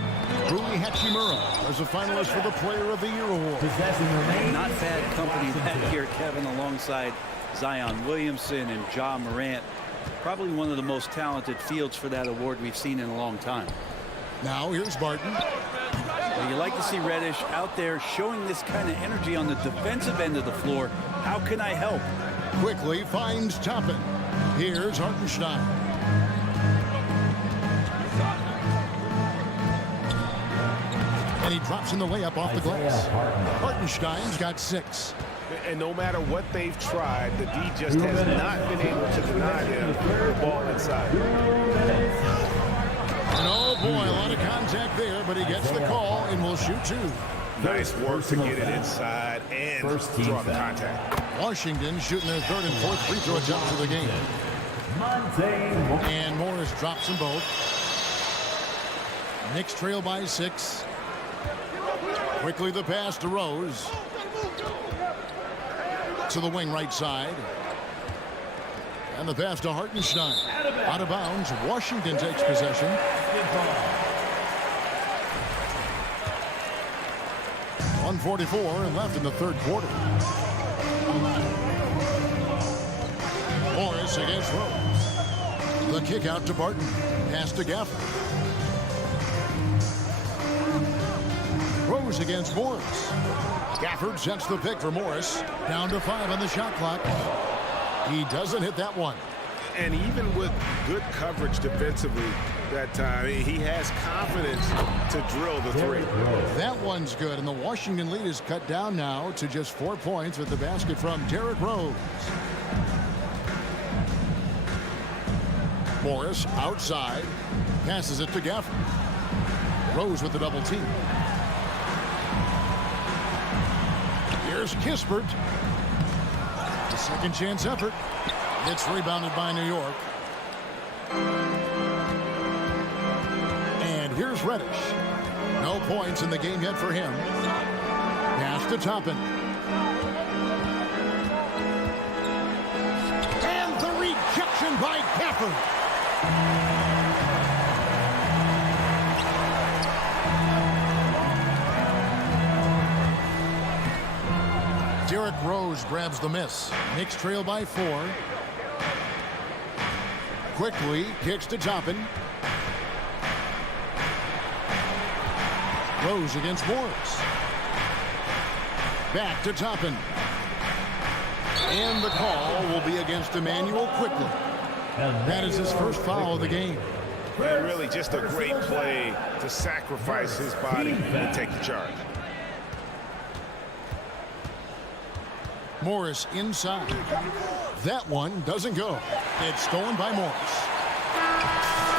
Rui Hachimura was a finalist for the Player of the Year award. Not bad company that year, Kevin, alongside Zion Williamson and Ja Morant. Probably one of the most talented fields for that award we've seen in a long time. Now here's Barton. Well, you like to see Reddish out there showing this kind of energy on the defensive end of the floor. How can I help? Quickly finds Toppin. Here's Hartenstein. And he drops in the layup off the glass. Hartenstein's got 6. And no matter what they've tried, the D just has not been able to deny them the ball inside. And oh boy, a lot of contact there, but he gets the call and will shoot 2. Nice work to get it inside and draw the contact. Washington shooting their 3rd and 4th free throw attempts of the game. And Morris drops them both. Knicks trail by 6. Quickly the pass to Rose. To the wing right side. And the pass to Hartenstein. Out of bounds. Washington takes possession. 1:44 left in the 3rd quarter. Morris against Rose. The kick out to Barton. Pass to Gafford. Rose against Morris. Gafford sets the pick for Morris. Down to 5 on the shot clock. He doesn't hit that one. And even with good coverage defensively that time, he has confidence to drill the 3. That one's good, and the Washington lead is cut down now to just 4 points with the basket from Derrick Rose. Morris outside. Passes it to Gafford. Rose with the double team. Here's Kispert. The second chance effort. It's rebounded by New York. And here's Reddish. No points in the game yet for him. Pass to Toppin. And the rejection by Gafford. Derrick Rose grabs the miss. Knicks trail by 4. Quickly kicks to Toppin. Rose against Morris. Back to Toppin. And the call will be against Emmanuel Quickly. That is his first foul of the game. And really just a great play to sacrifice his body and take the charge. Morris inside. That one doesn't go. It's stolen by Morris.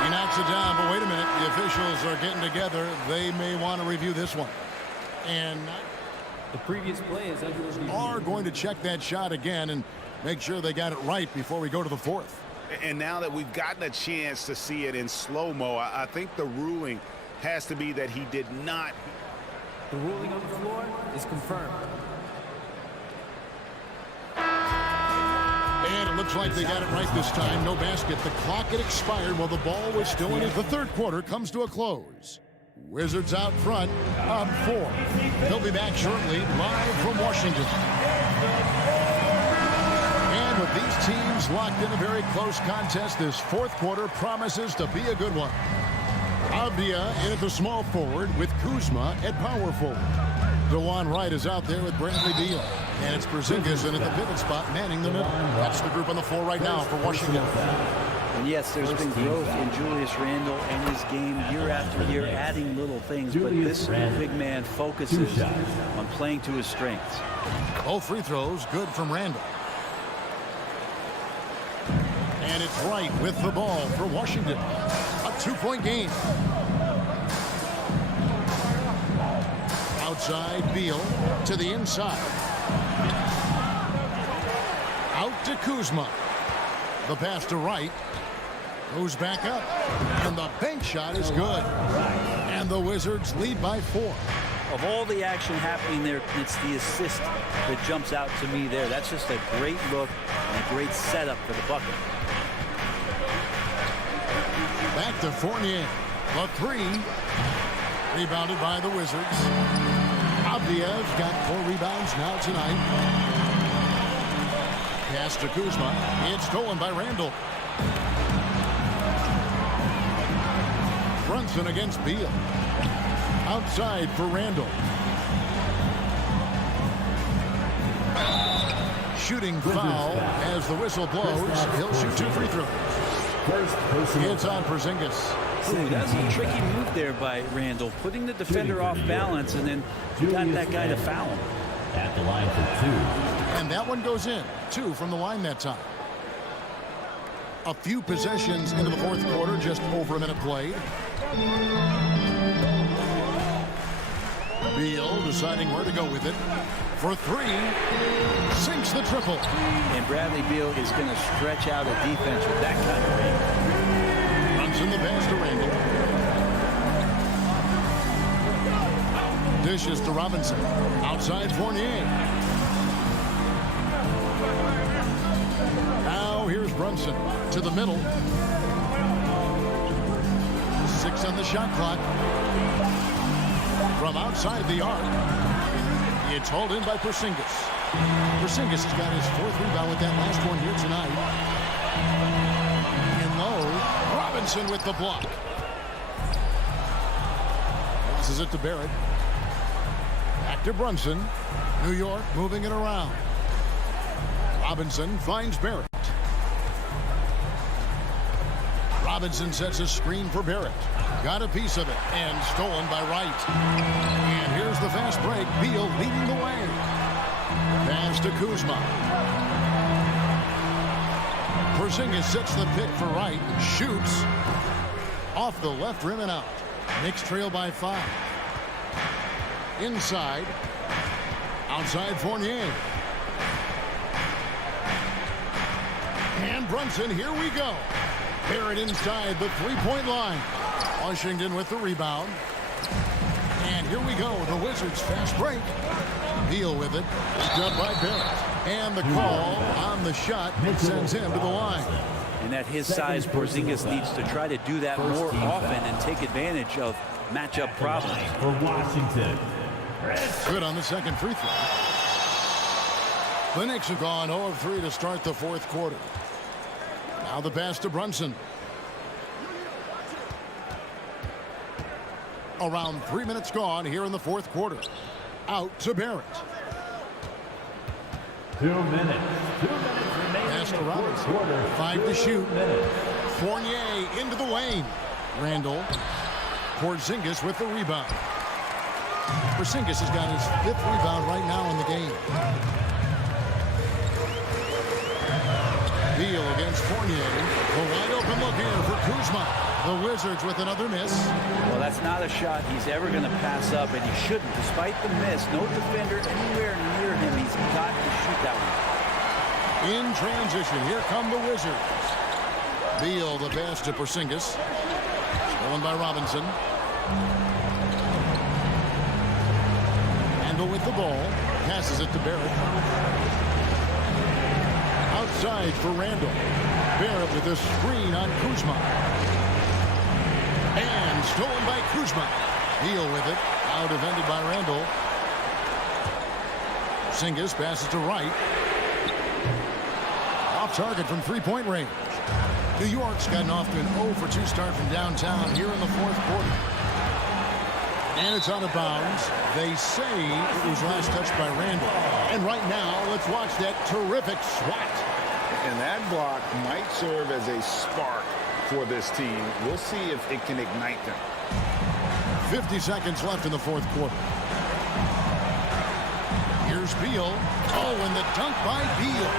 He knocks it down, but wait a minute. The officials are getting together. They may want to review this one. And the previous play is under review. Are going to check that shot again and make sure they got it right before we go to the 4th. And now that we've gotten a chance to see it in slow-mo, I think the ruling has to be that he did not. The ruling on the floor is confirmed. And it looks like they got it right this time. No basket. The clock had expired while the ball was still in it. The 3rd quarter comes to a close. Wizards out front, up 4. They'll be back shortly, live from Washington. And with these teams locked in a very close contest, this 4th quarter promises to be a good one. Avdia in at the small forward with Kuzma at power forward. DeJuan Wright is out there with Bradley Beal. And it's Porzingis in at the pivot spot, manning the middle. That's the group on the floor right now for Washington. And yes, there's been growth in Julius Randle and his game year after year, adding little things. But this big man focuses on playing to his strengths. Both free throws good from Randle. And it's Wright with the ball for Washington. A 2-point game. Outside, Beal to the inside. Out to Kuzma. The pass to Wright. Goes back up. And the bank shot is good. And the Wizards lead by 4. Of all the action happening there, it's the assist that jumps out to me there. That's just a great look and a great setup for the bucket. Back to Fournier. The 3. Rebounded by the Wizards. Avdia's got 4 rebounds now tonight. Pass to Kuzma. It's stolen by Randle. Brunson against Beal. Outside for Randall. Shooting foul as the whistle blows. He'll shoot 2 free throws. It's on Porzingis. Ooh, that's a tricky move there by Randall, putting the defender off balance and then got that guy to foul him. At the line for 2. And that one goes in. 2 from the line that time. A few possessions into the fourth quarter, just over a minute played. Beal deciding where to go with it. For 3, sinks the triple. And Bradley Beal is going to stretch out a defense with that kind of range. Brunson the pass to Randall. Dishes to Robinson. Outside Fournier. Now here's Brunson to the middle. 6 on the shot clock. From outside the arc. It's hauled in by Porzingis. Porzingis has got his 4th rebound with that last one here tonight. And low, Robinson with the block. Passes it to Barrett. Back to Brunson. New York moving it around. Robinson finds Barrett. Robinson sets a screen for Barrett. Got a piece of it and stolen by Wright. And here's the fast break. Beal leading the way. Pass to Kuzma. Porzingis sets the pick for Wright. Shoots. Off the left rim and out. Knicks trail by 5. Inside. Outside Fournier. And Brunson, here we go. Barrett inside the 3-point line. Washington with the rebound. And here we go. The Wizards fast break. Beal with it. Picked up by Barrett. And the call on the shot sends him to the line. And at his size, Porzingis needs to try to do that more often and take advantage of matchup problems. For Washington. Good on the second free throw. The Knicks have gone 0 of 3 to start the fourth quarter. Now the pass to Brunson. Around 3 minutes gone here in the fourth quarter. Out to Barrett. 2 minutes. 2 minutes remaining. Pass to Robinson. 5 to shoot. Fournier into the lane. Randall. Porzingis with the rebound. Porzingis has got his 5th rebound right now in the game. Beal against Fournier. The wide open look here for Kuzma. The Wizards with another miss. Well, that's not a shot he's ever going to pass up, and he shouldn't. Despite the miss, no defender anywhere near him. He's got to shoot that one. In transition, here come the Wizards. Beal the pass to Porzingis. Stolen by Robinson. Randall with the ball. Passes it to Barrett. Outside for Randall. Barrett with a screen on Kuzma. And stolen by Kuzma. Beal with it. Now defended by Randall. Porzingis passes to Wright. Off target from 3-point range. New York's gotten off to an 0 for 2 start from downtown here in the fourth quarter. And it's out of bounds. They say it was last touched by Randall. And right now, let's watch that terrific swat. And that block might serve as a spark for this team. We'll see if it can ignite them. 50 seconds left in the fourth quarter. Here's Beal. Oh, and the dunk by Beal.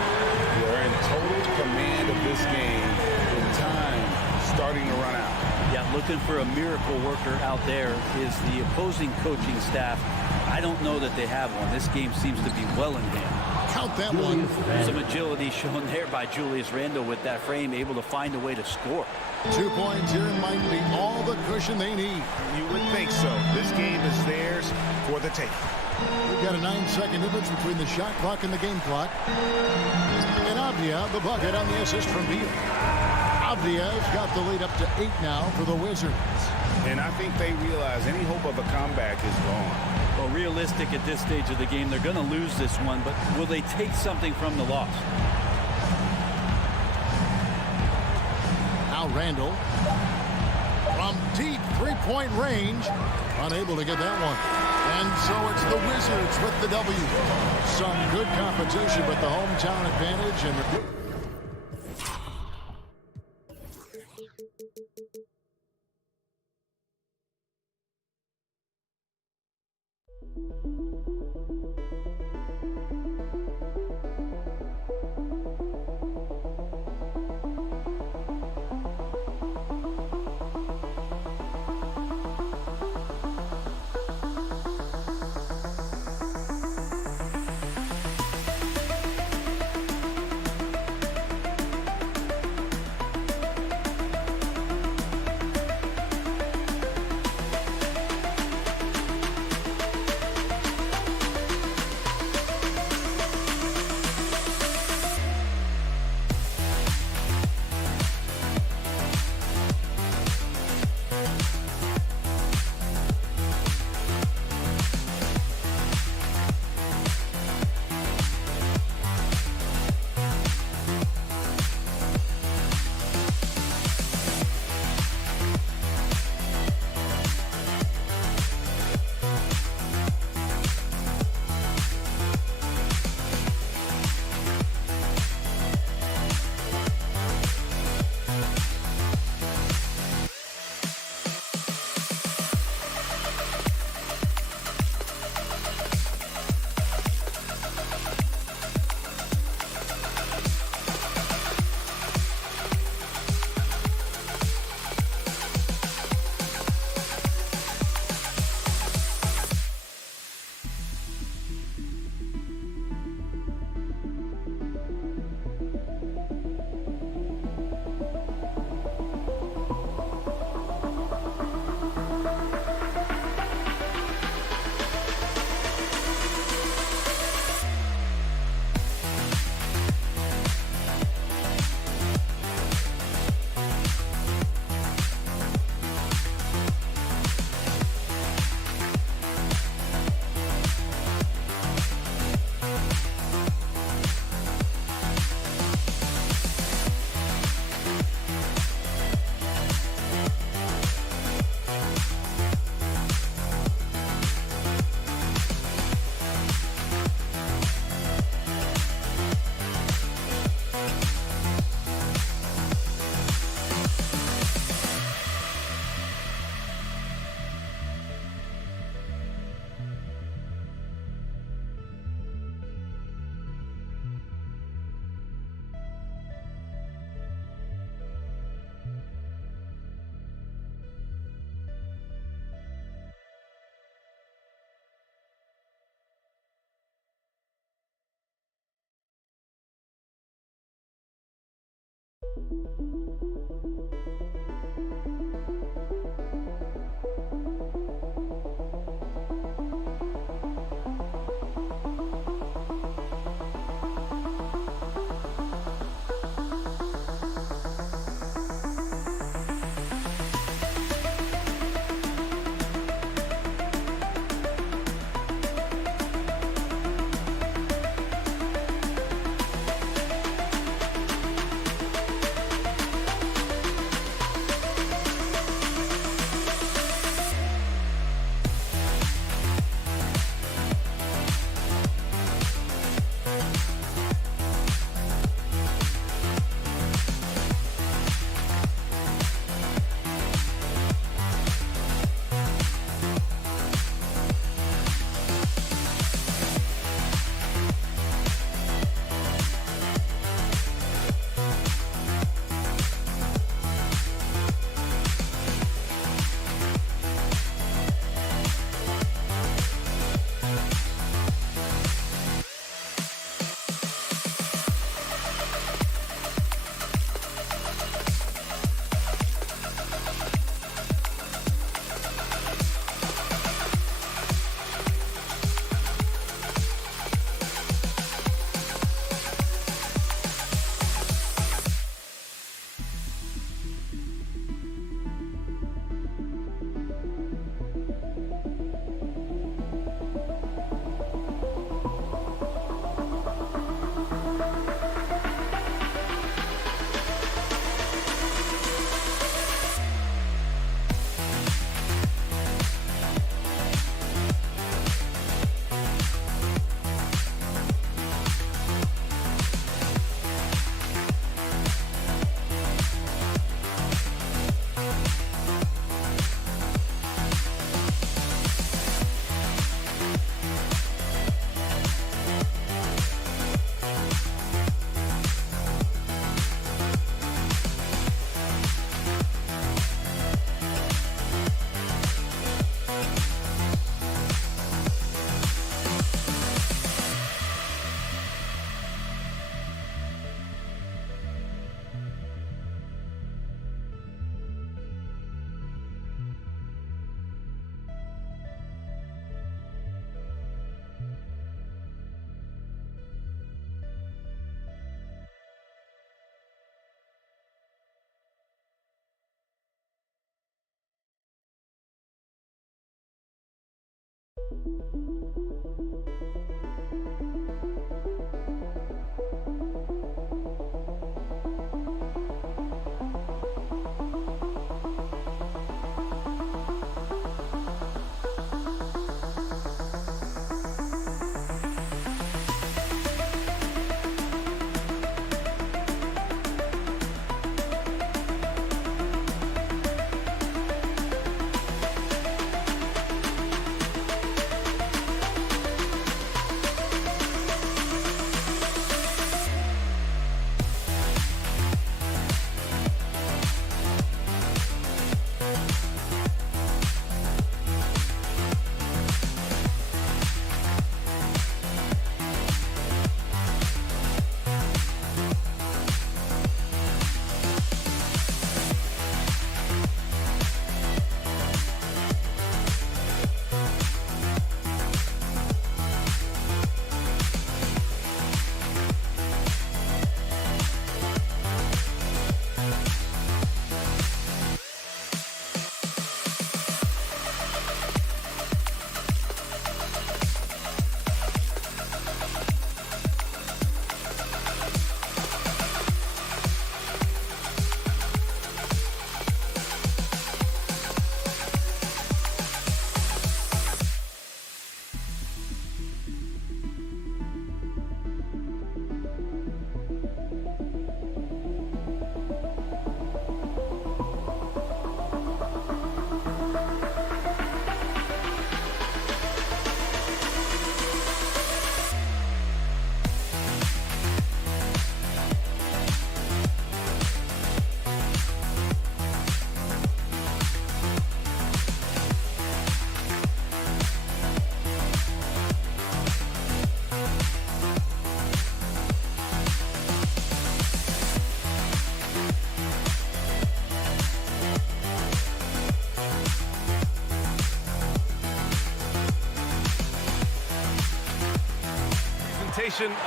They're in total command of this game with time starting to run out. Yeah, looking for a miracle worker out there is the opposing coaching staff. I don't know that they have one. This game seems to be well in hand. Count that one. Some agility shown there by Julius Randle with that frame, able to find a way to score. 2 points here might be all the cushion they need. You would think so. This game is theirs for the taking. We've got a 9-second difference between the shot clock and the game clock. And Avdia, the bucket on the assist from Beal. Avdia's got the lead up to 8 now for the Wizards. And I think they realize any hope of a comeback is gone. Well, realistic at this stage of the game, they're going to lose this one, but will they take something from the loss? Now Randall. from deep three-point range. Unable to get that one. And so it's the Wizards with the W. Some good competition, but the hometown advantage. And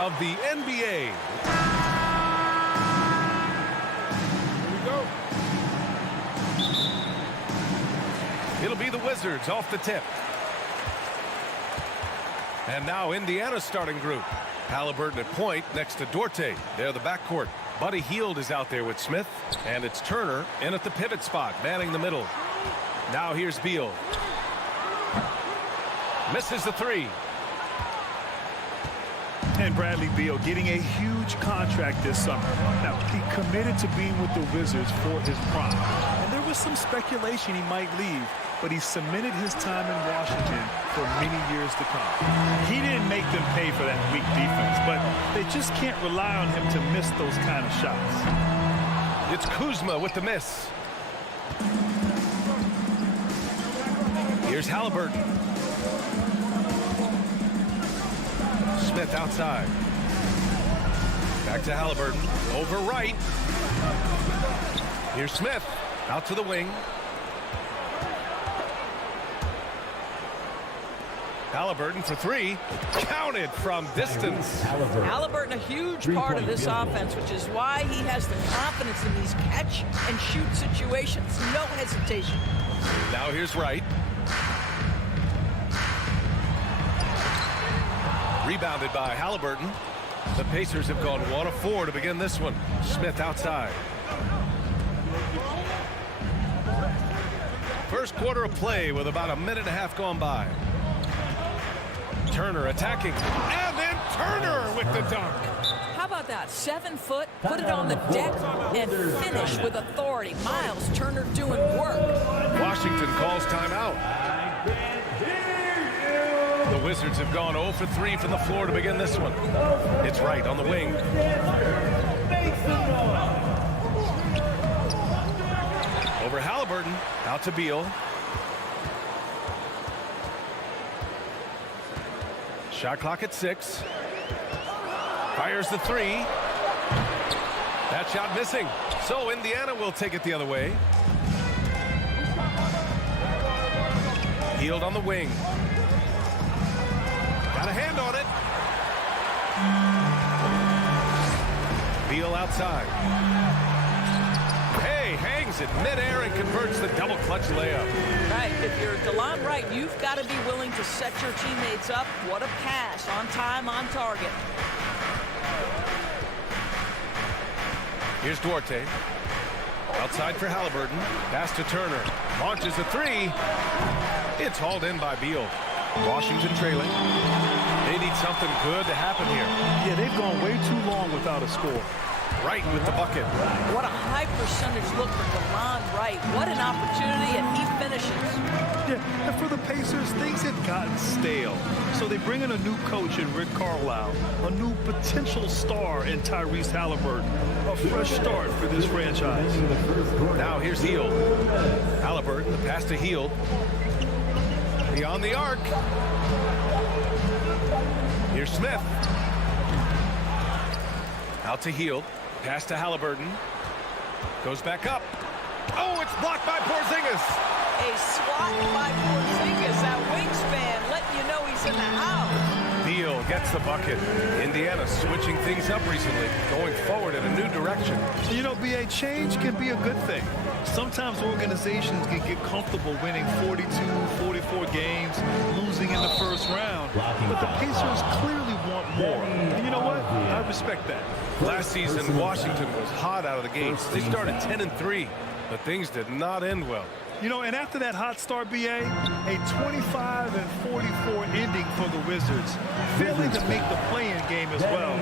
Of the NBA. Here we go. It'll be the Wizards off the tip. And now Indiana's starting group. Halliburton at point next to Duarte. They're the backcourt. Buddy Hield is out there with Smith. And it's Turner in at the pivot spot, manning the middle. Now here's Beal. Misses the three. And Bradley Beal getting a huge contract this summer. Now, he committed to being with the Wizards for his prime. And there was some speculation he might leave, but he cemented his time in Washington for many years to come. He didn't make them pay for that weak defense, but they just can't rely on him to miss those kind of shots. It's Kuzma with the miss. Here's Halliburton. Smith outside. Back to Halliburton. Over right. Here's Smith. Out to the wing. Halliburton for three. Counted from distance. Halliburton, a huge part of this offense, which is why he has the confidence in these catch and shoot situations. No hesitation. Now here's Wright. Rebounded by Halliburton. The Pacers have gone 1 of 4 to begin this one. Smith outside. First quarter of play with about a minute and a half gone by. Turner attacking. And then Turner with the dunk. How about that? 7 foot, put it on the deck, and finish with authority. Miles Turner doing work. Washington calls timeout. The Wizards have gone 0 for 3 from the floor to begin this one. It's Wright on the wing. Over Halliburton, out to Beal. Shot clock at 6. Fires the three. That shot missing. So Indiana will take it the other way. Hield on the wing. Got a hand on it. Beal outside. Hey, hangs takes it midair and converts the double clutch layup. Right, if you're DeLon Wright, you've got to be willing to set your teammates up. What a pass, on time, on target. Here's Duarte. Outside for Halliburton. Pass to Turner. Launches a three. It's hauled in by Beal. Washington trailing. They need something good to happen here. Yeah, they've gone way too long without a score. Wright with the bucket. What a high percentage look for DeLon Wright. What an opportunity, and he finishes. Yeah, and for the Pacers, things had gotten stale. So they bring in a new coach in Rick Carlisle, a new potential star in Tyrese Halliburton. A fresh start for this franchise. Now here's Hield. Halliburton, the pass to Hield. Beyond the arc. Here's Smith. Out to Hield. Pass to Halliburton. Goes back up. Oh, it's blocked by Porzingis. A swat by Porzingis. That wingspan letting you know he's in the house. Beal gets the bucket. Indiana switching things up recently, going forward in a new direction. You know, BA, change can be a good thing. Sometimes organizations can get comfortable winning 42, 44 games, losing in the first round. But the Pacers clearly want more. And you know what? I respect that. Last season, Washington was hot out of the gates. They started 10-3, but things did not end well. You know, and after that hot start, BA, a 25-44 ending for the Wizards, failing to make the play-in game as well.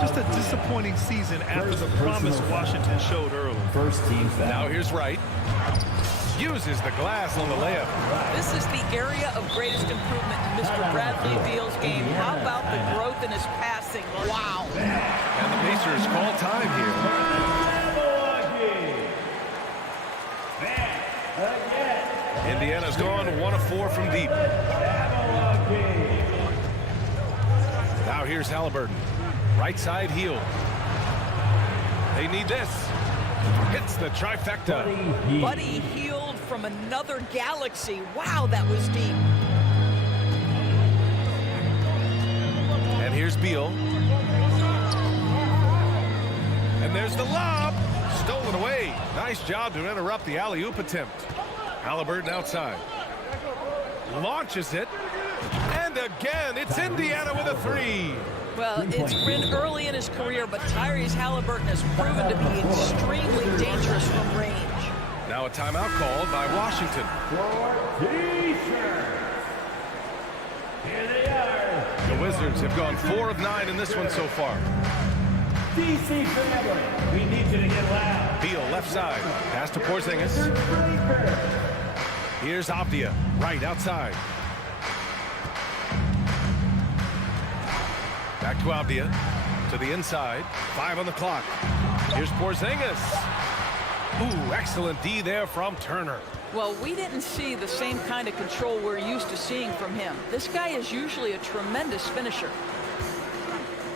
Just a disappointing season after the promise Washington showed early. Now here's Wright. Uses the glass on the layup. This is the area of greatest improvement in Mr. Bradley Beal's game. How about the growth in his passing? Wow. And the Pacers call time here. Indiana's gone 1 of 4 from deep. Now here's Halliburton. Right side Hield. They need this. Hits the trifecta. Buddy Hield from another galaxy. Wow, that was deep. And here's Beal. And there's the lob. Stolen away. Nice job to interrupt the alley-oop attempt. Halliburton outside. Launches it. And again, it's Indiana with a three. Well, it's been early in his career, but Tyrese Halliburton has proven to be extremely dangerous from range. Now a timeout called by Washington. Here they are. The Wizards have gone 4 of 9 in this one so far. DC family, we need you to get loud. Beal left side. Pass to Porzingis. Here's Avdia. Right outside. Back to Avdia. To the inside. 5 on the clock. Here's Porzingis. Ooh, excellent D there from Turner. Well, we didn't see the same kind of control we're used to seeing from him. This guy is usually a tremendous finisher.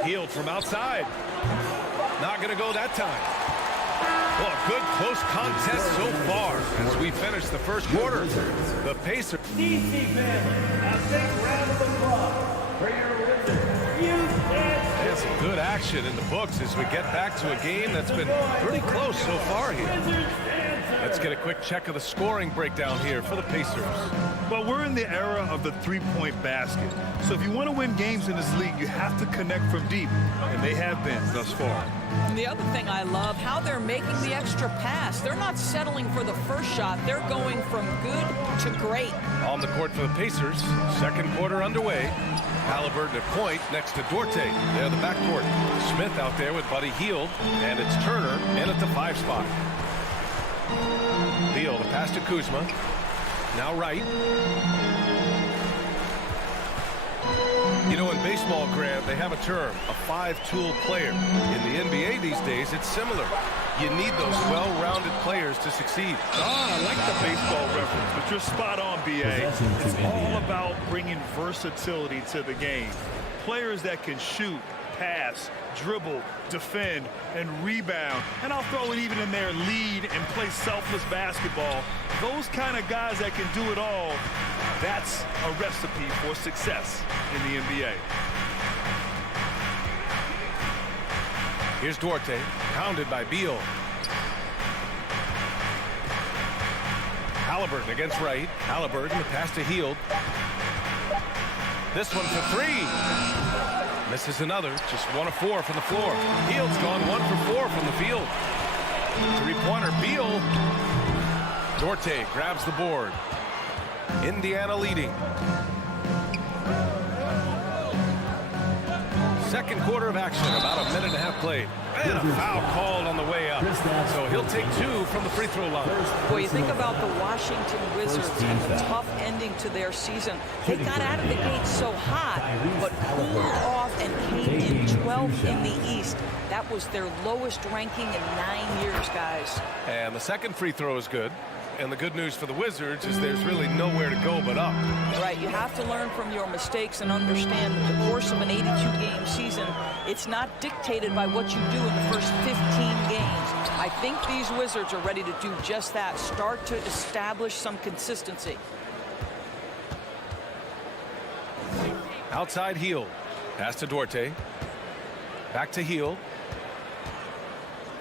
Hield from outside. Not going to go that time. Well, good close contest so far as we finish the first quarter. The Pacers. DC family, now take round of applause for your Wizards. It's good action in the books as we get back to a game that's been pretty close so far here. Let's get a quick check of the scoring breakdown here for the Pacers. Well, we're in the era of the three-point basket. So if you want to win games in this league, you have to connect from deep. And they have been thus far. And the other thing I love, how they're making the extra pass. They're not settling for the first shot. They're going from good to great. On the court for the Pacers, second quarter underway. Halliburton at point next to Duarte. They're the backcourt. Smith out there with Buddy Hield. And it's Turner in at the 5 spot. Beal, the pass to Kuzma. Now Wright. You know, in baseball, Grant, they have a term, a 5-tool player. In the NBA these days, it's similar. You need those well-rounded players to succeed. I like the baseball reference, but you're spot on, BA. It's all about bringing versatility to the game. Players that can shoot, pass, dribble, defend, and rebound. And I'll throw it even in there, lead and play selfless basketball. Those kind of guys that can do it all, that's a recipe for success in the NBA. Here's Duarte, pounded by Beal. Halliburton against Wright. Halliburton, the pass to Hield. This one for three. Misses another. Just 1 of 4 from the floor. Hield's gone 1 for 4 from the field. Three-pointer. Beal. Duarte grabs the board. Indiana leading. Second quarter of action, about a minute and a half played. And a foul called on the way up. So he'll take 2 from the free throw line. Boy, you think about the Washington Wizards and the tough ending to their season. They got out of the gate so hot, but cooled off and came in 12th in the East. That was their lowest ranking in 9 years, guys. And the second free throw is good. And the good news for the Wizards is there's really nowhere to go but up. Right, you have to learn from your mistakes and understand that the course of an 82-game season, it's not dictated by what you do in the first 15 games. I think these Wizards are ready to do just that, start to establish some consistency. Outside Hield. Pass to Duarte. Back to Hield.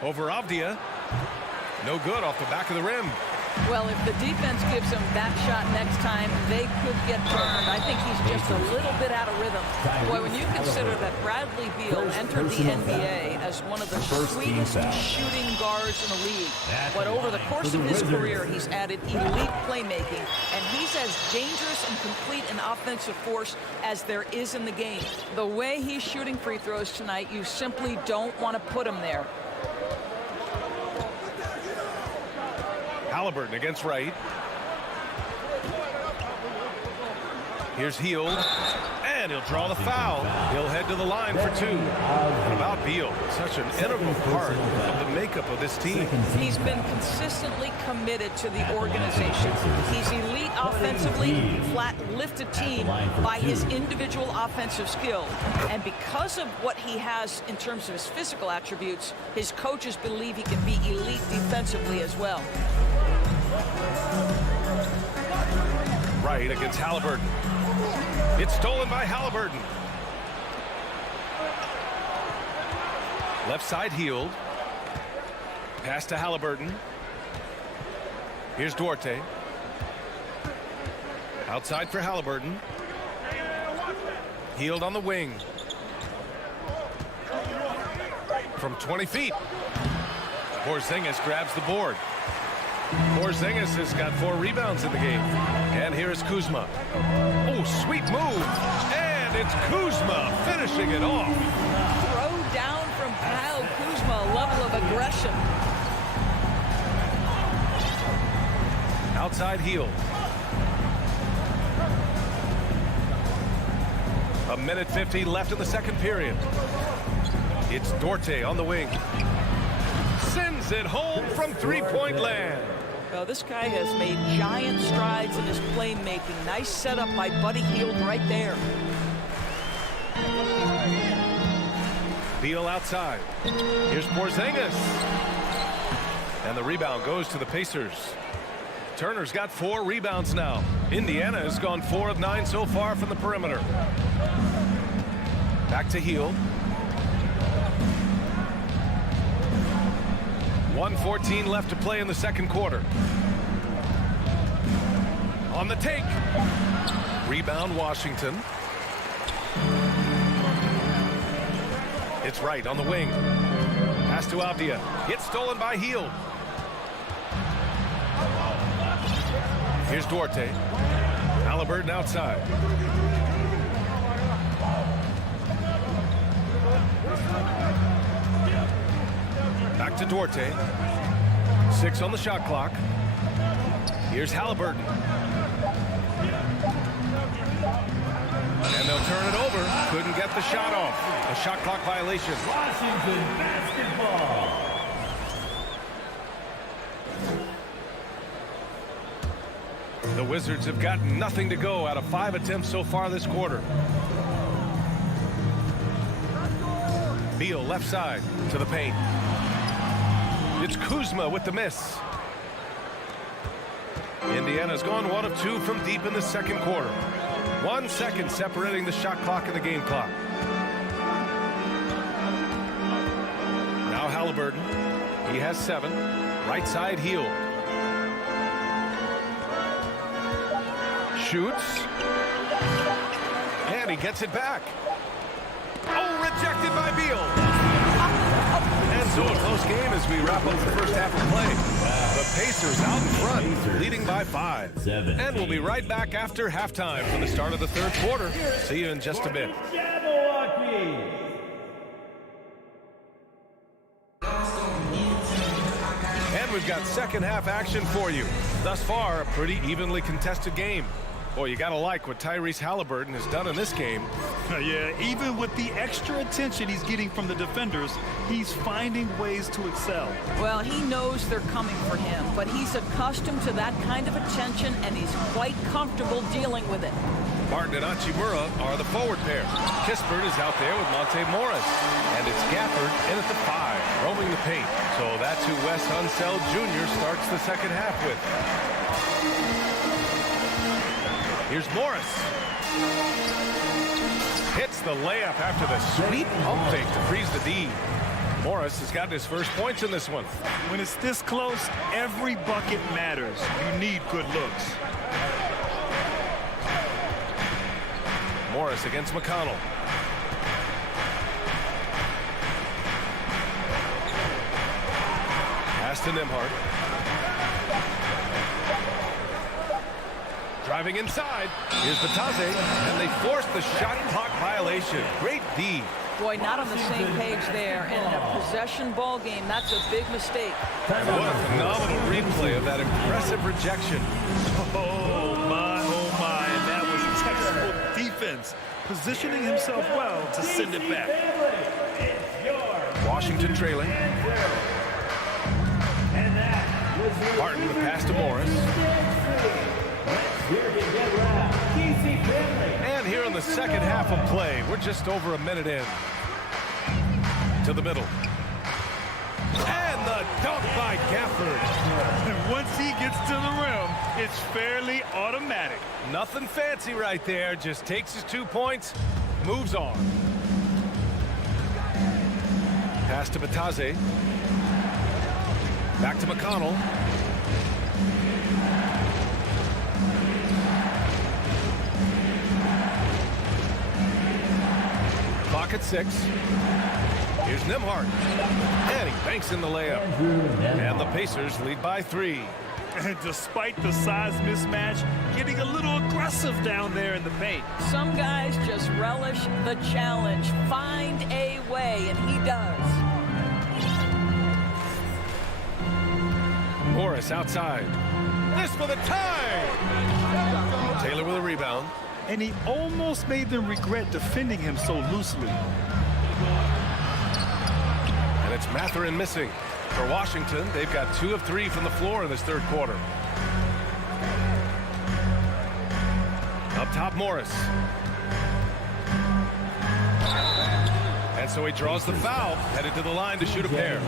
Over Avdia. No good off the back of the rim. Well, if the defense gives him that shot next time, they could get burned. I think he's just a little bit out of rhythm. Boy, when you consider that Bradley Beal entered the NBA as one of the sweetest shooting guards in the league, but over the course of his career, he's added elite playmaking, and he's as dangerous and complete an offensive force as there is in the game. The way he's shooting free throws tonight, you simply don't want to put him there. Halliburton against Wright. Here's Hield. And he'll draw the foul. He'll head to the line for 2. What about Beal? Such an integral part of the makeup of this team. He's been consistently committed to the organization. He's elite offensively, flat lift a team by his individual offensive skill. And because of what he has in terms of his physical attributes, his coaches believe he can be elite defensively as well. Wright against Halliburton. It's stolen by Halliburton. Left side Hield. Pass to Halliburton. Here's Duarte. Outside for Halliburton. Hield on the wing. From 20 feet. Porzingis grabs the board. Porzingis has got 4 rebounds in the game. And here's Kuzma. Oh, sweet move. And it's Kuzma finishing it off. Throw down from Kyle Kuzma, a level of aggression. Outside Hield. A minute 50 left in the second period. It's Duarte on the wing. Sends it home from three-point land. Well, this guy has made giant strides in his playmaking. Nice setup by Buddy Hield right there. Beal outside. Here's Porzingis. And the rebound goes to the Pacers. Turner's got 4 rebounds now. Indiana has gone 4 of 9 so far from the perimeter. Back to Hield. 1:14 left to play in the second quarter. On the take. Rebound Washington. It's Wright on the wing. Pass to Avdia. It's stolen by Hield. Here's Duarte. Halliburton outside. Back to Duarte. 6 on the shot clock. Here's Halliburton. And they'll turn it over. Couldn't get the shot off. A shot clock violation. Washington basketball. The Wizards have got nothing to go out of 5 attempts so far this quarter. Beal left side to the paint. It's Kuzma with the miss. Indiana's gone 1 of 2 from deep in the second quarter. 1 second separating the shot clock and the game clock. Now Halliburton. He has 7. Right side Hield. shoots. And he gets it back. Oh, rejected by Beal. And so a close game as we wrap up the first half of play. The Pacers out in front, leading by 5. And we'll be right back after halftime for the start of the third quarter. See you in just a bit. And we've got second half action for you. Thus far, a pretty evenly contested game. Boy, you got to like what Tyrese Halliburton has done in this game. Yeah, even with the extra attention he's getting from the defenders, he's finding ways to excel. Well, he knows they're coming for him, but he's accustomed to that kind of attention, and he's quite comfortable dealing with it. Martin and Hachimura are the forward pair. Kispert is out there with Monte Morris. And it's Gafford in at the 5, roaming the paint. So that's who Wes Unseld Jr. starts the second half with. Here's Morris. Hits the layup after the sweet pump fake to freeze the D. Morris has gotten his first points in this one. When it's this close, every bucket matters. You need good looks. Morris against McConnell. Pass to Nembhard. Driving inside. Here's Batase, and they force the shot clock violation. Great D. Boy, not on the same page there. And in a possession ball game, that's a big mistake. What a phenomenal replay of that impressive rejection. Oh, my. And that was textbook defense. Positioning himself well to send it back. Washington trailing. Martin, the pass to Morris. And here in the second half of play, we're just over a minute in. To the middle. And the dunk by Gafford. And once he gets to the rim, it's fairly automatic. Nothing fancy right there. Just takes his 2 points, moves on. Pass to Batase. Back to McConnell. Clock at 6. Here's Nembhard. And he banks in the layup. And the Pacers lead by 3. And despite the size mismatch, getting a little aggressive down there in the paint. Some guys just relish the challenge. Find a way, and he does. Morris outside. This for the tie! Taylor with a rebound. And he almost made them regret defending him so loosely. And it's Mathurin missing. For Washington, they've got 2 of 3 from the floor in this third quarter. Up top, Morris. And so he draws the foul, headed to the line to shoot a pair.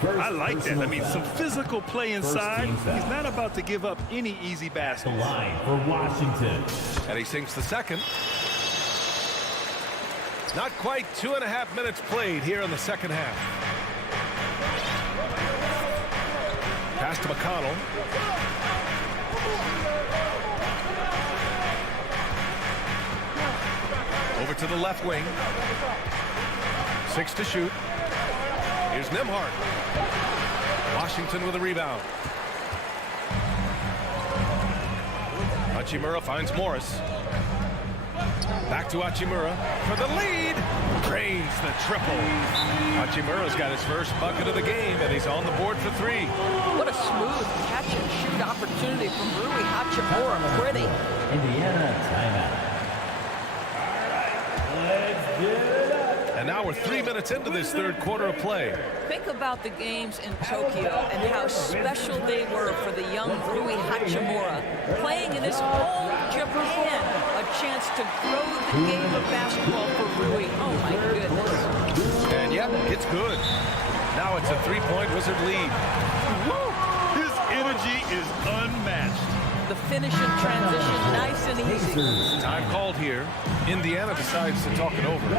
I like that. I mean, some physical play inside. He's not about to give up any easy baskets. The line for Washington. And he sinks the second. Not quite 2.5 minutes played here in the second half. Pass to McConnell. Over to the left wing. 6 to shoot. Here's Nembhard. Washington with a rebound. Hachimura finds Morris. Back to Hachimura for the lead. Drains the triple. Hachimura's got his first bucket of the game, and he's on the board for 3. What a smooth catch-and-shoot opportunity from Rui Hachimura. Pretty. Indiana timeout. And now we're 3 minutes into this third quarter of play. Think about the games in Tokyo and how special they were for the young Rui Hachimura. Playing in his home Japan, a chance to grow the game of basketball for Rui. Oh my goodness. And yep, it's good. Now it's a 3-point Wizard lead. Woo! His energy is unmatched. The finish in transition, nice and easy. Time called here. Indiana decides to talk it over.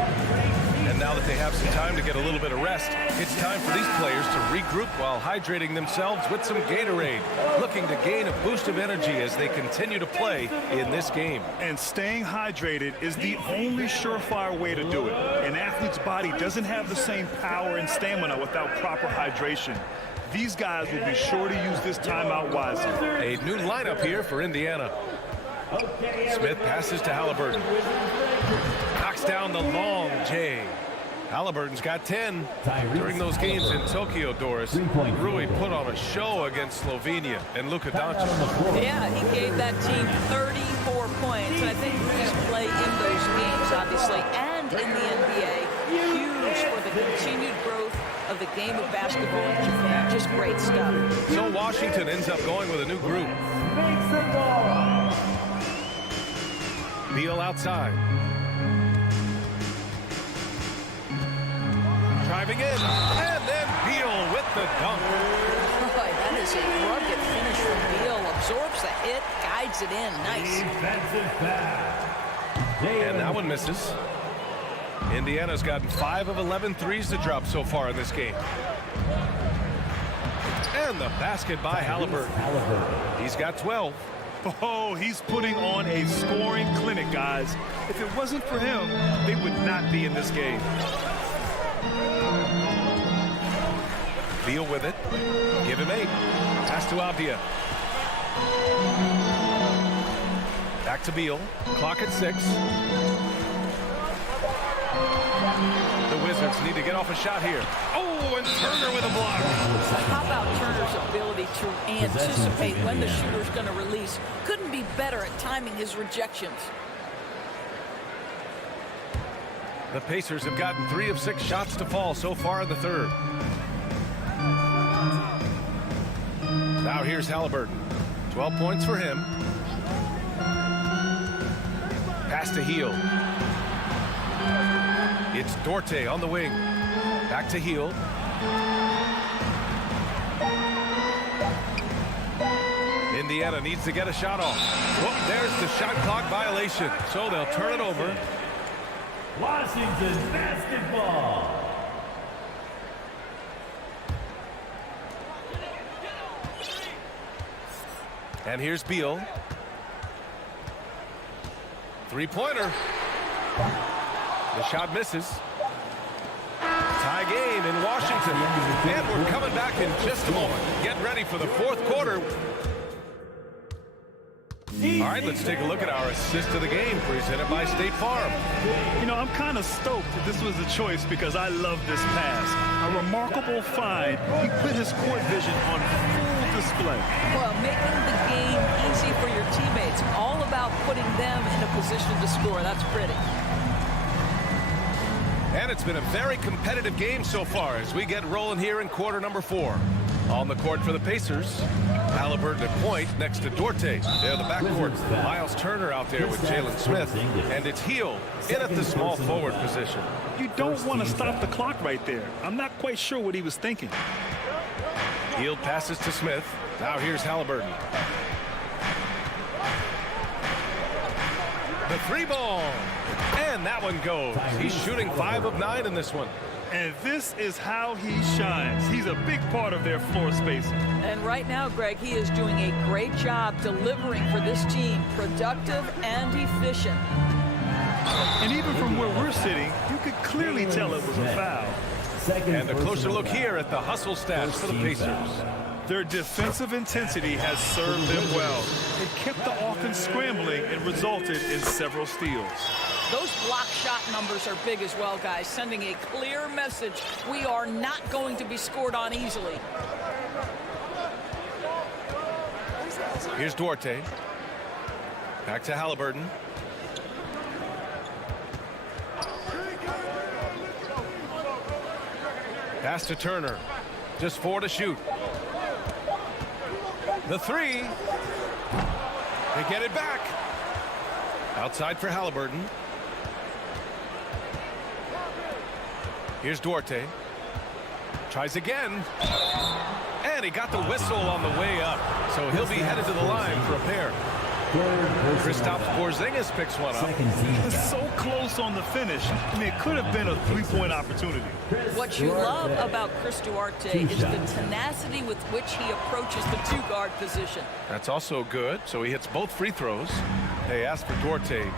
And now that they have some time to get a little bit of rest, it's time for these players to regroup while hydrating themselves with some Gatorade, looking to gain a boost of energy as they continue to play in this game. And staying hydrated is the only surefire way to do it. An athlete's body doesn't have the same power and stamina without proper hydration. These guys will be sure to use this timeout wisely. A new lineup here for Indiana. Smith passes to Halliburton. Knocks down the long J. Halliburton's got 10. During those games in Tokyo, Doris, Rui put on a show against Slovenia and Luka Doncic. Yeah, he gave that team 34 points. And I think Rui's play in those games, obviously, and in the NBA, huge for the continued growth of the game of basketball in Japan. Just great stuff. So Washington ends up going with a new group. Beal outside. Driving in, and then Beal with the dunk. Boy, that is a rugged finish from Beal. Absorbs the hit, guides it in. Nice. And that one misses. Indiana's gotten 5 of 11 threes to drop so far in this game. And the basket by Halliburton. He's got 12. Oh, he's putting on a scoring clinic, guys. If it wasn't for him, they would not be in this game. Beal with it. Give him 8. Pass to Avdia. Back to Beal. Clock at 6. The Wizards need to get off a shot here. Oh, and Turner with a block. How about Turner's ability to anticipate when the shooter's going to release? Couldn't be better at timing his rejections. The Pacers have gotten 3 of 6 shots to fall so far in the third. Now here's Halliburton. 12 points for him. Pass to Heel. It's Dorte on the wing. Back to Heel. Indiana needs to get a shot off. Whoop, there's the shot clock violation. So they'll turn it over. Washington basketball. And here's Beal. Three-pointer. The shot misses. Tie game in Washington. And we're coming back in just a moment. Get ready for the fourth quarter. All right, let's take a look at our assist of the game presented by State Farm. You know, I'm kind of stoked that this was a choice because I love this pass. A remarkable find. He put his court vision on full display. Well, making the game easy for your teammates. All about putting them in a position to score. That's pretty. And it's been a very competitive game so far as we get rolling here in quarter number 4. On the court for the Pacers, Halliburton at point next to Dorte. They're the backcourt. Miles Turner out there with Jalen Smith. And it's Heel in at the small forward position. You don't want to stop the clock right there. I'm not quite sure what he was thinking. Heel passes to Smith. Now here's Halliburton. The 3-ball. And that one goes. He's shooting 5 of 9 in this one. And this is how he shines. He's a big part of their floor spacing. And right now, Greg, he is doing a great job delivering for this team. Productive and efficient. And even from where we're sitting, you could clearly tell it was a foul. And a closer look here at the hustle stats for the Pacers. Their defensive intensity has served them well. It kept the offense scrambling and resulted in several steals. Those block shot numbers are big as well, guys, sending a clear message. We are not going to be scored on easily. Here's Duarte. Back to Halliburton. Pass to Turner. Just 4 to shoot. The 3. They get it back. Outside for Halliburton. Here's Duarte. Tries again. And he got the whistle on the way up, so he'll be headed to the line for a pair. Kristaps Porzingis picks one up. It's so close on the finish. I mean, it could have been a three-point opportunity. What you love about Chris Duarte is the tenacity with which he approaches the two-guard position. That's also good, so he hits both free throws. Hey, as for Duarte,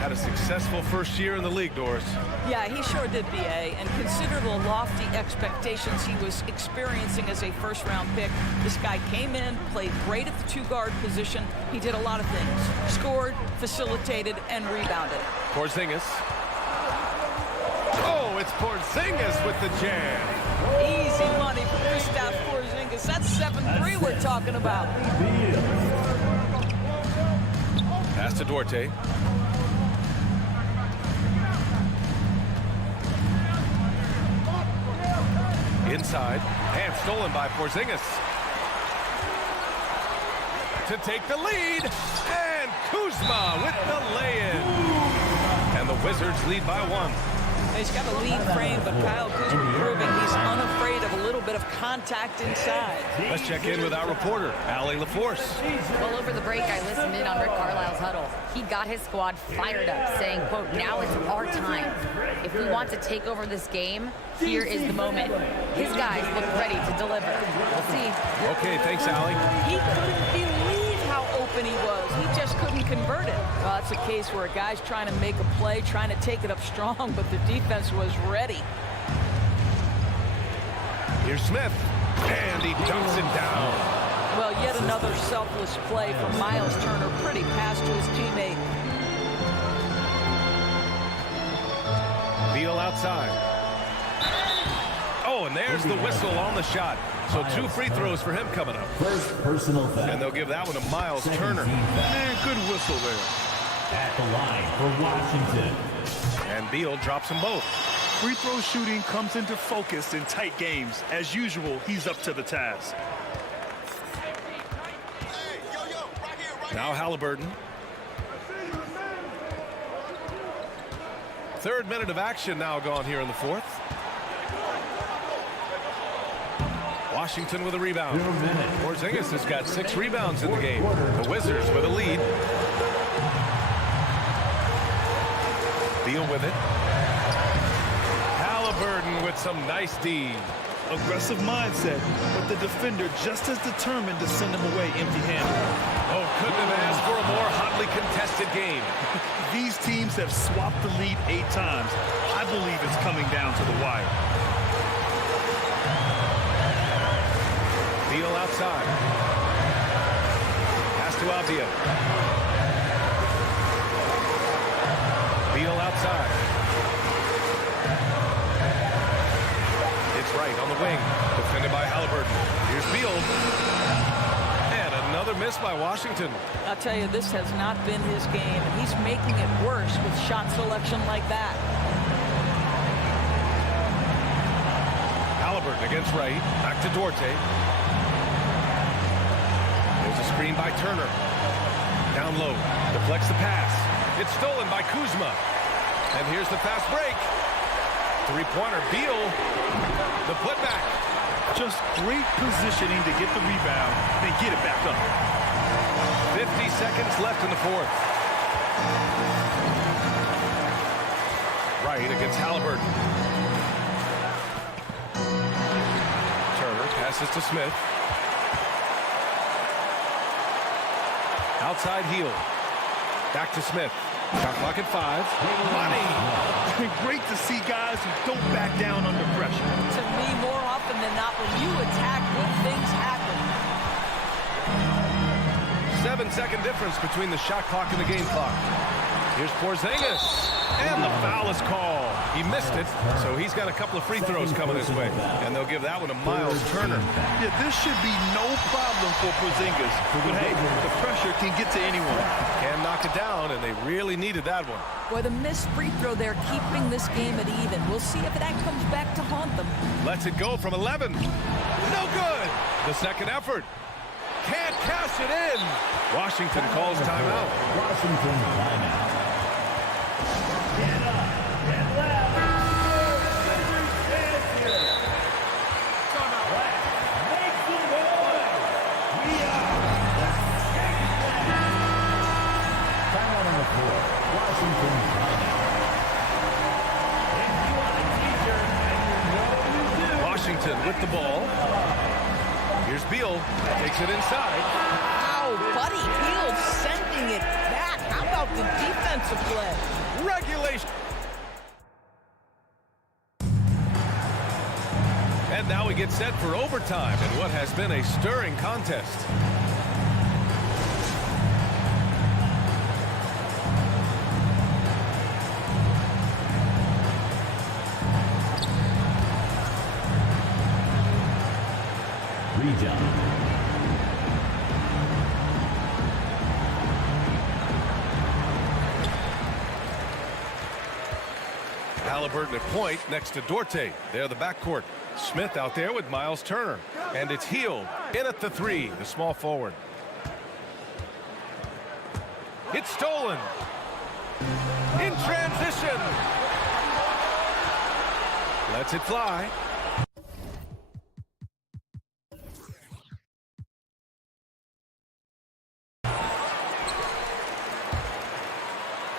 had a successful first year in the league, Doris. Yeah, he sure did, B.A., and consider the lofty expectations he was experiencing as a first-round pick. This guy came in, played great at the two-guard position. He did a lot of things. Scored, facilitated, and rebounded. Porzingis. Oh, it's Porzingis with the jam. Easy money for Kristaps Porzingis. That's 7-3 we're talking about. Pass to Duarte. Inside, and stolen by Porzingis. To take the lead, and Kuzma with the lay-in. And the Wizards lead by 1. He's got a lead frame, but Kyle Kuzma proving he's unafraid of a little bit of contact inside. Let's check in with our reporter, Allie LaForce. Well, over the break, I listened in on Rick Carlisle's huddle. He got his squad fired up, saying, quote, now it's our time. If we want to take over this game, here is the moment. His guys look ready to deliver. We'll see. Okay, thanks, Allie. He couldn't believe how open he was. He just couldn't convert it. Well, that's a case where a guy's trying to make a play, trying to take it up strong, but the defense was ready. Here's Smith, and he dunks it down. Well, yet another selfless play from Miles Turner. Pretty pass to his teammate. Beal outside. Oh, and there's the whistle on the shot. So 2 free throws for him coming up. First personal foul. And they'll give that one to Miles Turner. Man, good whistle there. At the line for Washington. And Beal drops them both. Free throw shooting comes into focus in tight games. As usual, he's up to the task. Now Halliburton. 3rd minute of action now gone here in the 4th. Washington with a rebound. Porzingis has got 6 rebounds in the game. The Wizards with a lead. Beal with it. Halliburton with some nice D. Aggressive mindset, but the defender just as determined to send him away empty-handed. Oh, couldn't have asked for a more hotly contested game. These teams have swapped the lead 8 times. I believe it's coming down to the wire. Beal outside. Pass to Avdia. Beal outside. It's right on the wing. Defended by Halliburton. Here's Beal. And another miss by Washington. I'll tell you, this has not been his game, and he's making it worse with shot selection like that. Halliburton against Wright. Back to Duarte. There's a screen by Turner. Down low. Deflects the pass. It's stolen by Kuzma. And here's the fast break. 3-pointer. Beal. The putback. Just great positioning to get the rebound and get it back up. 50 seconds left in the 4th. Wright against Halliburton. Turner passes to Smith. Outside heel. Back to Smith. Shot clock at 5. Money! Great to see guys who don't back down under pressure. To me, more often than not, when you attack, good things happen. 7-second difference between the shot clock and the game clock. Here's Porzingis. And the foul is called. He missed it, so he's got a couple of free throws coming his way. And they'll give that one to Miles Turner. Yeah, this should be no problem for Porzingis. But hey, the pressure can get to anyone. Can knock it down, and they really needed that one. Boy, the missed free throw there, keeping this game at even. We'll see if that comes back to haunt them. Lets it go from 11. No good. The second effort. Can't cash it in. Washington calls timeout. Washington timeout. with the ball. Here's Beal. Takes it inside. Wow, Buddy Hield sending it back. How about the defensive play? Regulation. And now we get set for overtime in what has been a stirring contest. Halliburton at point next to Duarte. They're the backcourt. Smith out there with Miles Turner. And it's Hield in at the three, the small forward. It's stolen. In transition. Lets it fly.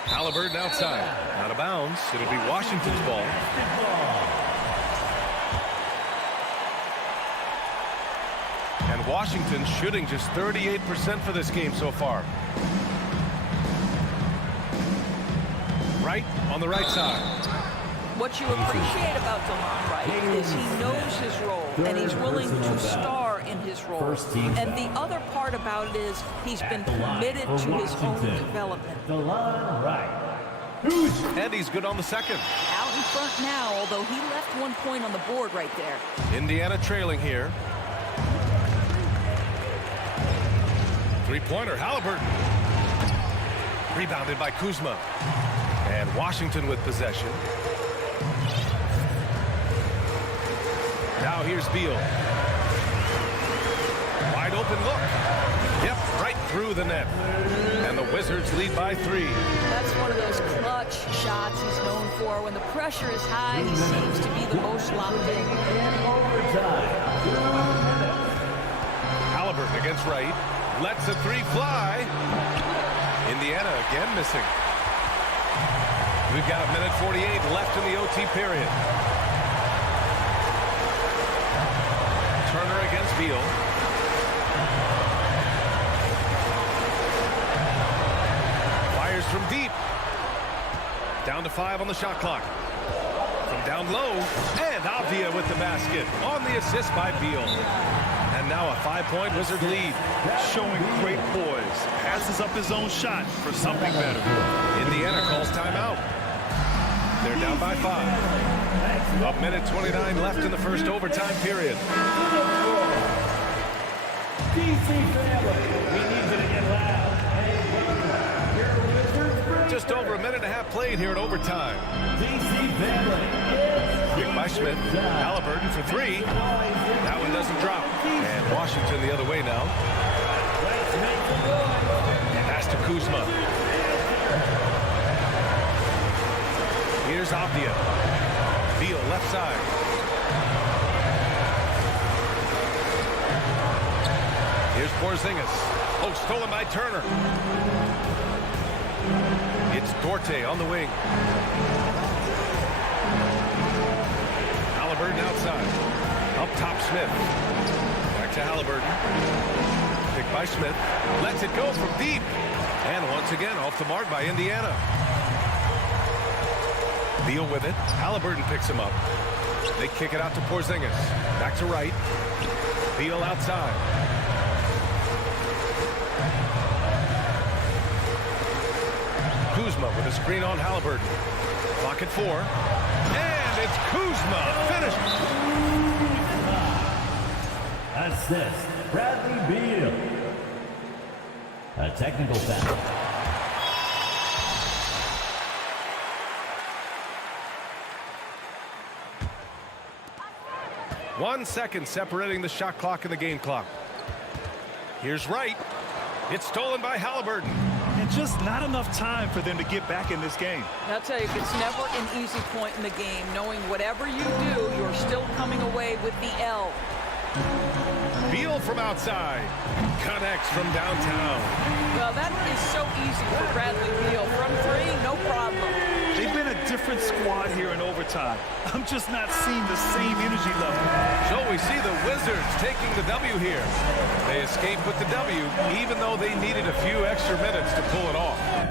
Halliburton outside. Out of bounds. It'll be Washington's ball. And Washington shooting just 38% for this game so far. Right on the right side. What you appreciate about DeLon Wright is he knows his role, and he's willing to star in his role. And the other part about it is he's been committed to his own development. DeLon Wright. And he's good on the second. Out in front now, although he left 1 point on the board right there. Indiana trailing here. Three-pointer, Halliburton. Rebounded by Kuzma. And Washington with possession. Now here's Beal. Wide open look. Yep, right through the net. And the Wizards lead by 3. That's one of those clutch shots he's known for. When the pressure is high, he seems to be the most locked in. Halliburton against Wright. Lets the three fly. Indiana again missing. We've got 1:48 left in the OT period. Turner against Beal. Fires from deep. Down to 5 on the shot clock. From down low. And Avdia with the basket. On the assist by Beal. And now a 5-point Wizard lead. Showing great poise. Passes up his own shot for something better. Indiana calls timeout. They're down by 5. 1:29 left in the first overtime period. Just over 1.5 minutes played here in overtime. Picked by Smith. Halliburton for 3. That one doesn't drop. And Washington the other way now. Pass to Kuzma. Here's Avdia. Beal left side. Here's Porzingis. Oh, stolen by Turner. It's Duarte on the wing. Halliburton outside. Up top Smith. Back to Halliburton. Picked by Smith. Lets it go from deep. And once again off the mark by Indiana. Beal with it. Halliburton picks him up. They kick it out to Porzingis. Back to Wright. Beal outside. Kuzma with a screen on Halliburton. Clock at 4. And it's Kuzma. Finished. Assist, Bradley Beal. A technical foul. 1 second separating the shot clock and the game clock. Here's Wright. It's stolen by Halliburton. And just not enough time for them to get back in this game. I'll tell you, it's never an easy point in the game, knowing whatever you do, you're still coming away with the L. Beal from outside. Connects from downtown. Well, that is so easy for Bradley Beal. From 3, no problem. They've been a different different squad here in overtime. I'm just not seeing the same energy level. So we see the Wizards taking the W here. They escape with the W, even though they needed a few extra minutes to pull it off.